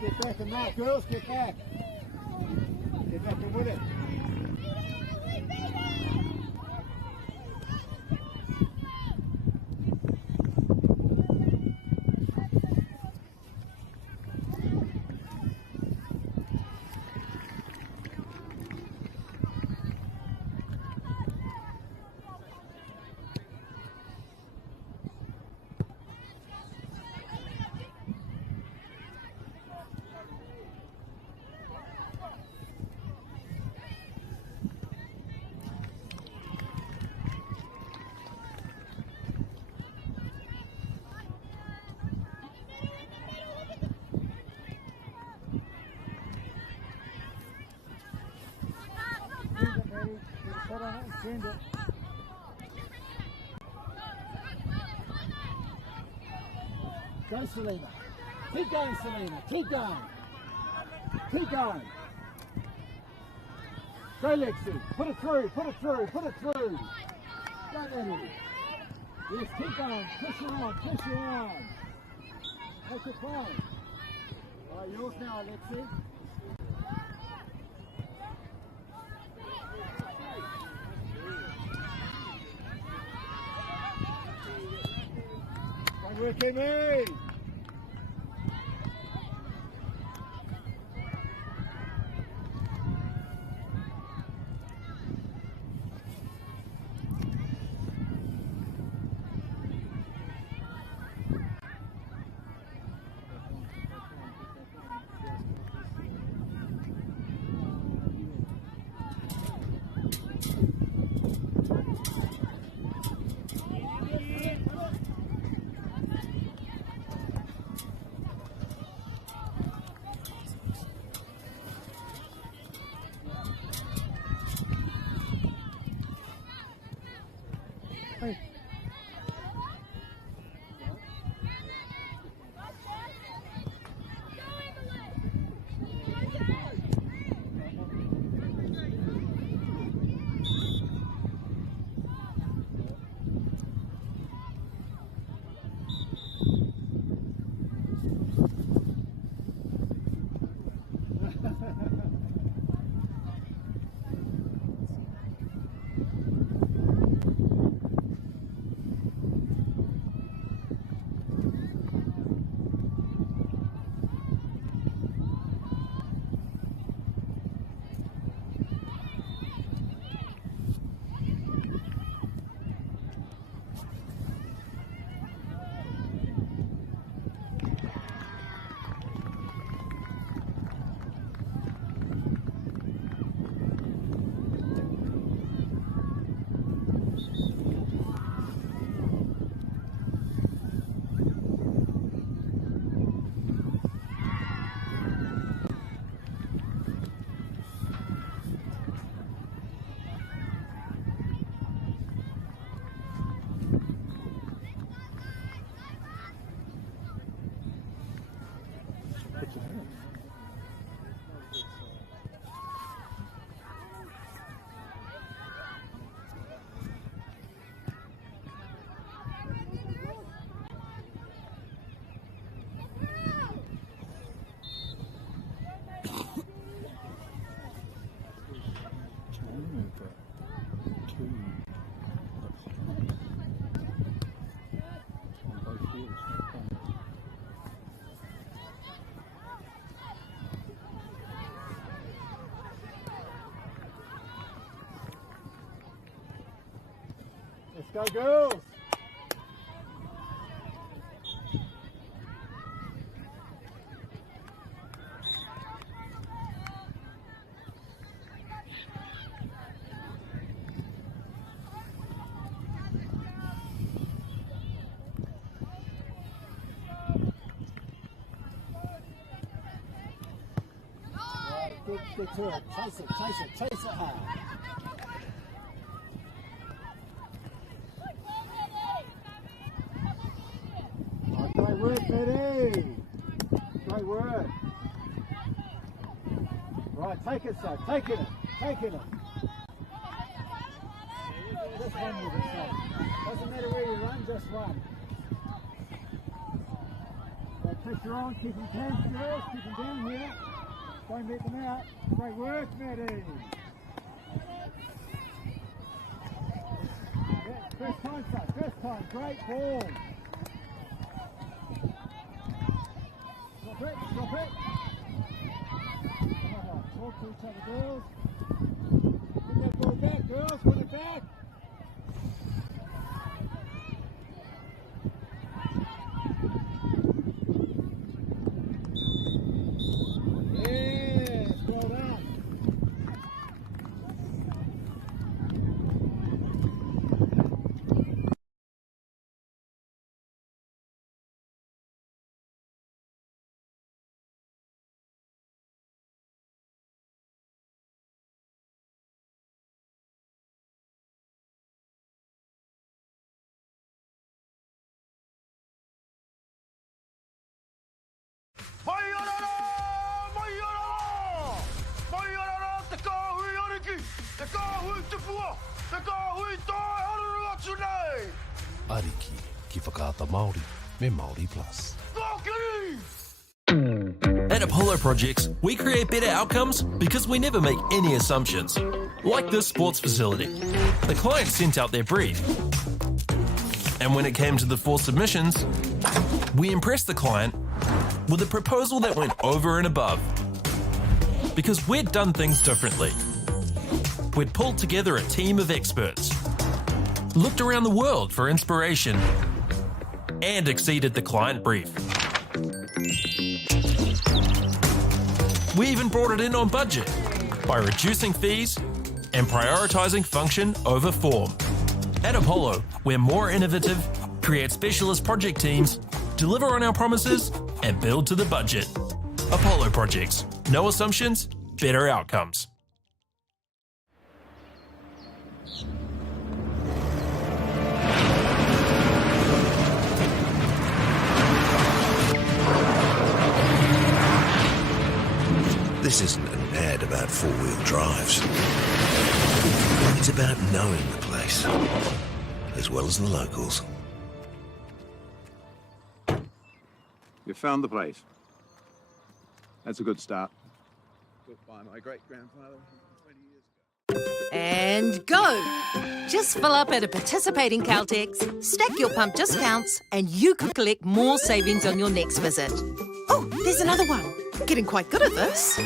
Get back and knock, girls, get back. Get back and win it. Send it. Go, Selena. Keep going, Selena. Keep going. Keep going. Go, Lexi. Put it through. Put it through. Put it through. Go, Eddie. Yes, keep going. Push her on. Push her on. Make it fine. All right, yours now, Lexi. Good work, Emmy. Let's go, girls! Good to it. Chase it, chase it, chase it hard. Great work, Betty. Great work. Right, take it, son. Take it. Take it. This one will be safe. Doesn't matter where you run, just run. Right, pressure on, keep them down, girls. Keep them down here. Don't let them out. Great work, Maddie. Yeah, first time, son. First time. Great ball. Drop it, drop it. Talk to each other, girls. Bring that ball back, girls. Put it back. Yes, well done. Ariki, ki whakaata Māori, me Māori Plus. At Apollo Projects, we create better outcomes because we never make any assumptions. Like this sports facility. The client sent out their brief. And when it came to the 4 submissions, we impressed the client with a proposal that went over and above. Because we'd done things differently. We'd pulled together a team of experts, looked around the world for inspiration, and exceeded the client brief. We even brought it in on budget by reducing fees and prioritising function over form. At Apollo, we're more innovative, create specialist project teams, deliver on our promises, and build to the budget. Apollo Projects. No assumptions, better outcomes. This isn't an ad about four-wheel drives. It's about knowing the place, as well as the locals. You found the place. That's a good start. Built by my great-grandfather 20 years ago. And go! Just fill up at a participating Caltex, stack your pump discounts, and you could collect more savings on your next visit. Oh, there's another one. Getting quite good at this.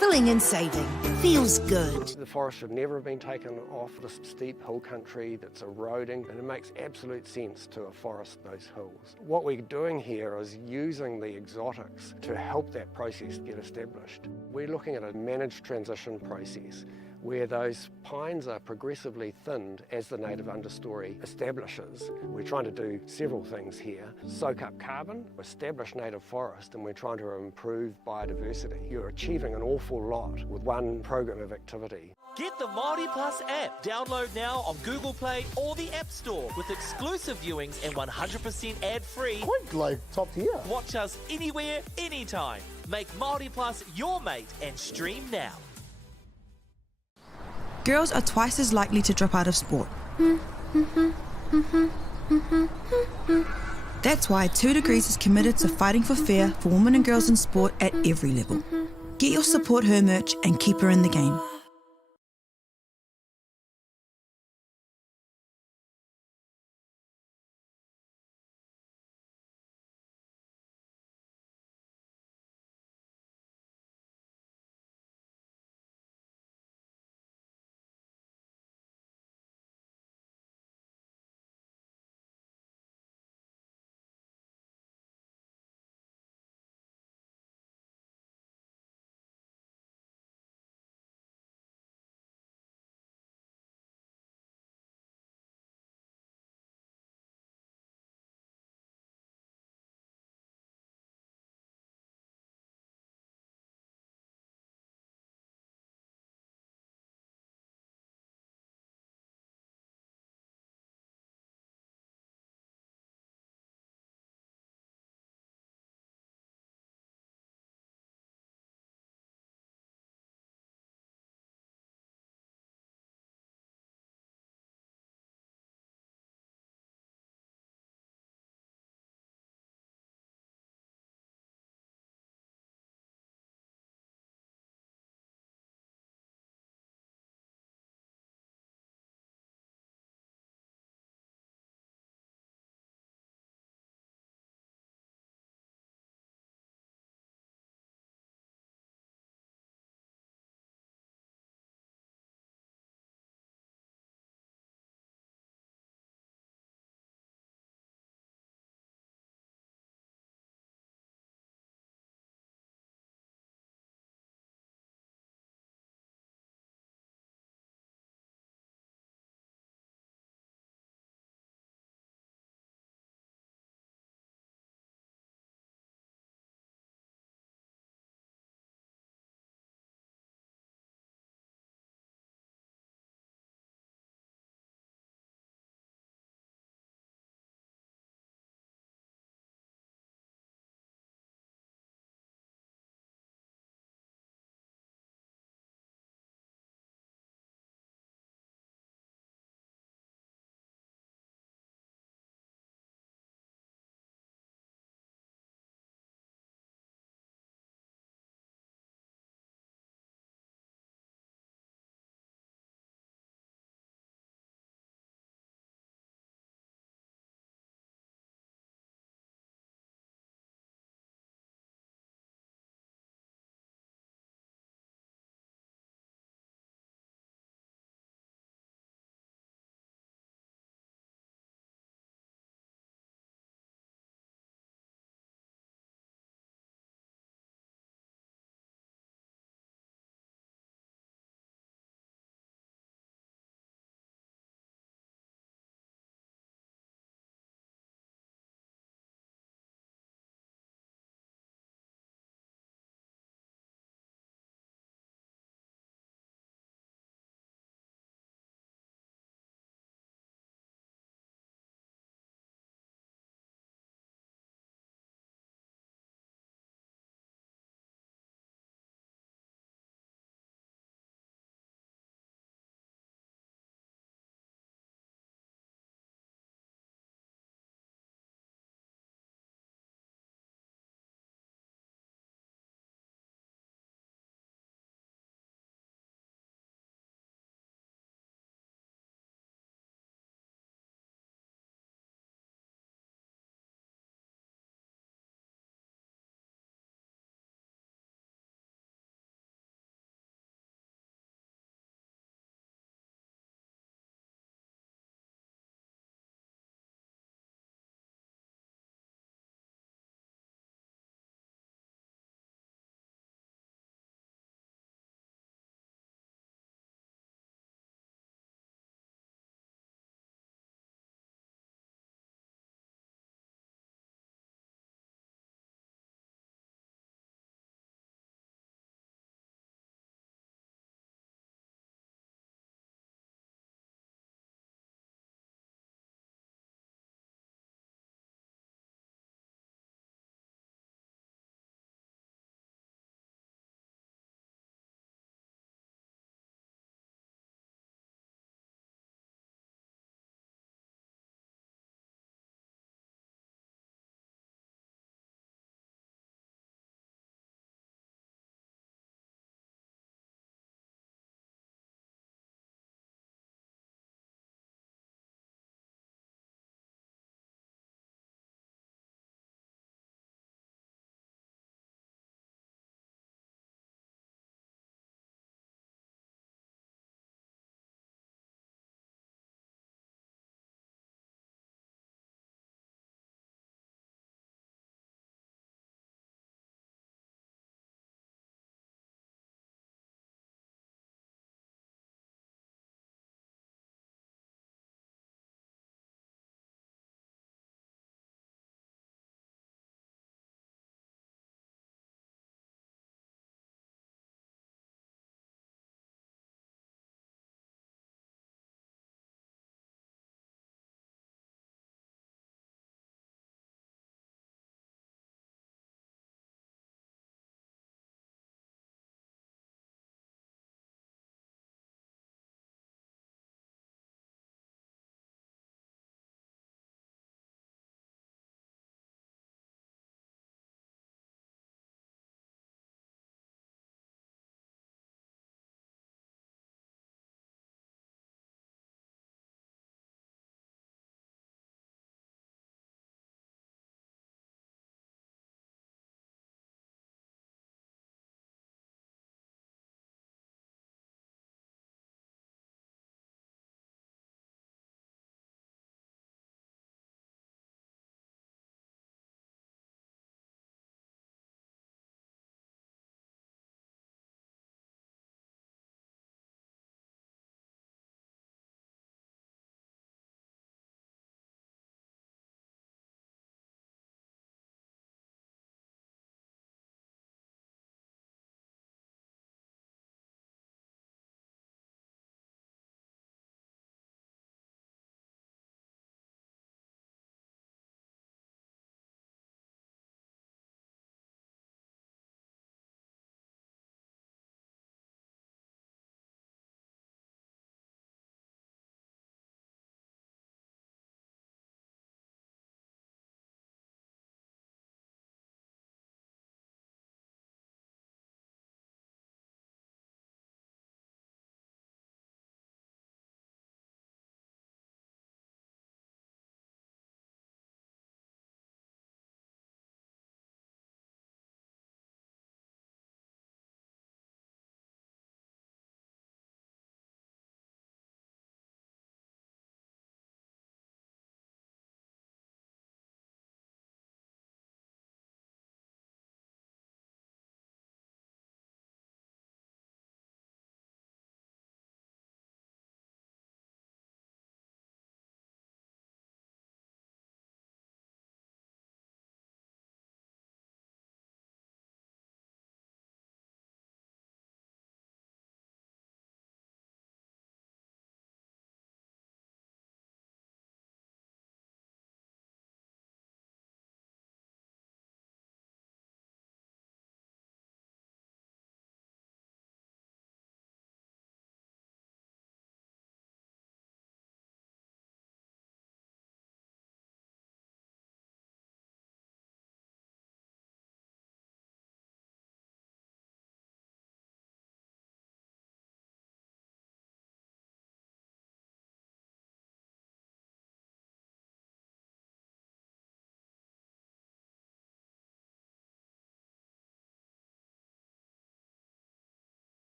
Filling and saving. Feels good. The forest should never have been taken off this steep hill country that's eroding, and it makes absolute sense to afforest those hills. What we're doing here is using the exotics to help that process get established. We're looking at a managed transition process where those pines are progressively thinned as the native understory establishes. We're trying to do several things here. Soak up carbon, establish native forest, and we're trying to improve biodiversity. You're achieving an awful lot with one program of activity. Get the Māori Plus app. Download now on Google Play or the App Store with exclusive viewings and 100% ad-free. Quite like top tier. Watch us anywhere, anytime. Make Māori Plus your mate and stream now. Girls are twice as likely to drop out of sport. That's why 2 Degrees is committed to fighting for fair for women and girls in sport at every level. Get your Support Her merch and keep her in the game.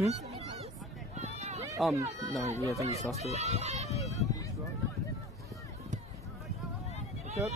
No, yeah, I think he's lost it. Good.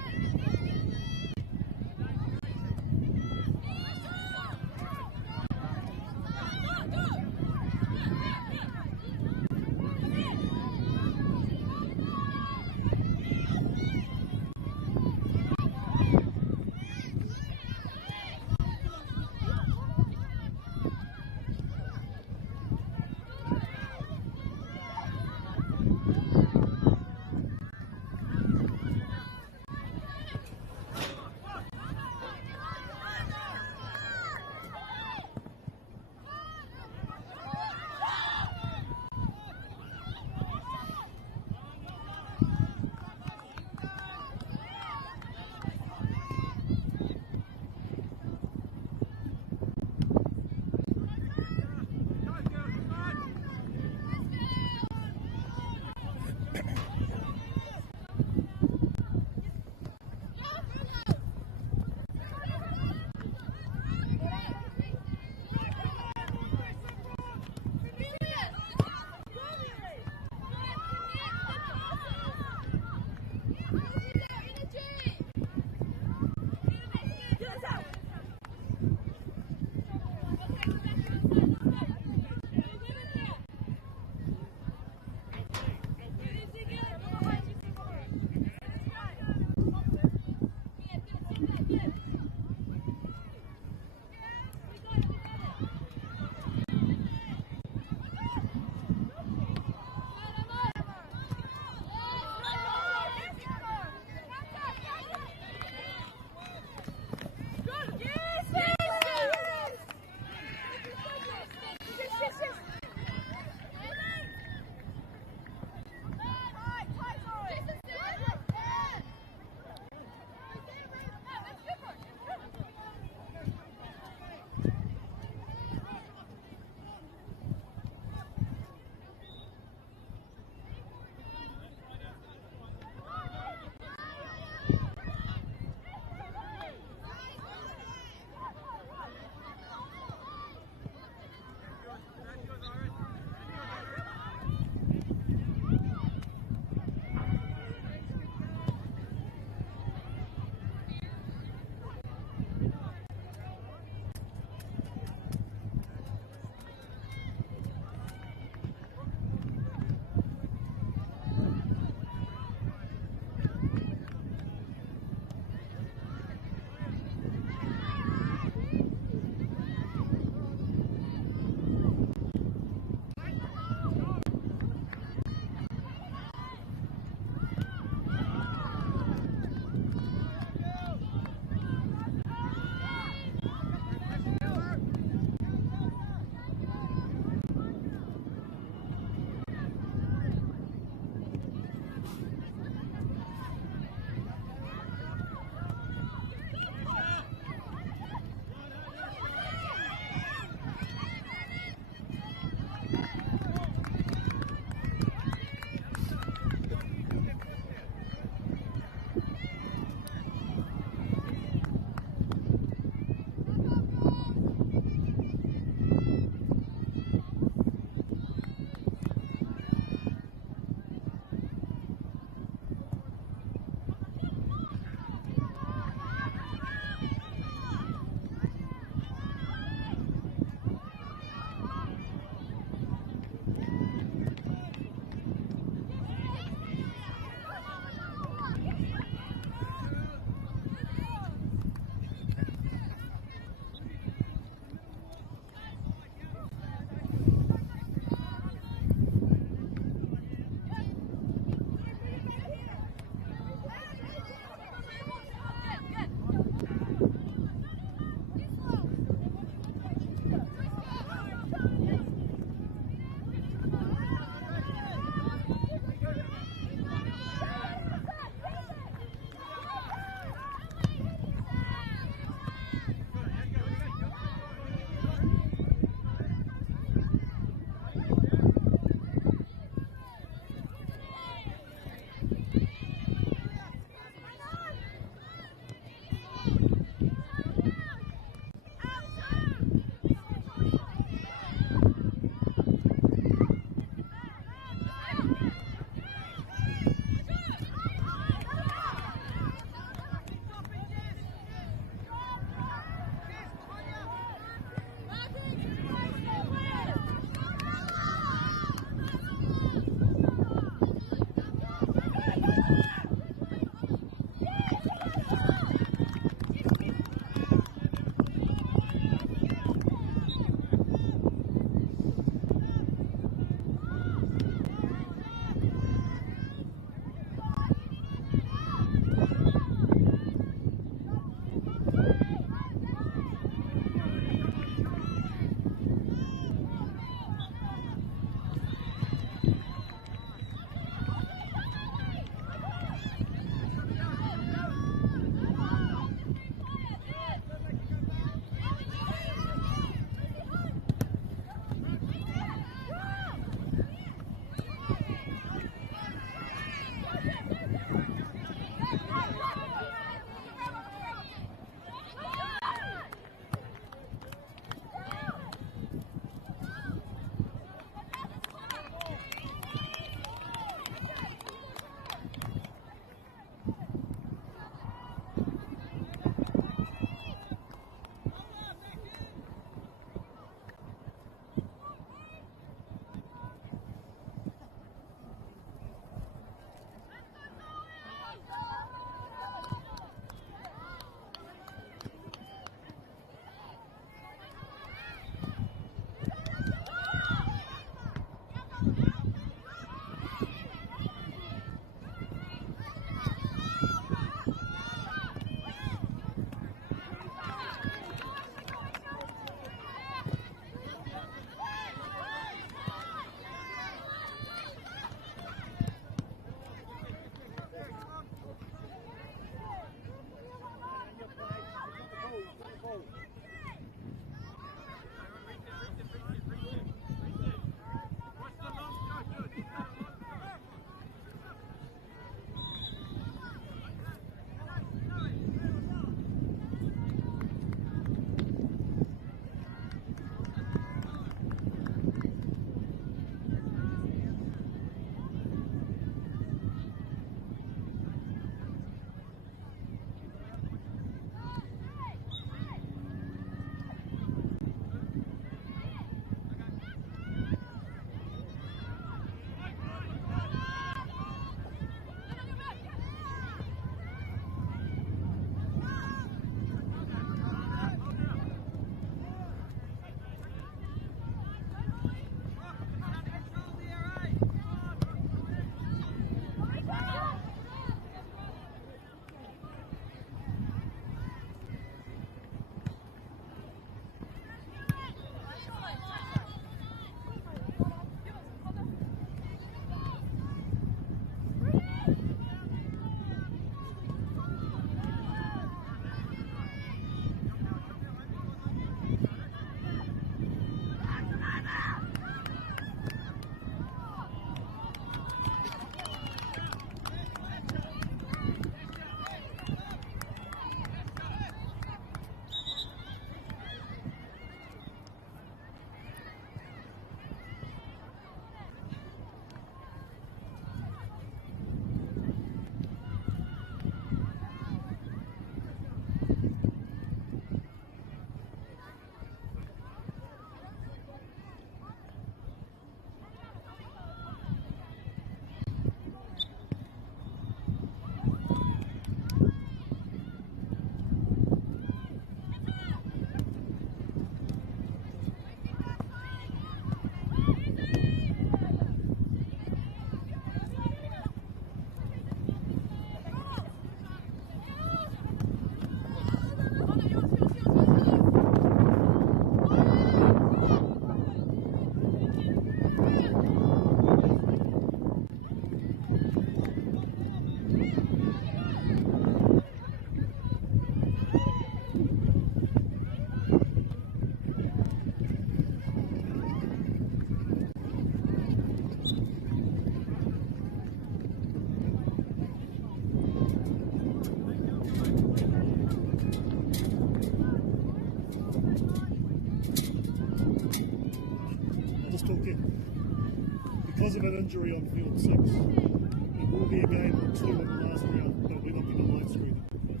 here. Because of an injury on field 6, it will be a game or 2 in the last round, but we're not going to live stream it.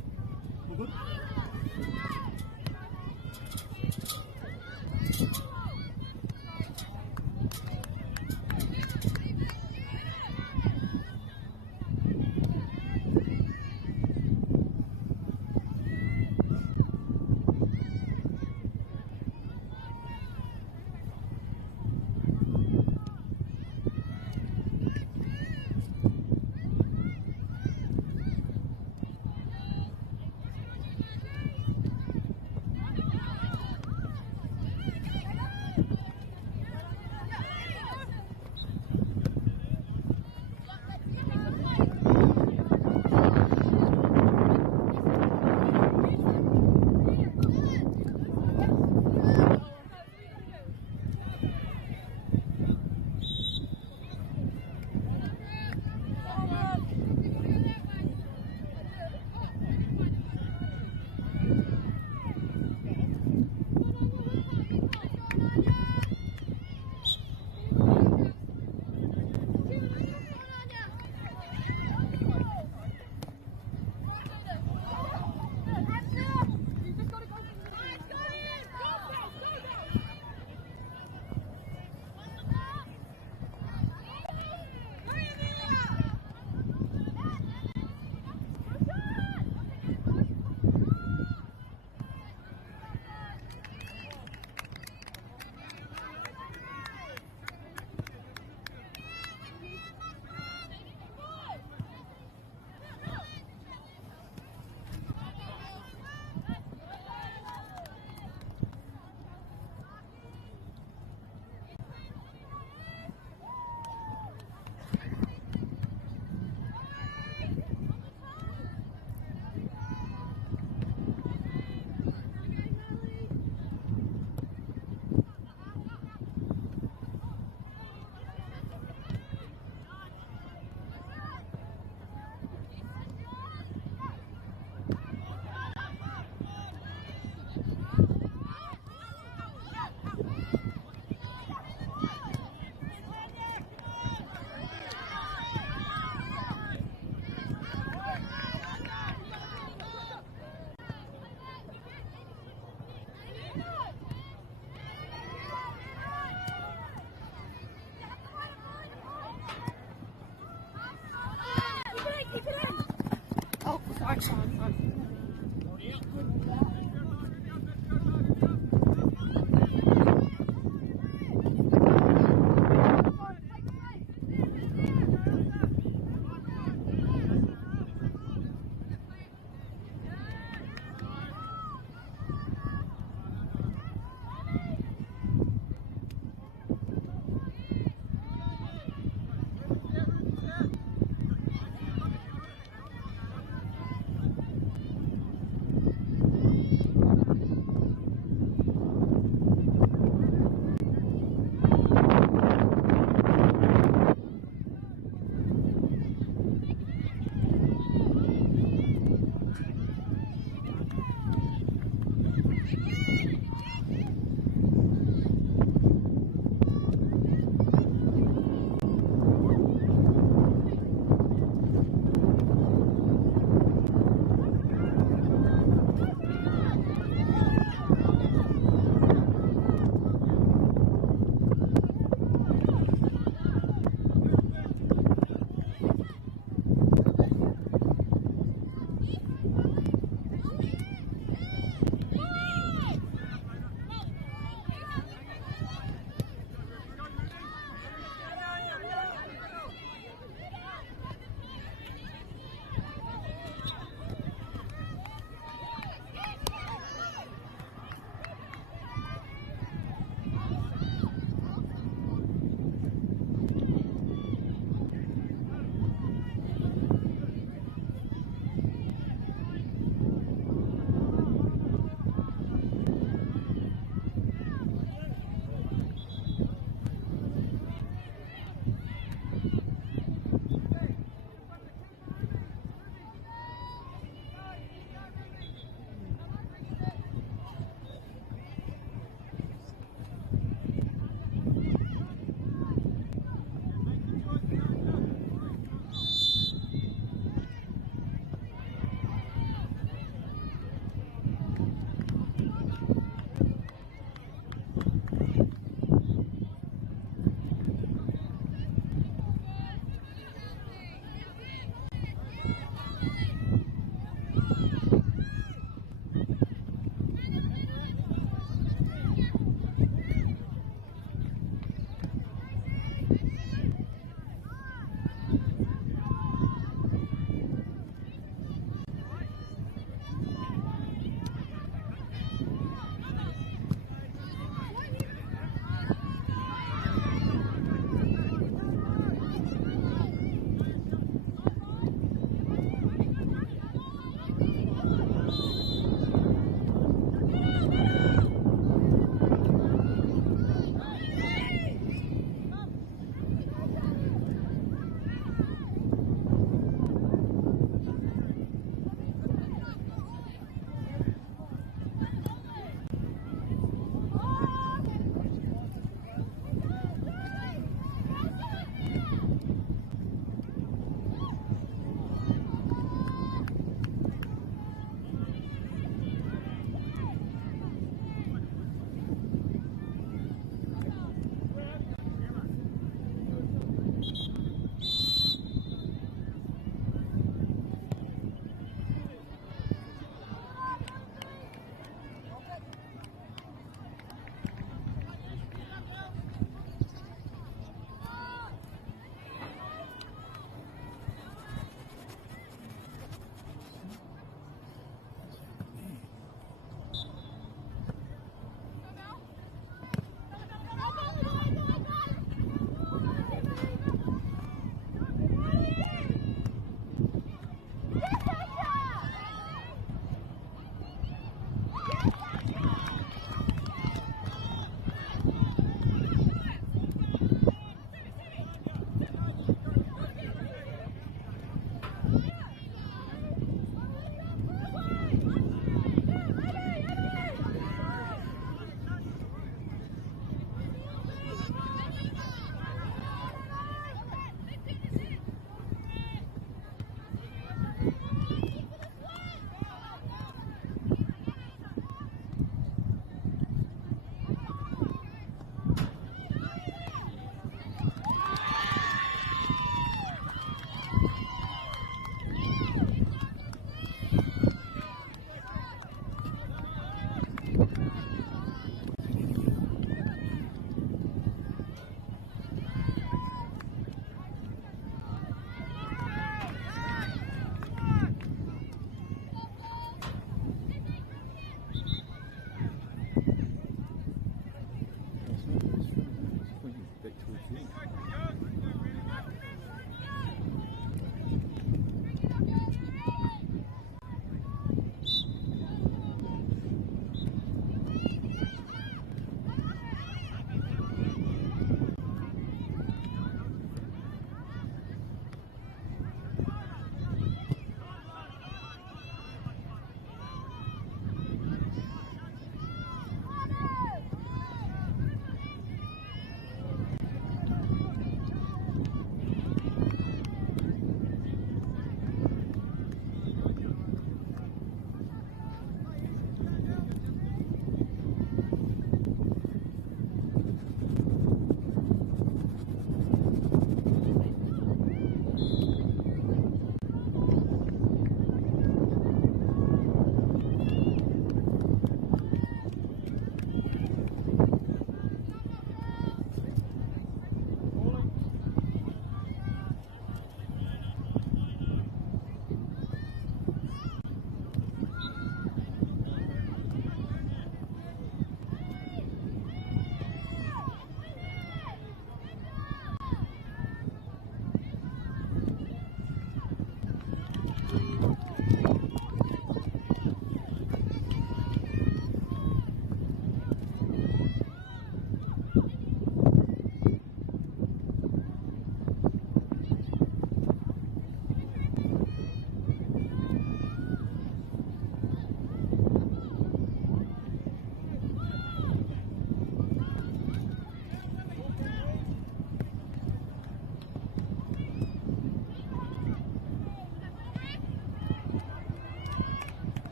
All good?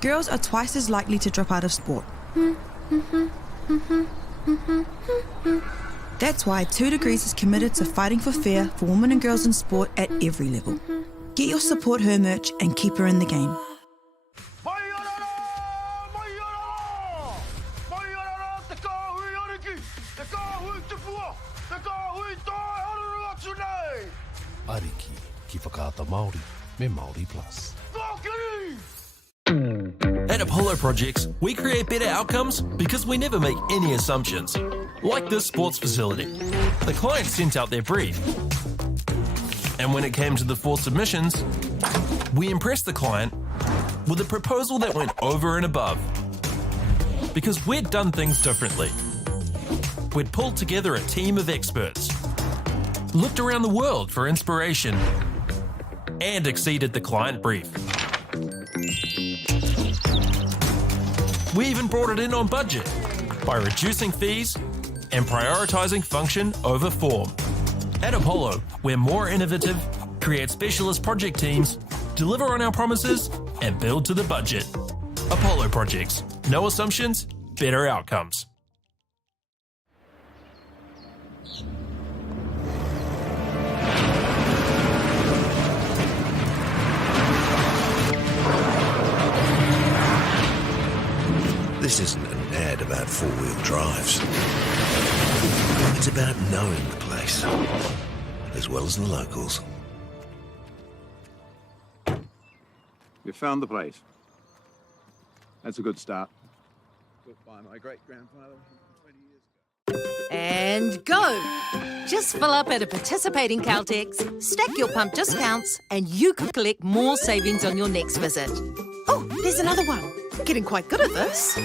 girls are twice as likely to drop out of sport. That's why 2 Degrees is committed to fighting for fair for women and girls in sport at every level. Get your Support Her merch and keep her in the game. Ariki, ki whakaata Māori, me Māori Plus. At Apollo Projects, we create better outcomes because we never make any assumptions. Like this sports facility. The client sent out their brief. And when it came to the 4 submissions, we impressed the client with a proposal that went over and above. Because we'd done things differently. We'd pulled together a team of experts, looked around the world for inspiration, and exceeded the client brief. We even brought it in on budget by reducing fees and prioritising function over form. At Apollo, we're more innovative, create specialist project teams, deliver on our promises, and build to the budget. Apollo Projects. No assumptions, better outcomes. This isn't an ad about 4-wheel drives. It's about knowing the place, as well as the locals. You found the place. That's a good start. Built by my great-grandfather 20 years ago. And go! Just fill up at a participating Caltex, stack your pump discounts, and you could collect more savings on your next visit. Oh, there's another one. Getting quite good at this.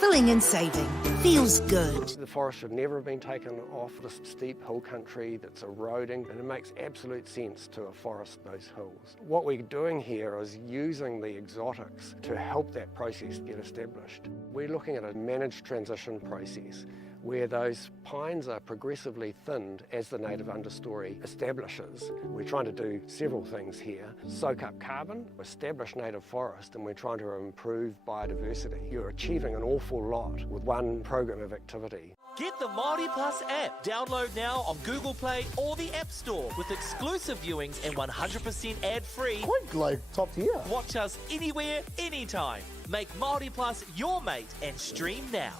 Filling and saving. Feels good. The forest should never have been taken off this steep hill country that's eroding, and it makes absolute sense to afforest those hills. What we're doing here is using the exotics to help that process get established. We're looking at a managed transition process where those pines are progressively thinned as the native understory establishes. We're trying to do several things here. Soak up carbon, establish native forest, and we're trying to improve biodiversity. You're achieving an awful lot with one program of activity. Get the Māori Plus app. Download now on Google Play or the App Store with exclusive viewings and 100% ad-free. Quite like top tier. Watch us anywhere, anytime. Make Māori Plus your mate and stream now.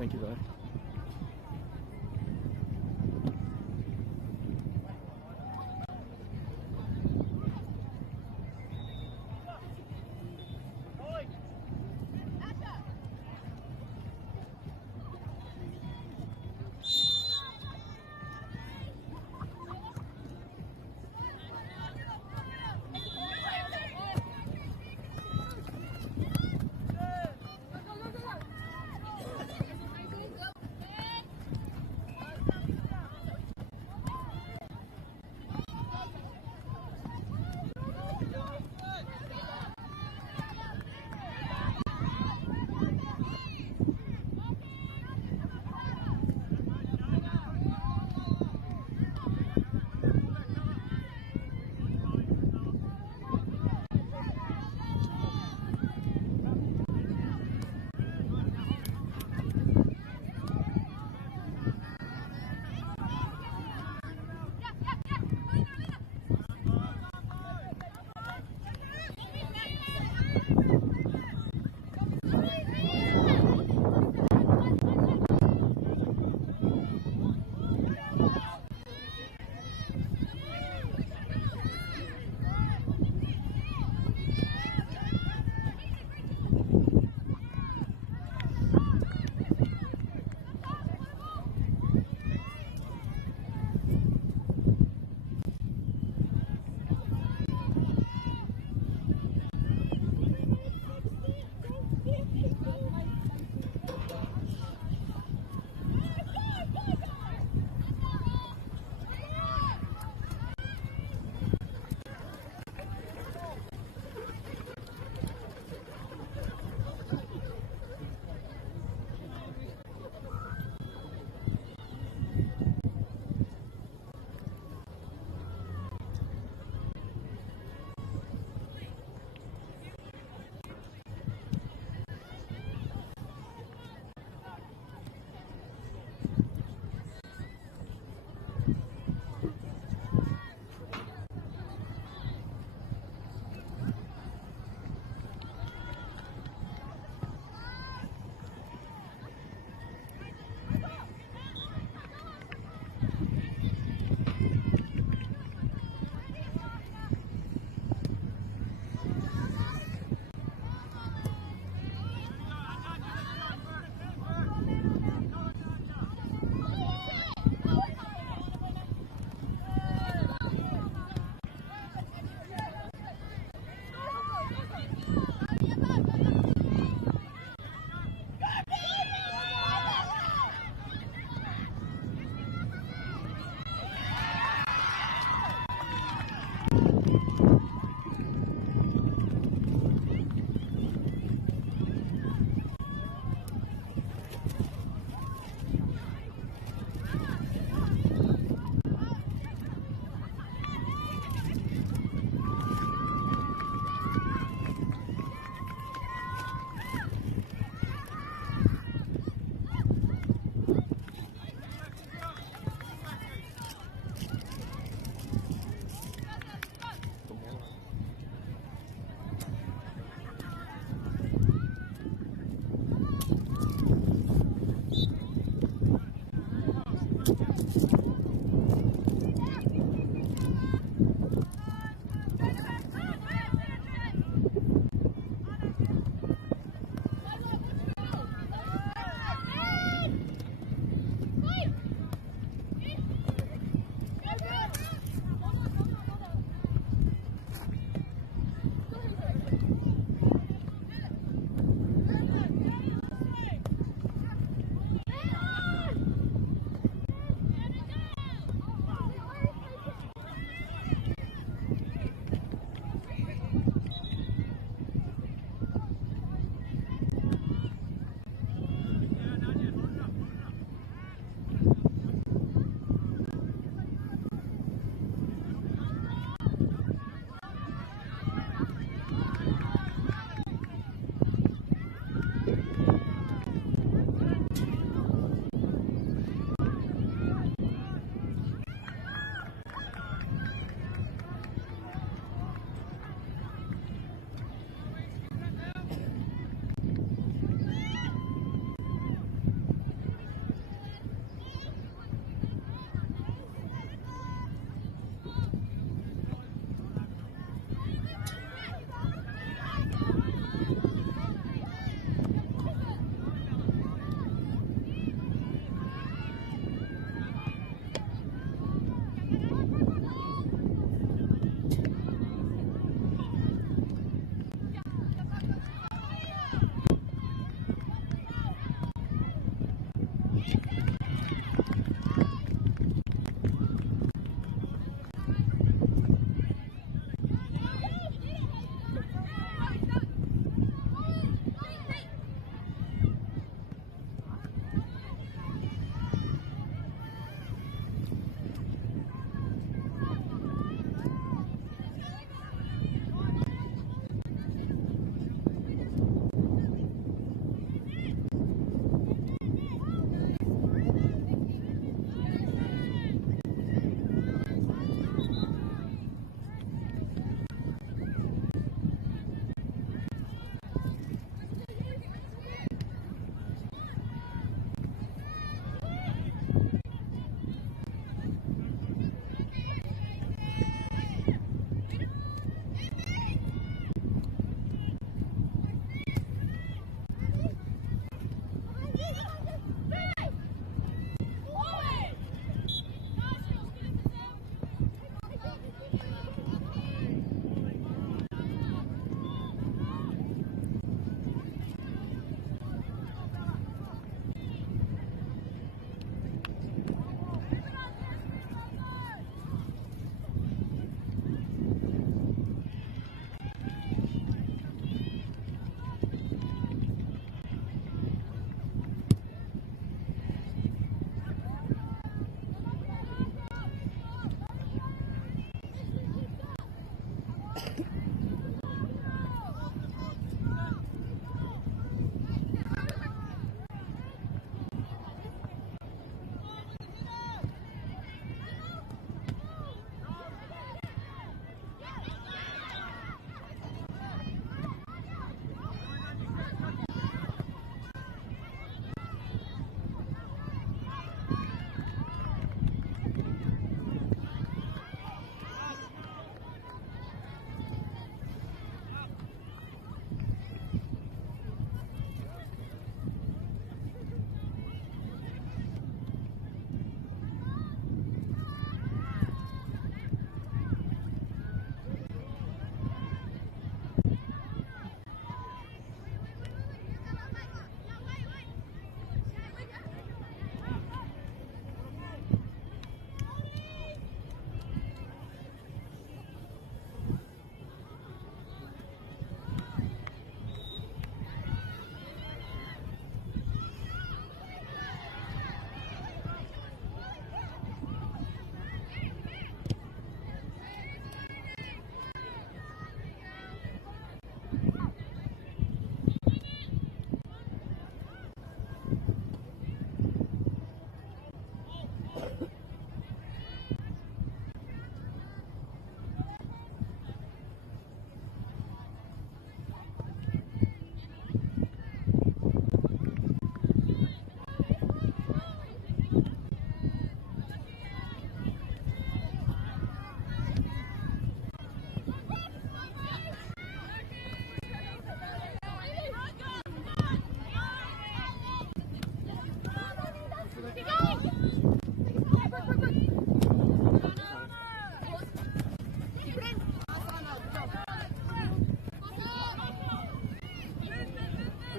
Thank you, though.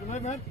Good night, man.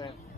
that.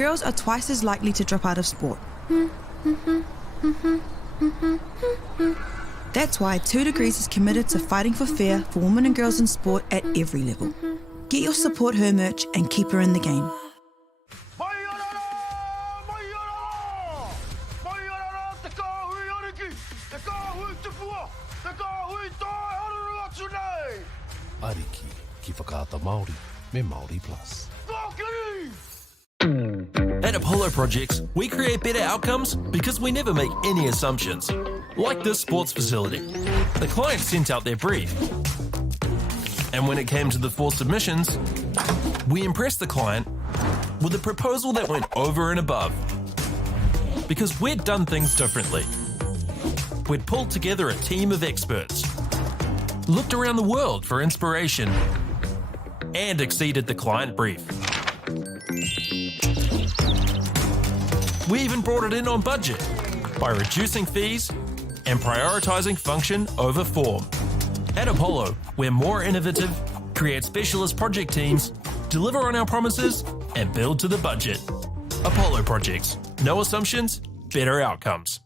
girls are twice as likely to drop out of sport. That's why 2 Degrees is committed to fighting for fair for women and girls in sport at every level. Get your Support Her merch and keep her in the game. Ariki, ki whakaata Māori, me Māori Plus. At Apollo Projects, we create better outcomes because we never make any assumptions. Like this sports facility. The client sent out their brief. And when it came to the 4 submissions, we impressed the client with a proposal that went over and above. Because we'd done things differently. We'd pulled together a team of experts, looked around the world for inspiration, and exceeded the client brief. We even brought it in on budget by reducing fees and prioritising function over form. At Apollo, we're more innovative, create specialist project teams, deliver on our promises, and build to the budget. Apollo Projects. No assumptions, better outcomes.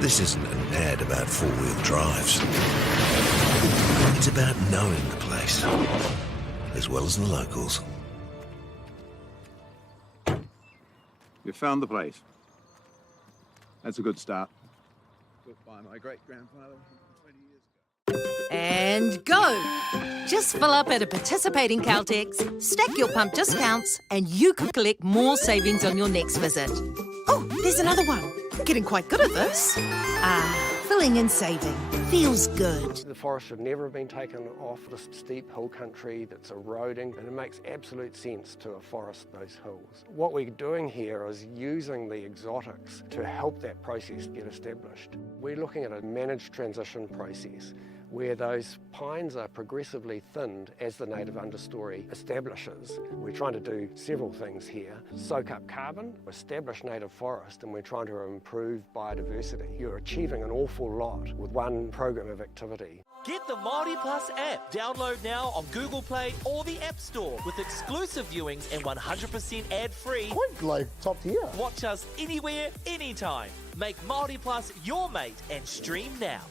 This isn't an ad about four-wheel drives. It's about knowing the place, as well as the locals. You found the place. That's a good start. Built by my great-grandfather 20 years ago. And go! Just fill up at a participating Caltex, stack your pump discounts, and you could collect more savings on your next visit. Oh, there's another one. Getting quite good at this. Filling and saving. Feels good. The forest should never have been taken off this steep hill country that's eroding, and it makes absolute sense to afforest those hills. What we're doing here is using the exotics to help that process get established. We're looking at a managed transition process where those pines are progressively thinned as the native understory establishes. We're trying to do several things here. Soak up carbon, establish native forest, and we're trying to improve biodiversity. You're achieving an awful lot with one program of activity. Get the Māori Plus app. Download now on Google Play or the App Store with exclusive viewings and 100% ad-free. Quite like top tier. Watch us anywhere, anytime. Make Māori Plus your mate and stream now.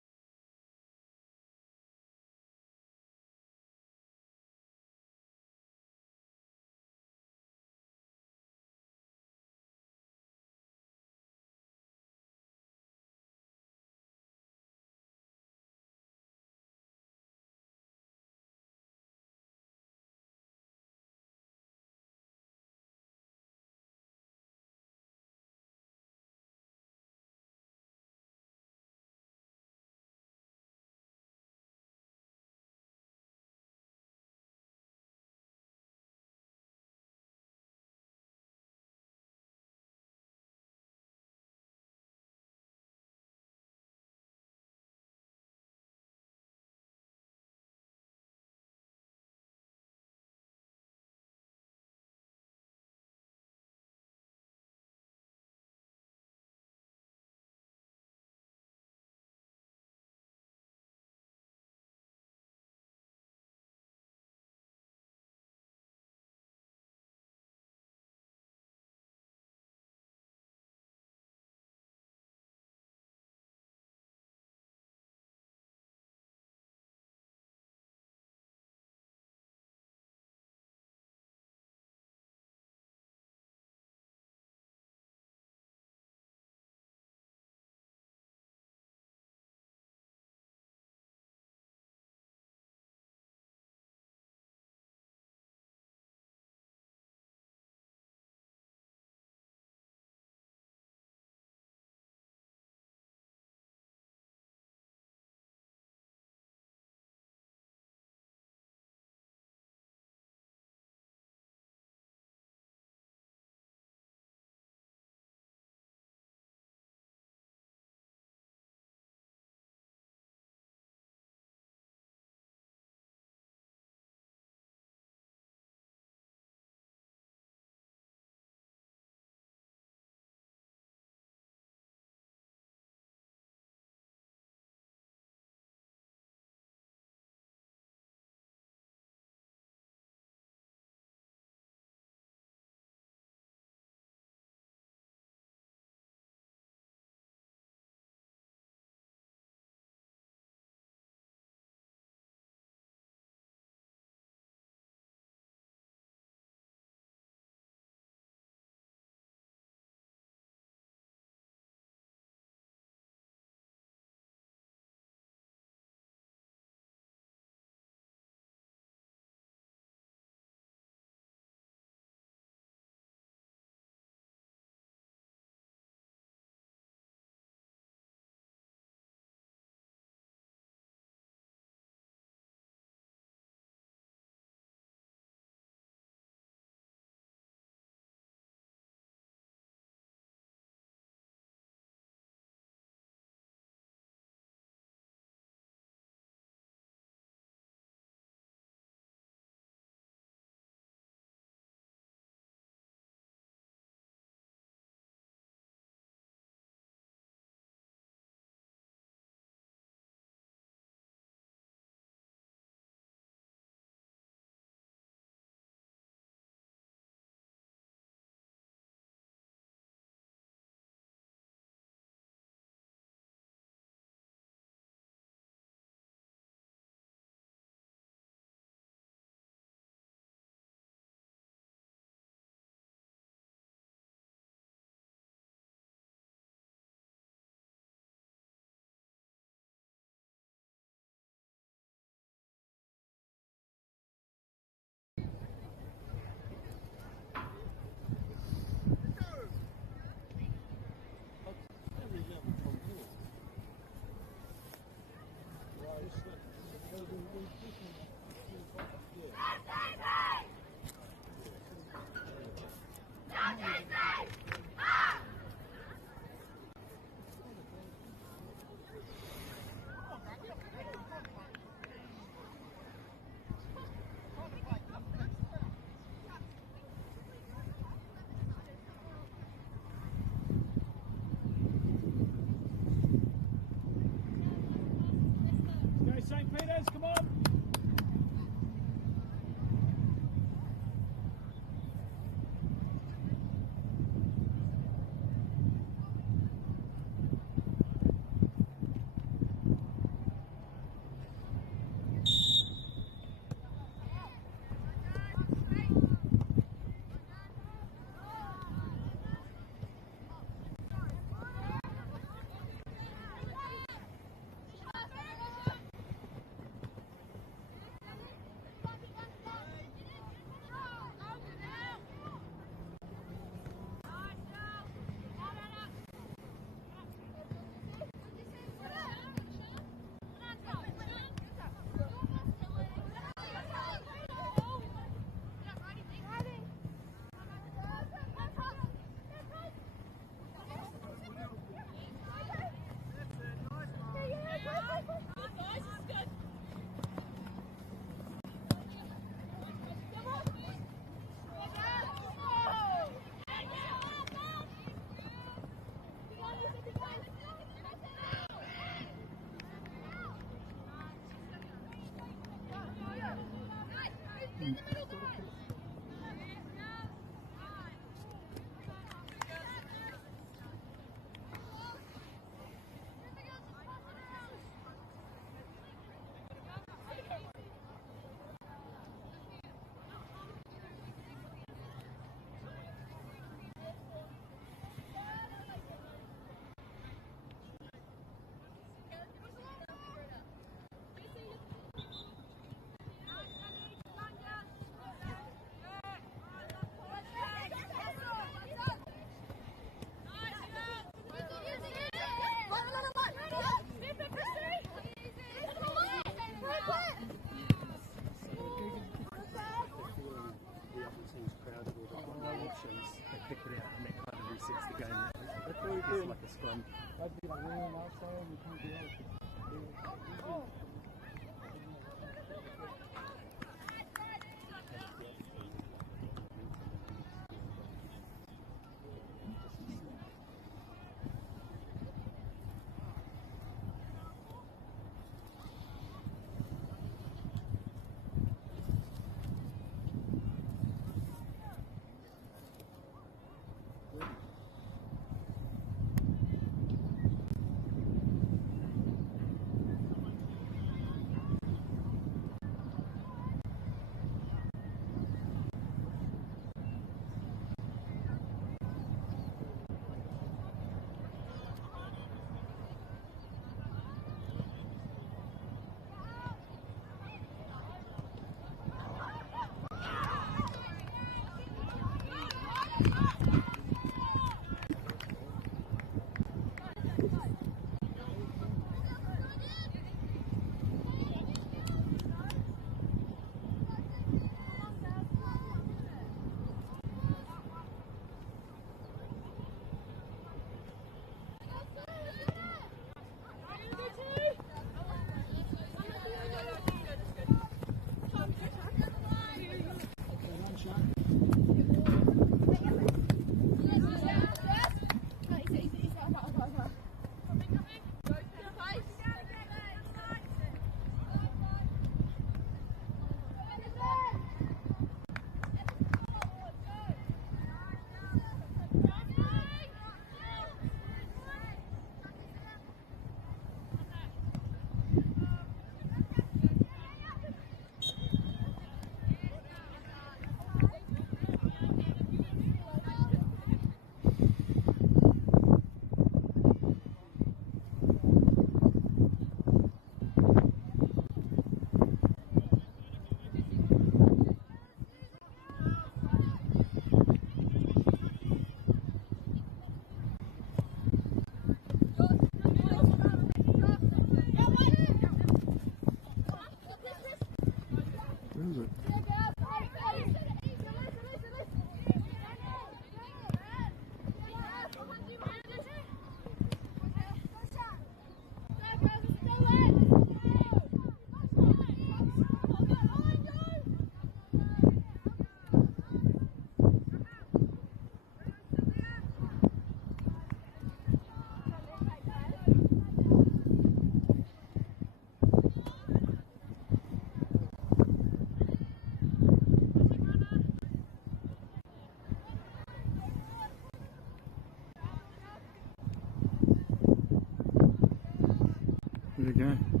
Where'd it go?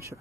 pressure.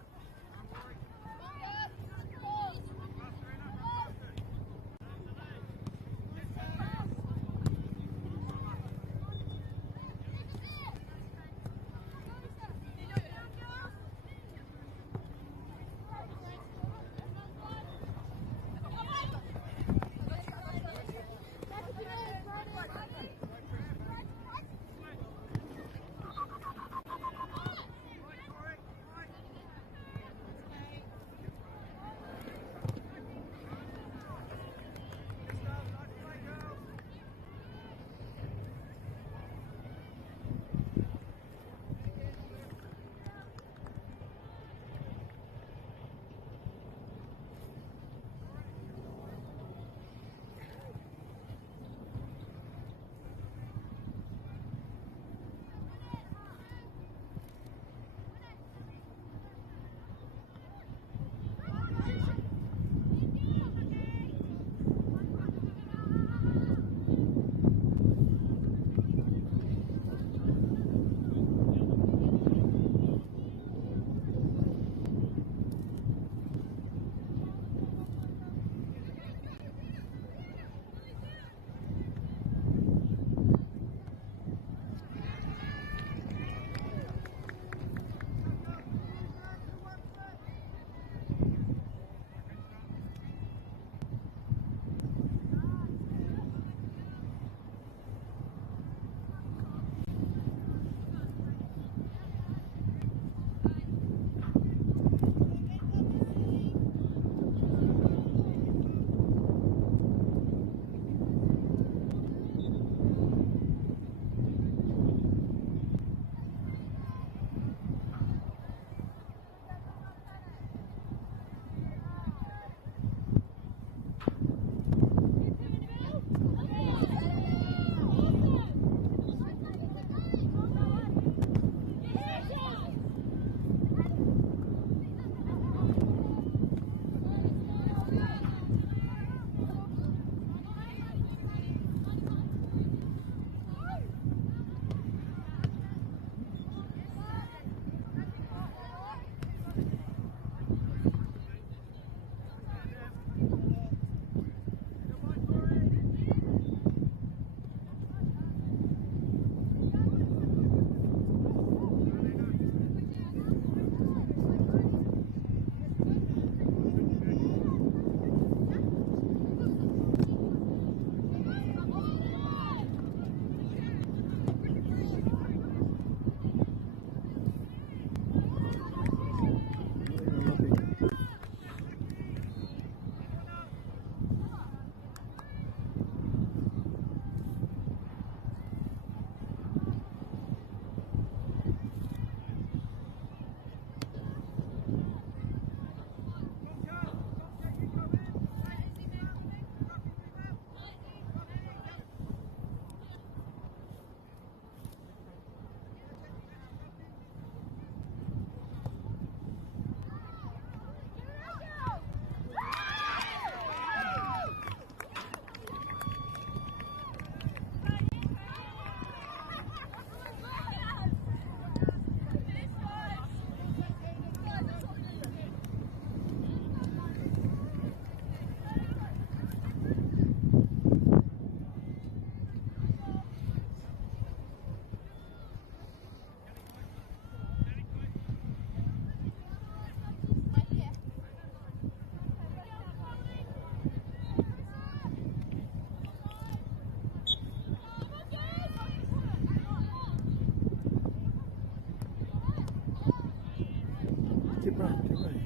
Keep running, keep running.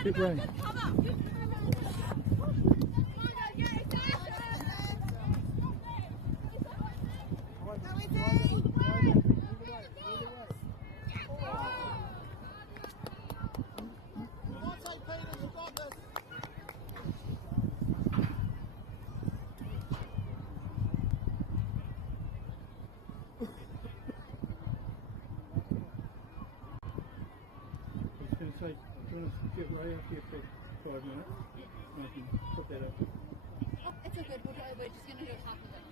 Keep running. Say, do you want to get Ray up here for 5 minutes? I can put that up. Oh, it's okay. We're just going to do half of it.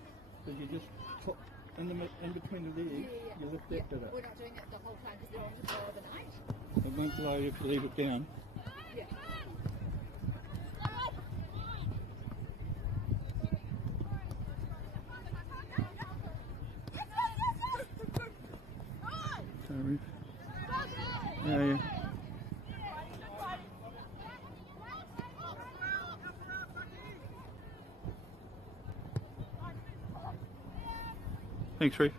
So you just put in between the legs, you lift that bit up. We're not doing it the whole time because they're on the floor overnight. It won't blow if you leave it down. Yeah. Sorry. Yeah. Thanks, Reef.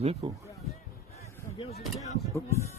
Zippo. Oops.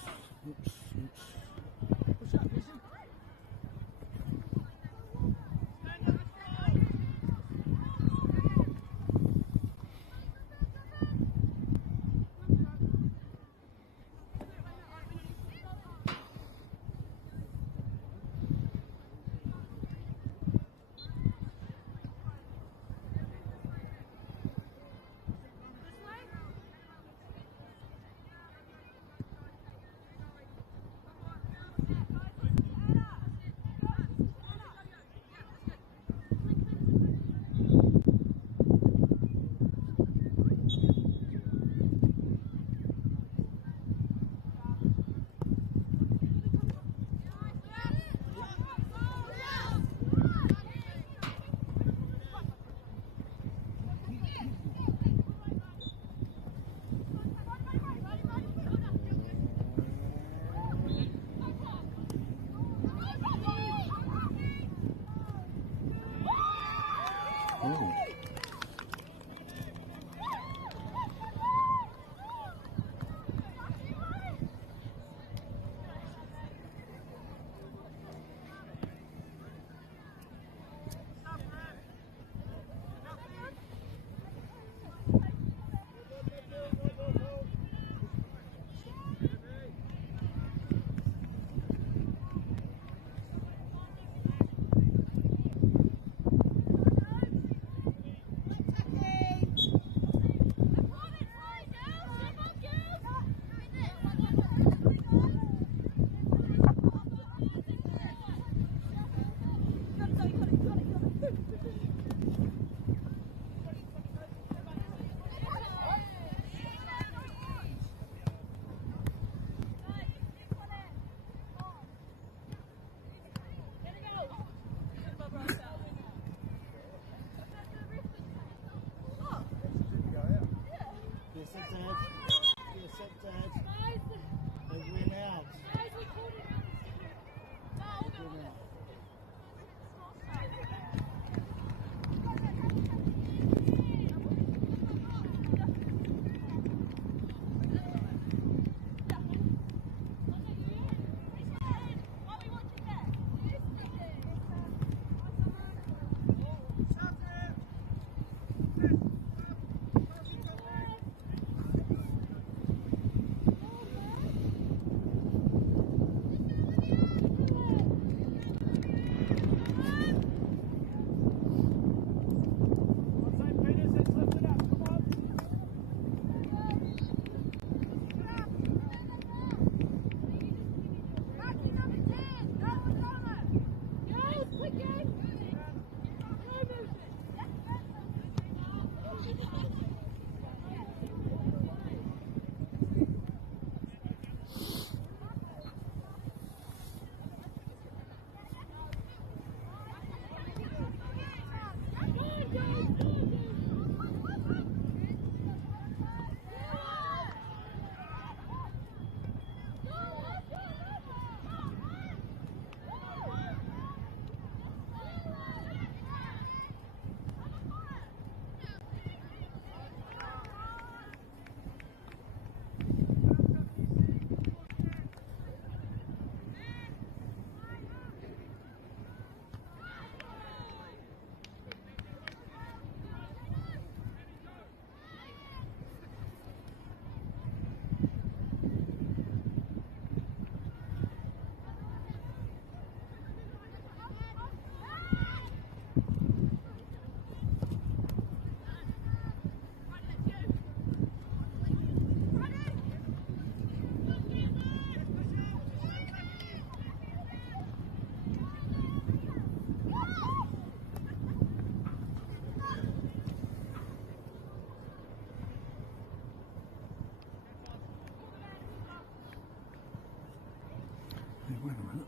Hey, wait a minute.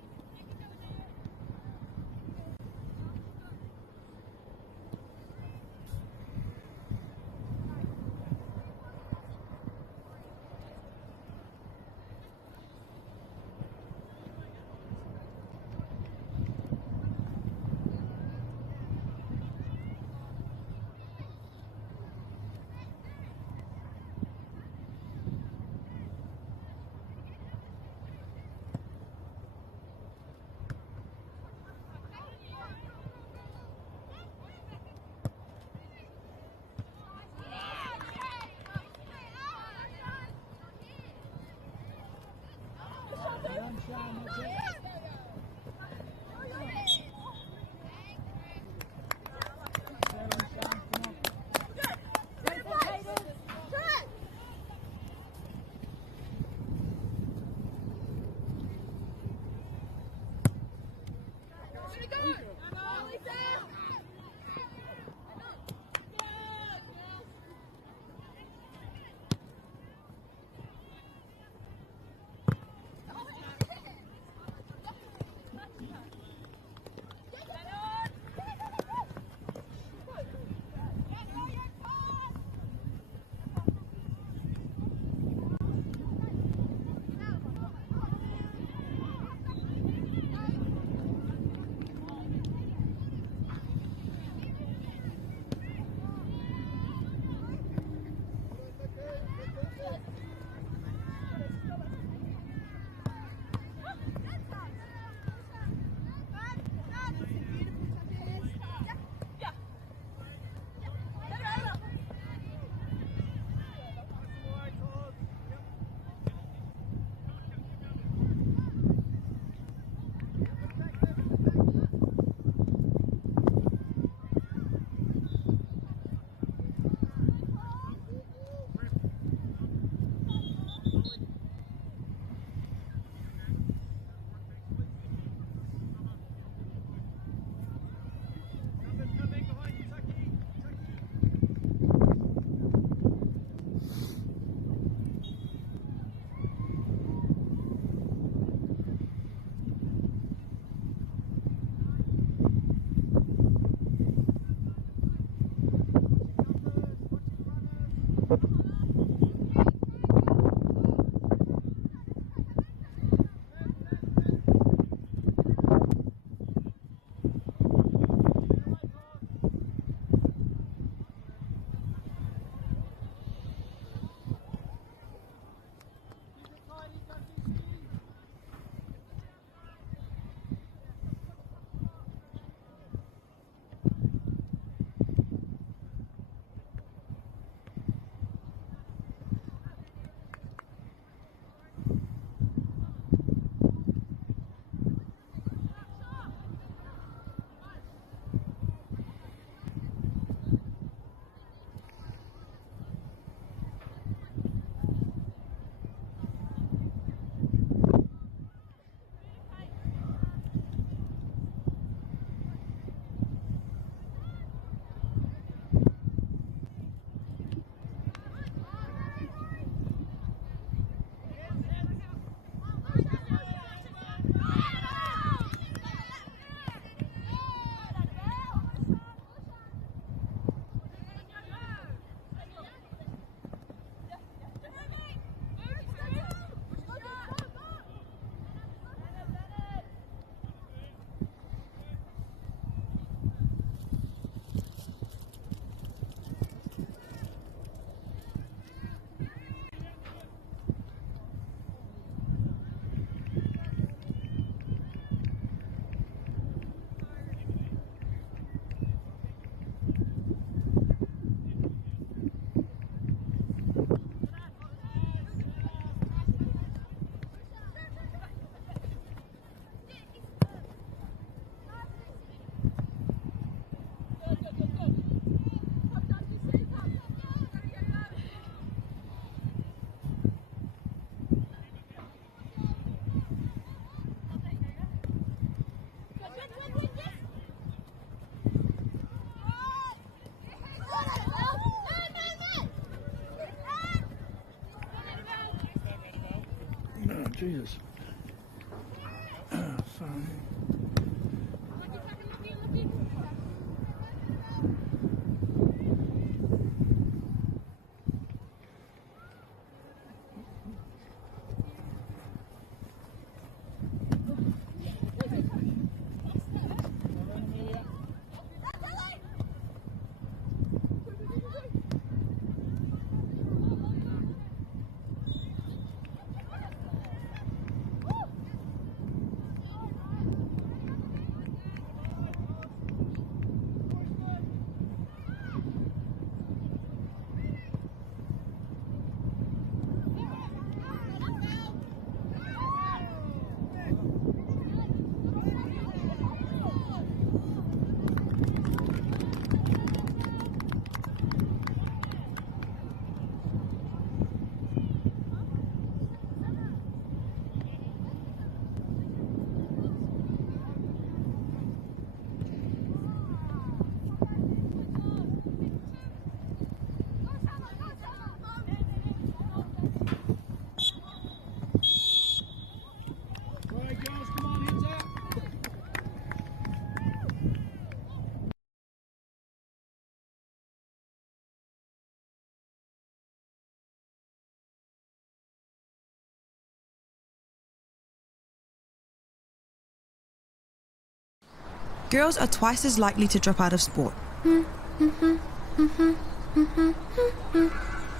Jesus. So. Girls are twice as likely to drop out of sport.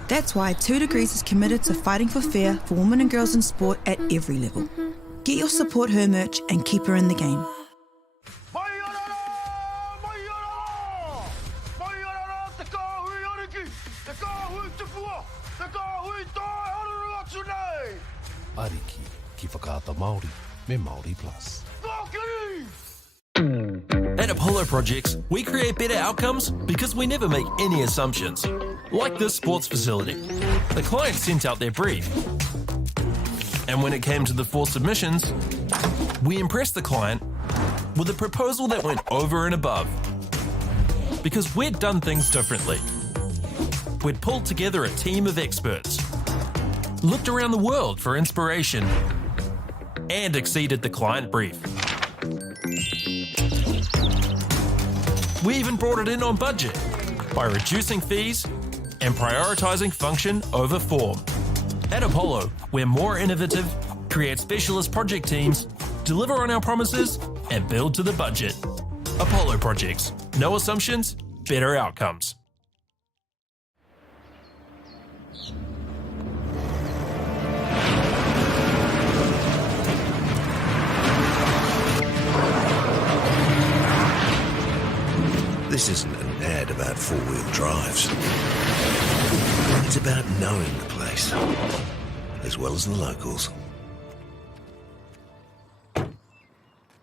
That's why 2 Degrees is committed to fighting for fair for women and girls in sport at every level. Get your Support Her merch and keep her in the game. Ariki, ki whakaata Māori, me Māori Plus. At Apollo Projects, we create better outcomes because we never make any assumptions. Like this sports facility. The client sent out their brief. And when it came to the 4 submissions, we impressed the client with a proposal that went over and above. Because we'd done things differently. We'd pulled together a team of experts, looked around the world for inspiration, and exceeded the client brief. We even brought it in on budget by reducing fees and prioritizing function over form. At Apollo, we're more innovative, create specialist project teams, deliver on our promises, and build to the budget. Apollo Projects. No assumptions, better outcomes. This isn't an ad about four-wheel drives. It's about knowing the place, as well as the locals.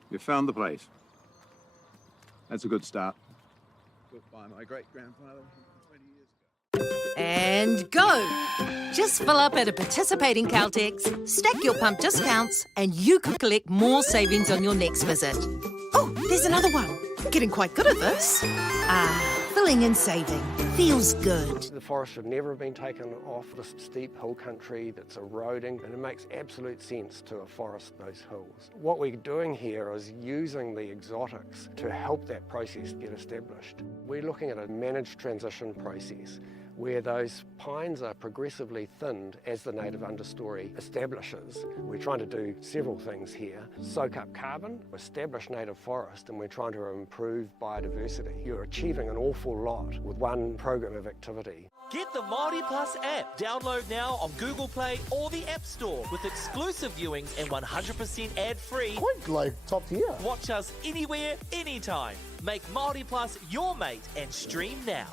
You found the place. That's a good start. Built by my great-grandfather 20 years ago. And go! Just fill up at a participating Caltex, stack your pump discounts, and you could collect more savings on your next visit. Oh, there's another one. Getting quite good at this. Filling and saving. Feels good. The forest should never have been taken off this steep hill country that's eroding, and it makes absolute sense to afforest those hills. What we're doing here is using the exotics to help that process get established. We're looking at a managed transition process where those pines are progressively thinned as the native understory establishes. We're trying to do several things here. Soak up carbon, establish native forest, and we're trying to improve biodiversity. You're achieving an awful lot with one program of activity. Get the Māori Plus app. Download now on Google Play or the App Store with exclusive viewings and 100% ad-free. Quite like top tier. Watch us anywhere, anytime. Make Māori Plus your mate and stream now.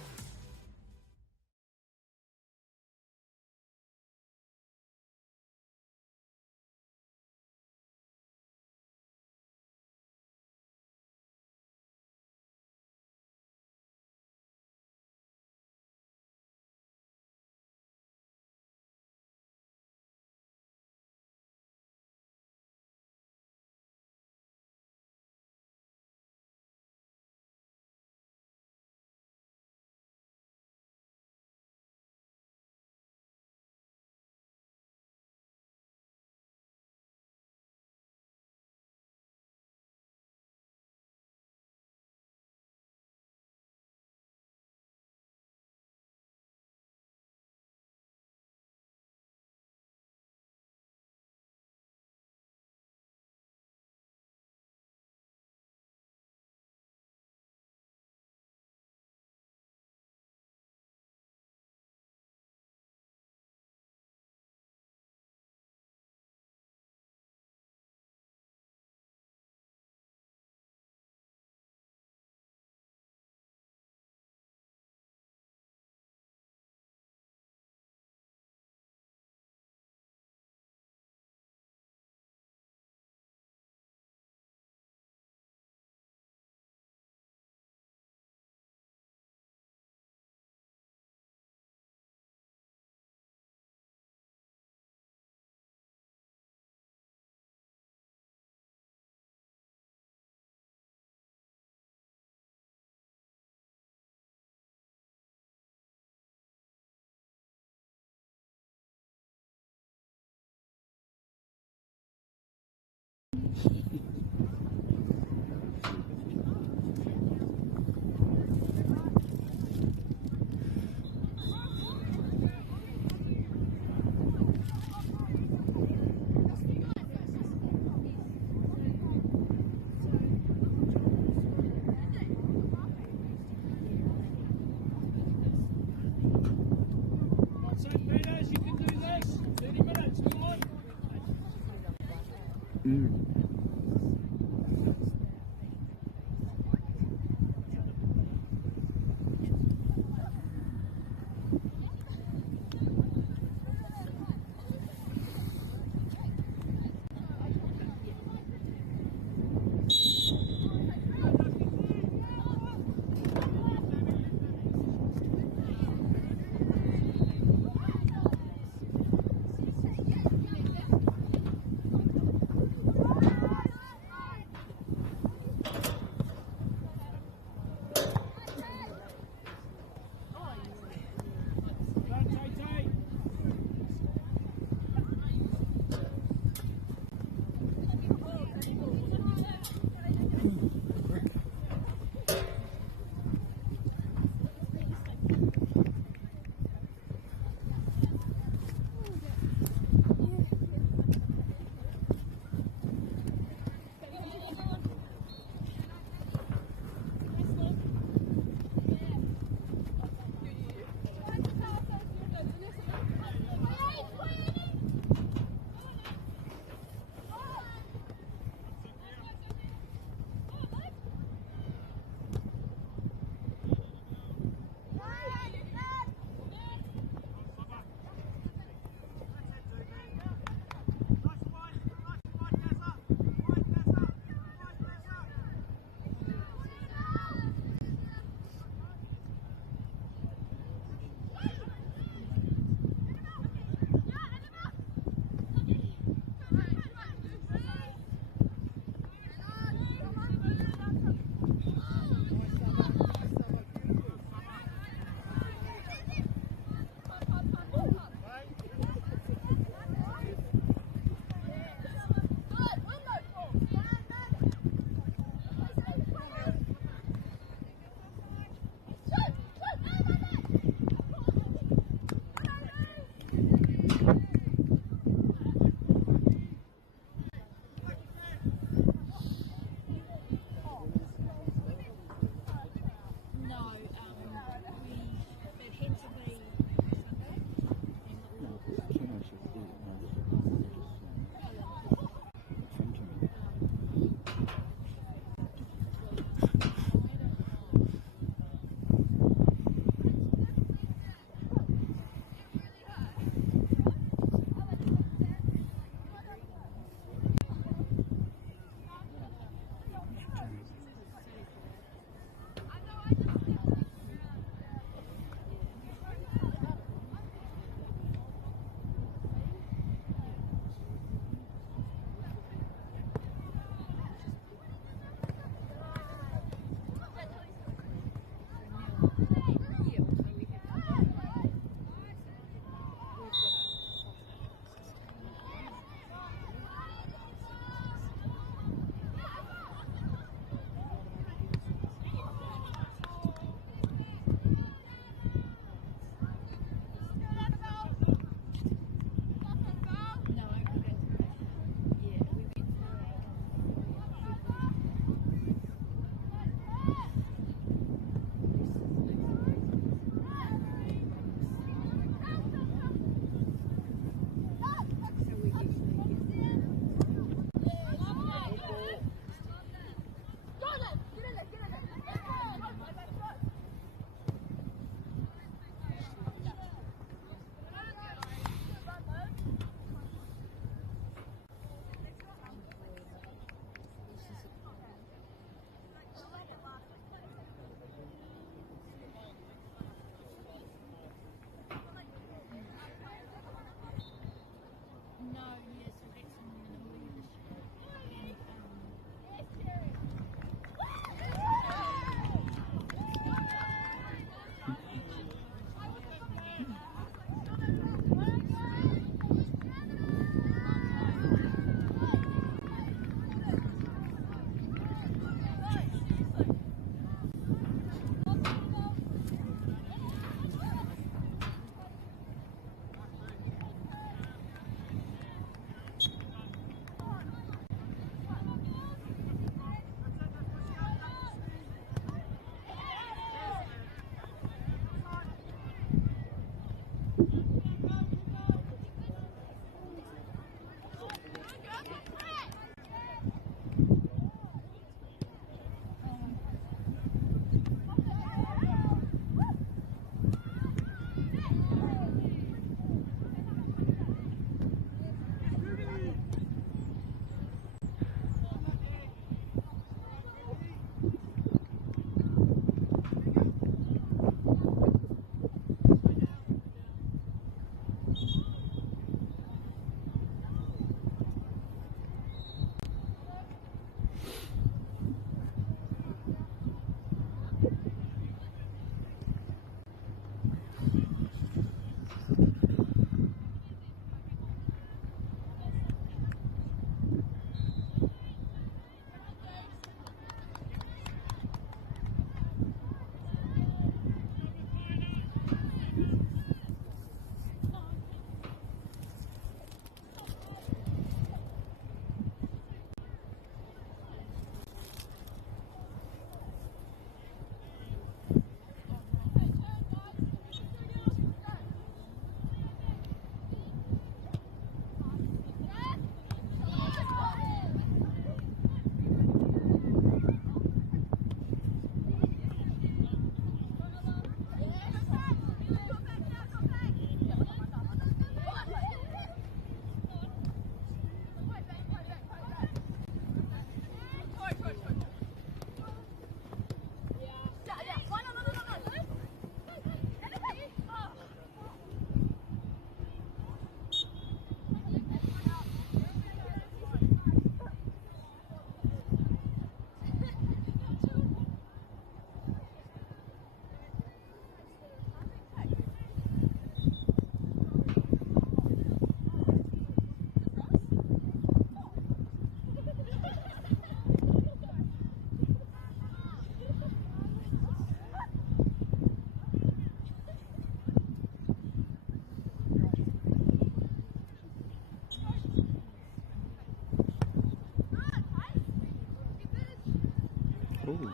Ooh.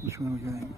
Which one are we going?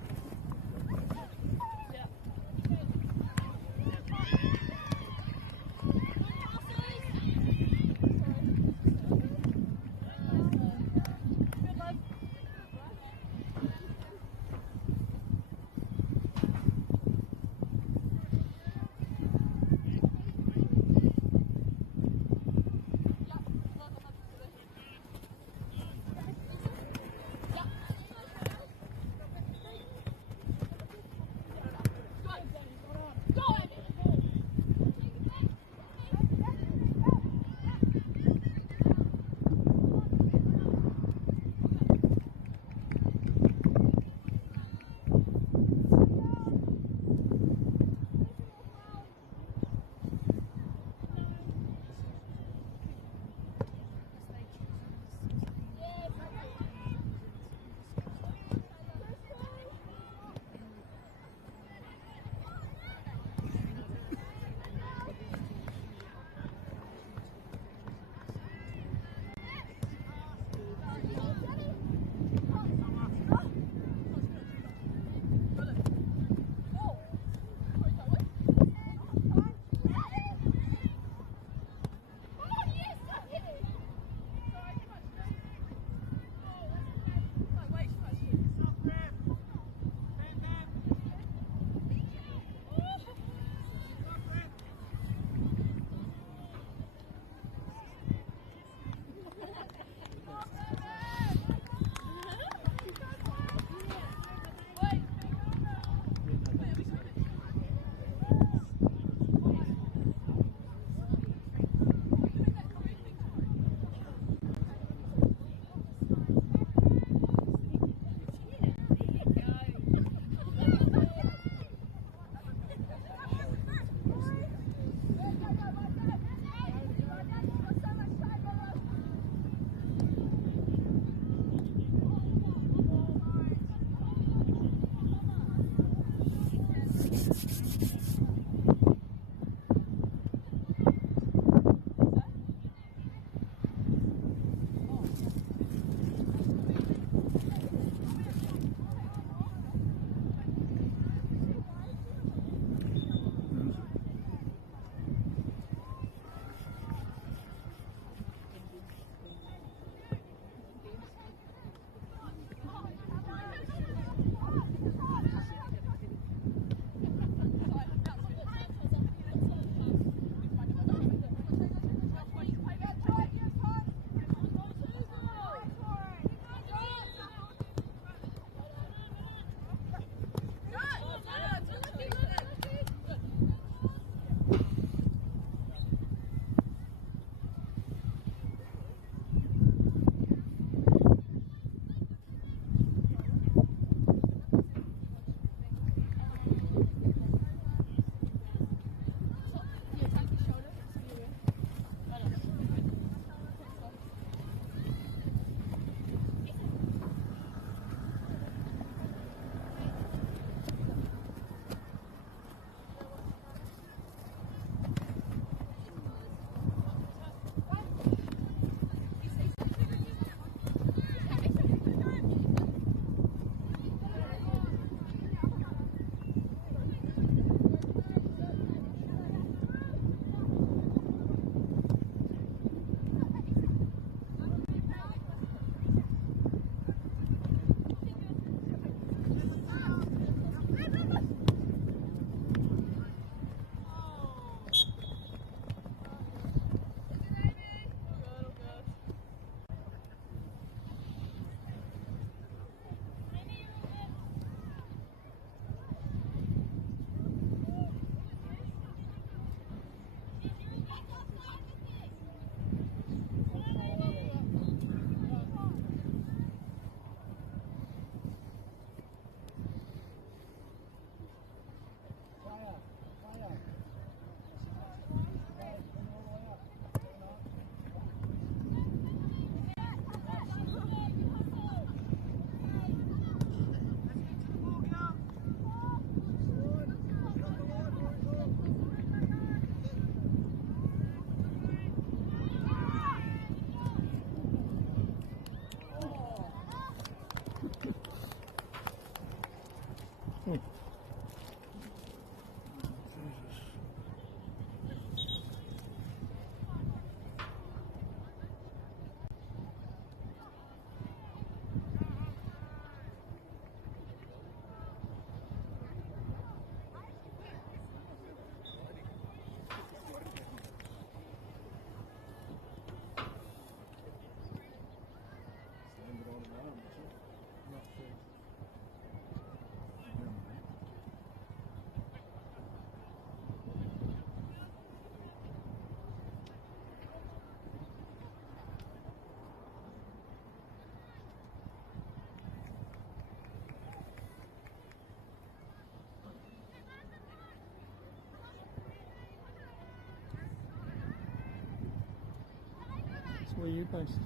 Where are you based?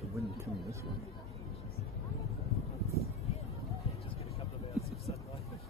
The wind coming this way. Just get a couple of hours of sunlight.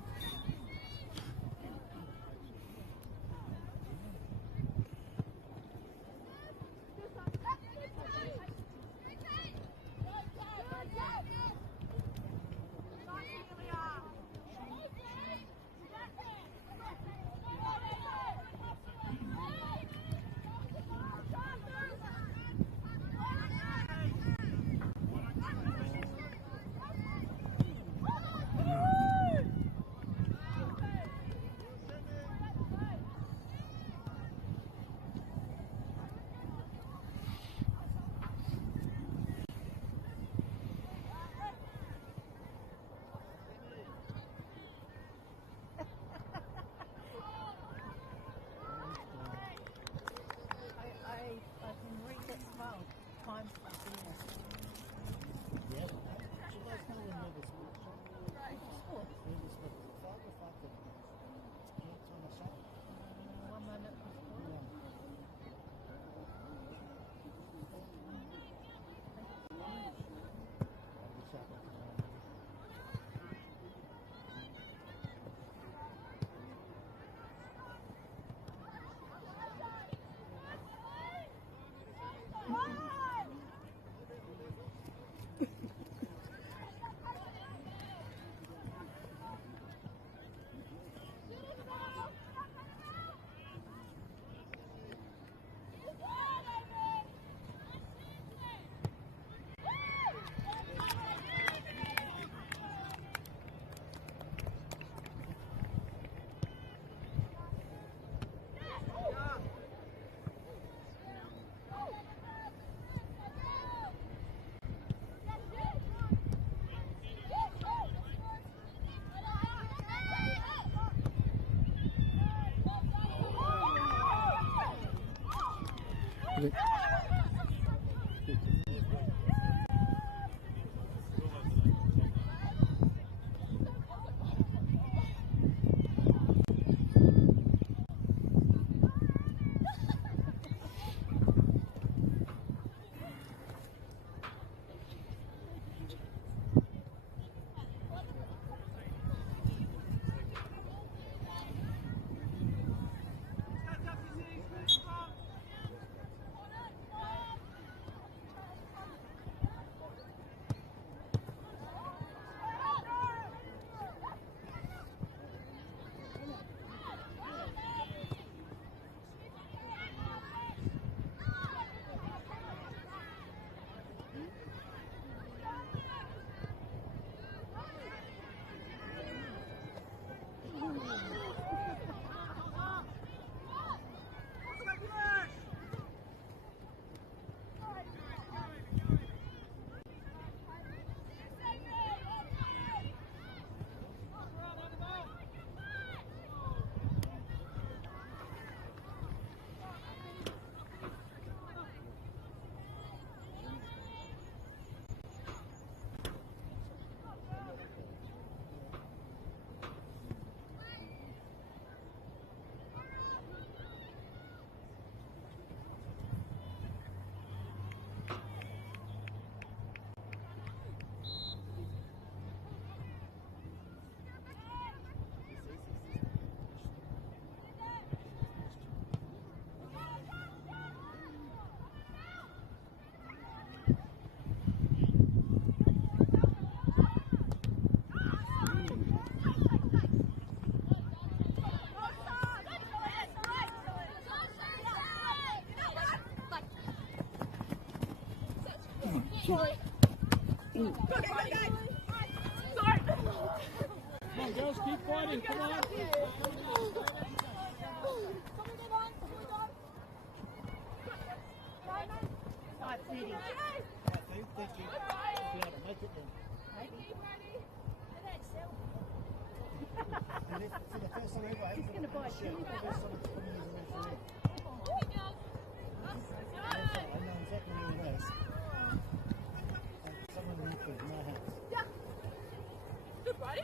Sorry. Come on, girls, keep fighting. Come on. He's going to buy a shoe. Good, buddy.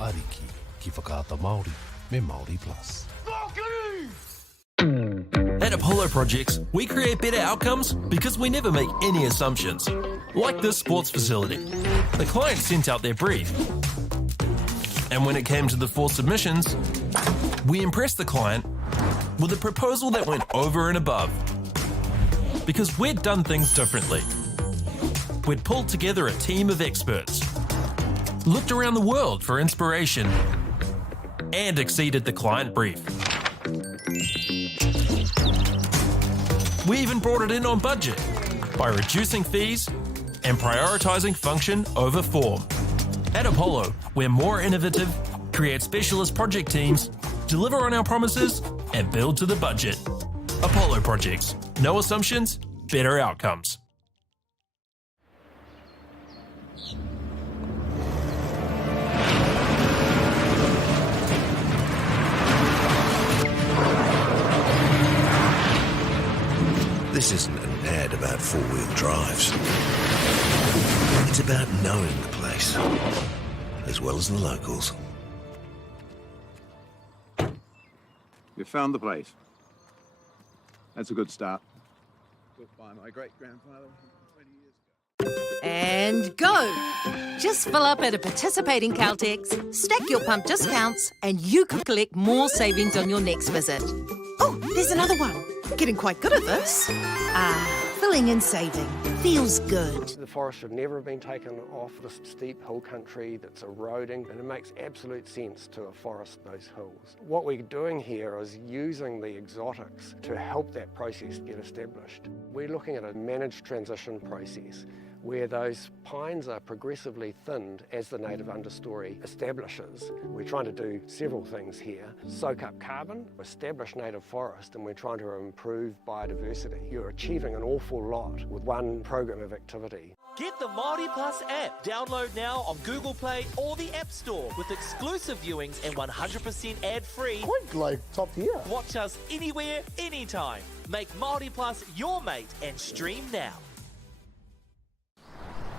Ariki, ki whakaata Māori, me Māori Plus. At Apollo Projects, we create better outcomes because we never make any assumptions. Like this sports facility. The client sent out their brief. And when it came to the 4 submissions, we impressed the client with a proposal that went over and above. Because we'd done things differently. We'd pulled together a team of experts, looked around the world for inspiration, and exceeded the client brief. We even brought it in on budget by reducing fees and prioritising function over form. At Apollo, we're more innovative, create specialist project teams, deliver on our promises, and build to the budget. Apollo Projects. No assumptions, better outcomes. This isn't an ad about four-wheel drives. It's about knowing the place, as well as the locals. You found the place. That's a good start. Built by my great-grandfather 20 years ago. And go! Just fill up at a participating Caltex, stack your pump discounts, and you could collect more savings on your next visit. Oh, there's another one. Getting quite good at this. Filling and saving. Feels good. The forest should never have been taken off this steep hill country that's eroding, and it makes absolute sense to afforest those hills. What we're doing here is using the exotics to help that process get established. We're looking at a managed transition process where those pines are progressively thinned as the native understory establishes. We're trying to do several things here. Soak up carbon, establish native forest, and we're trying to improve biodiversity. You're achieving an awful lot with one program of activity. Get the Māori Plus app. Download now on Google Play or the App Store with exclusive viewings and 100% ad-free. Quite like top tier. Watch us anywhere, anytime. Make Māori Plus your mate and stream now.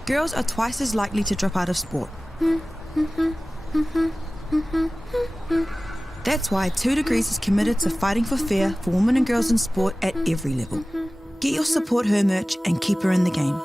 Girls are twice as likely to drop out of sport. That's why 2 Degrees is committed to fighting for fair for women and girls in sport at every level. Get your Support Her merch and keep her in the game.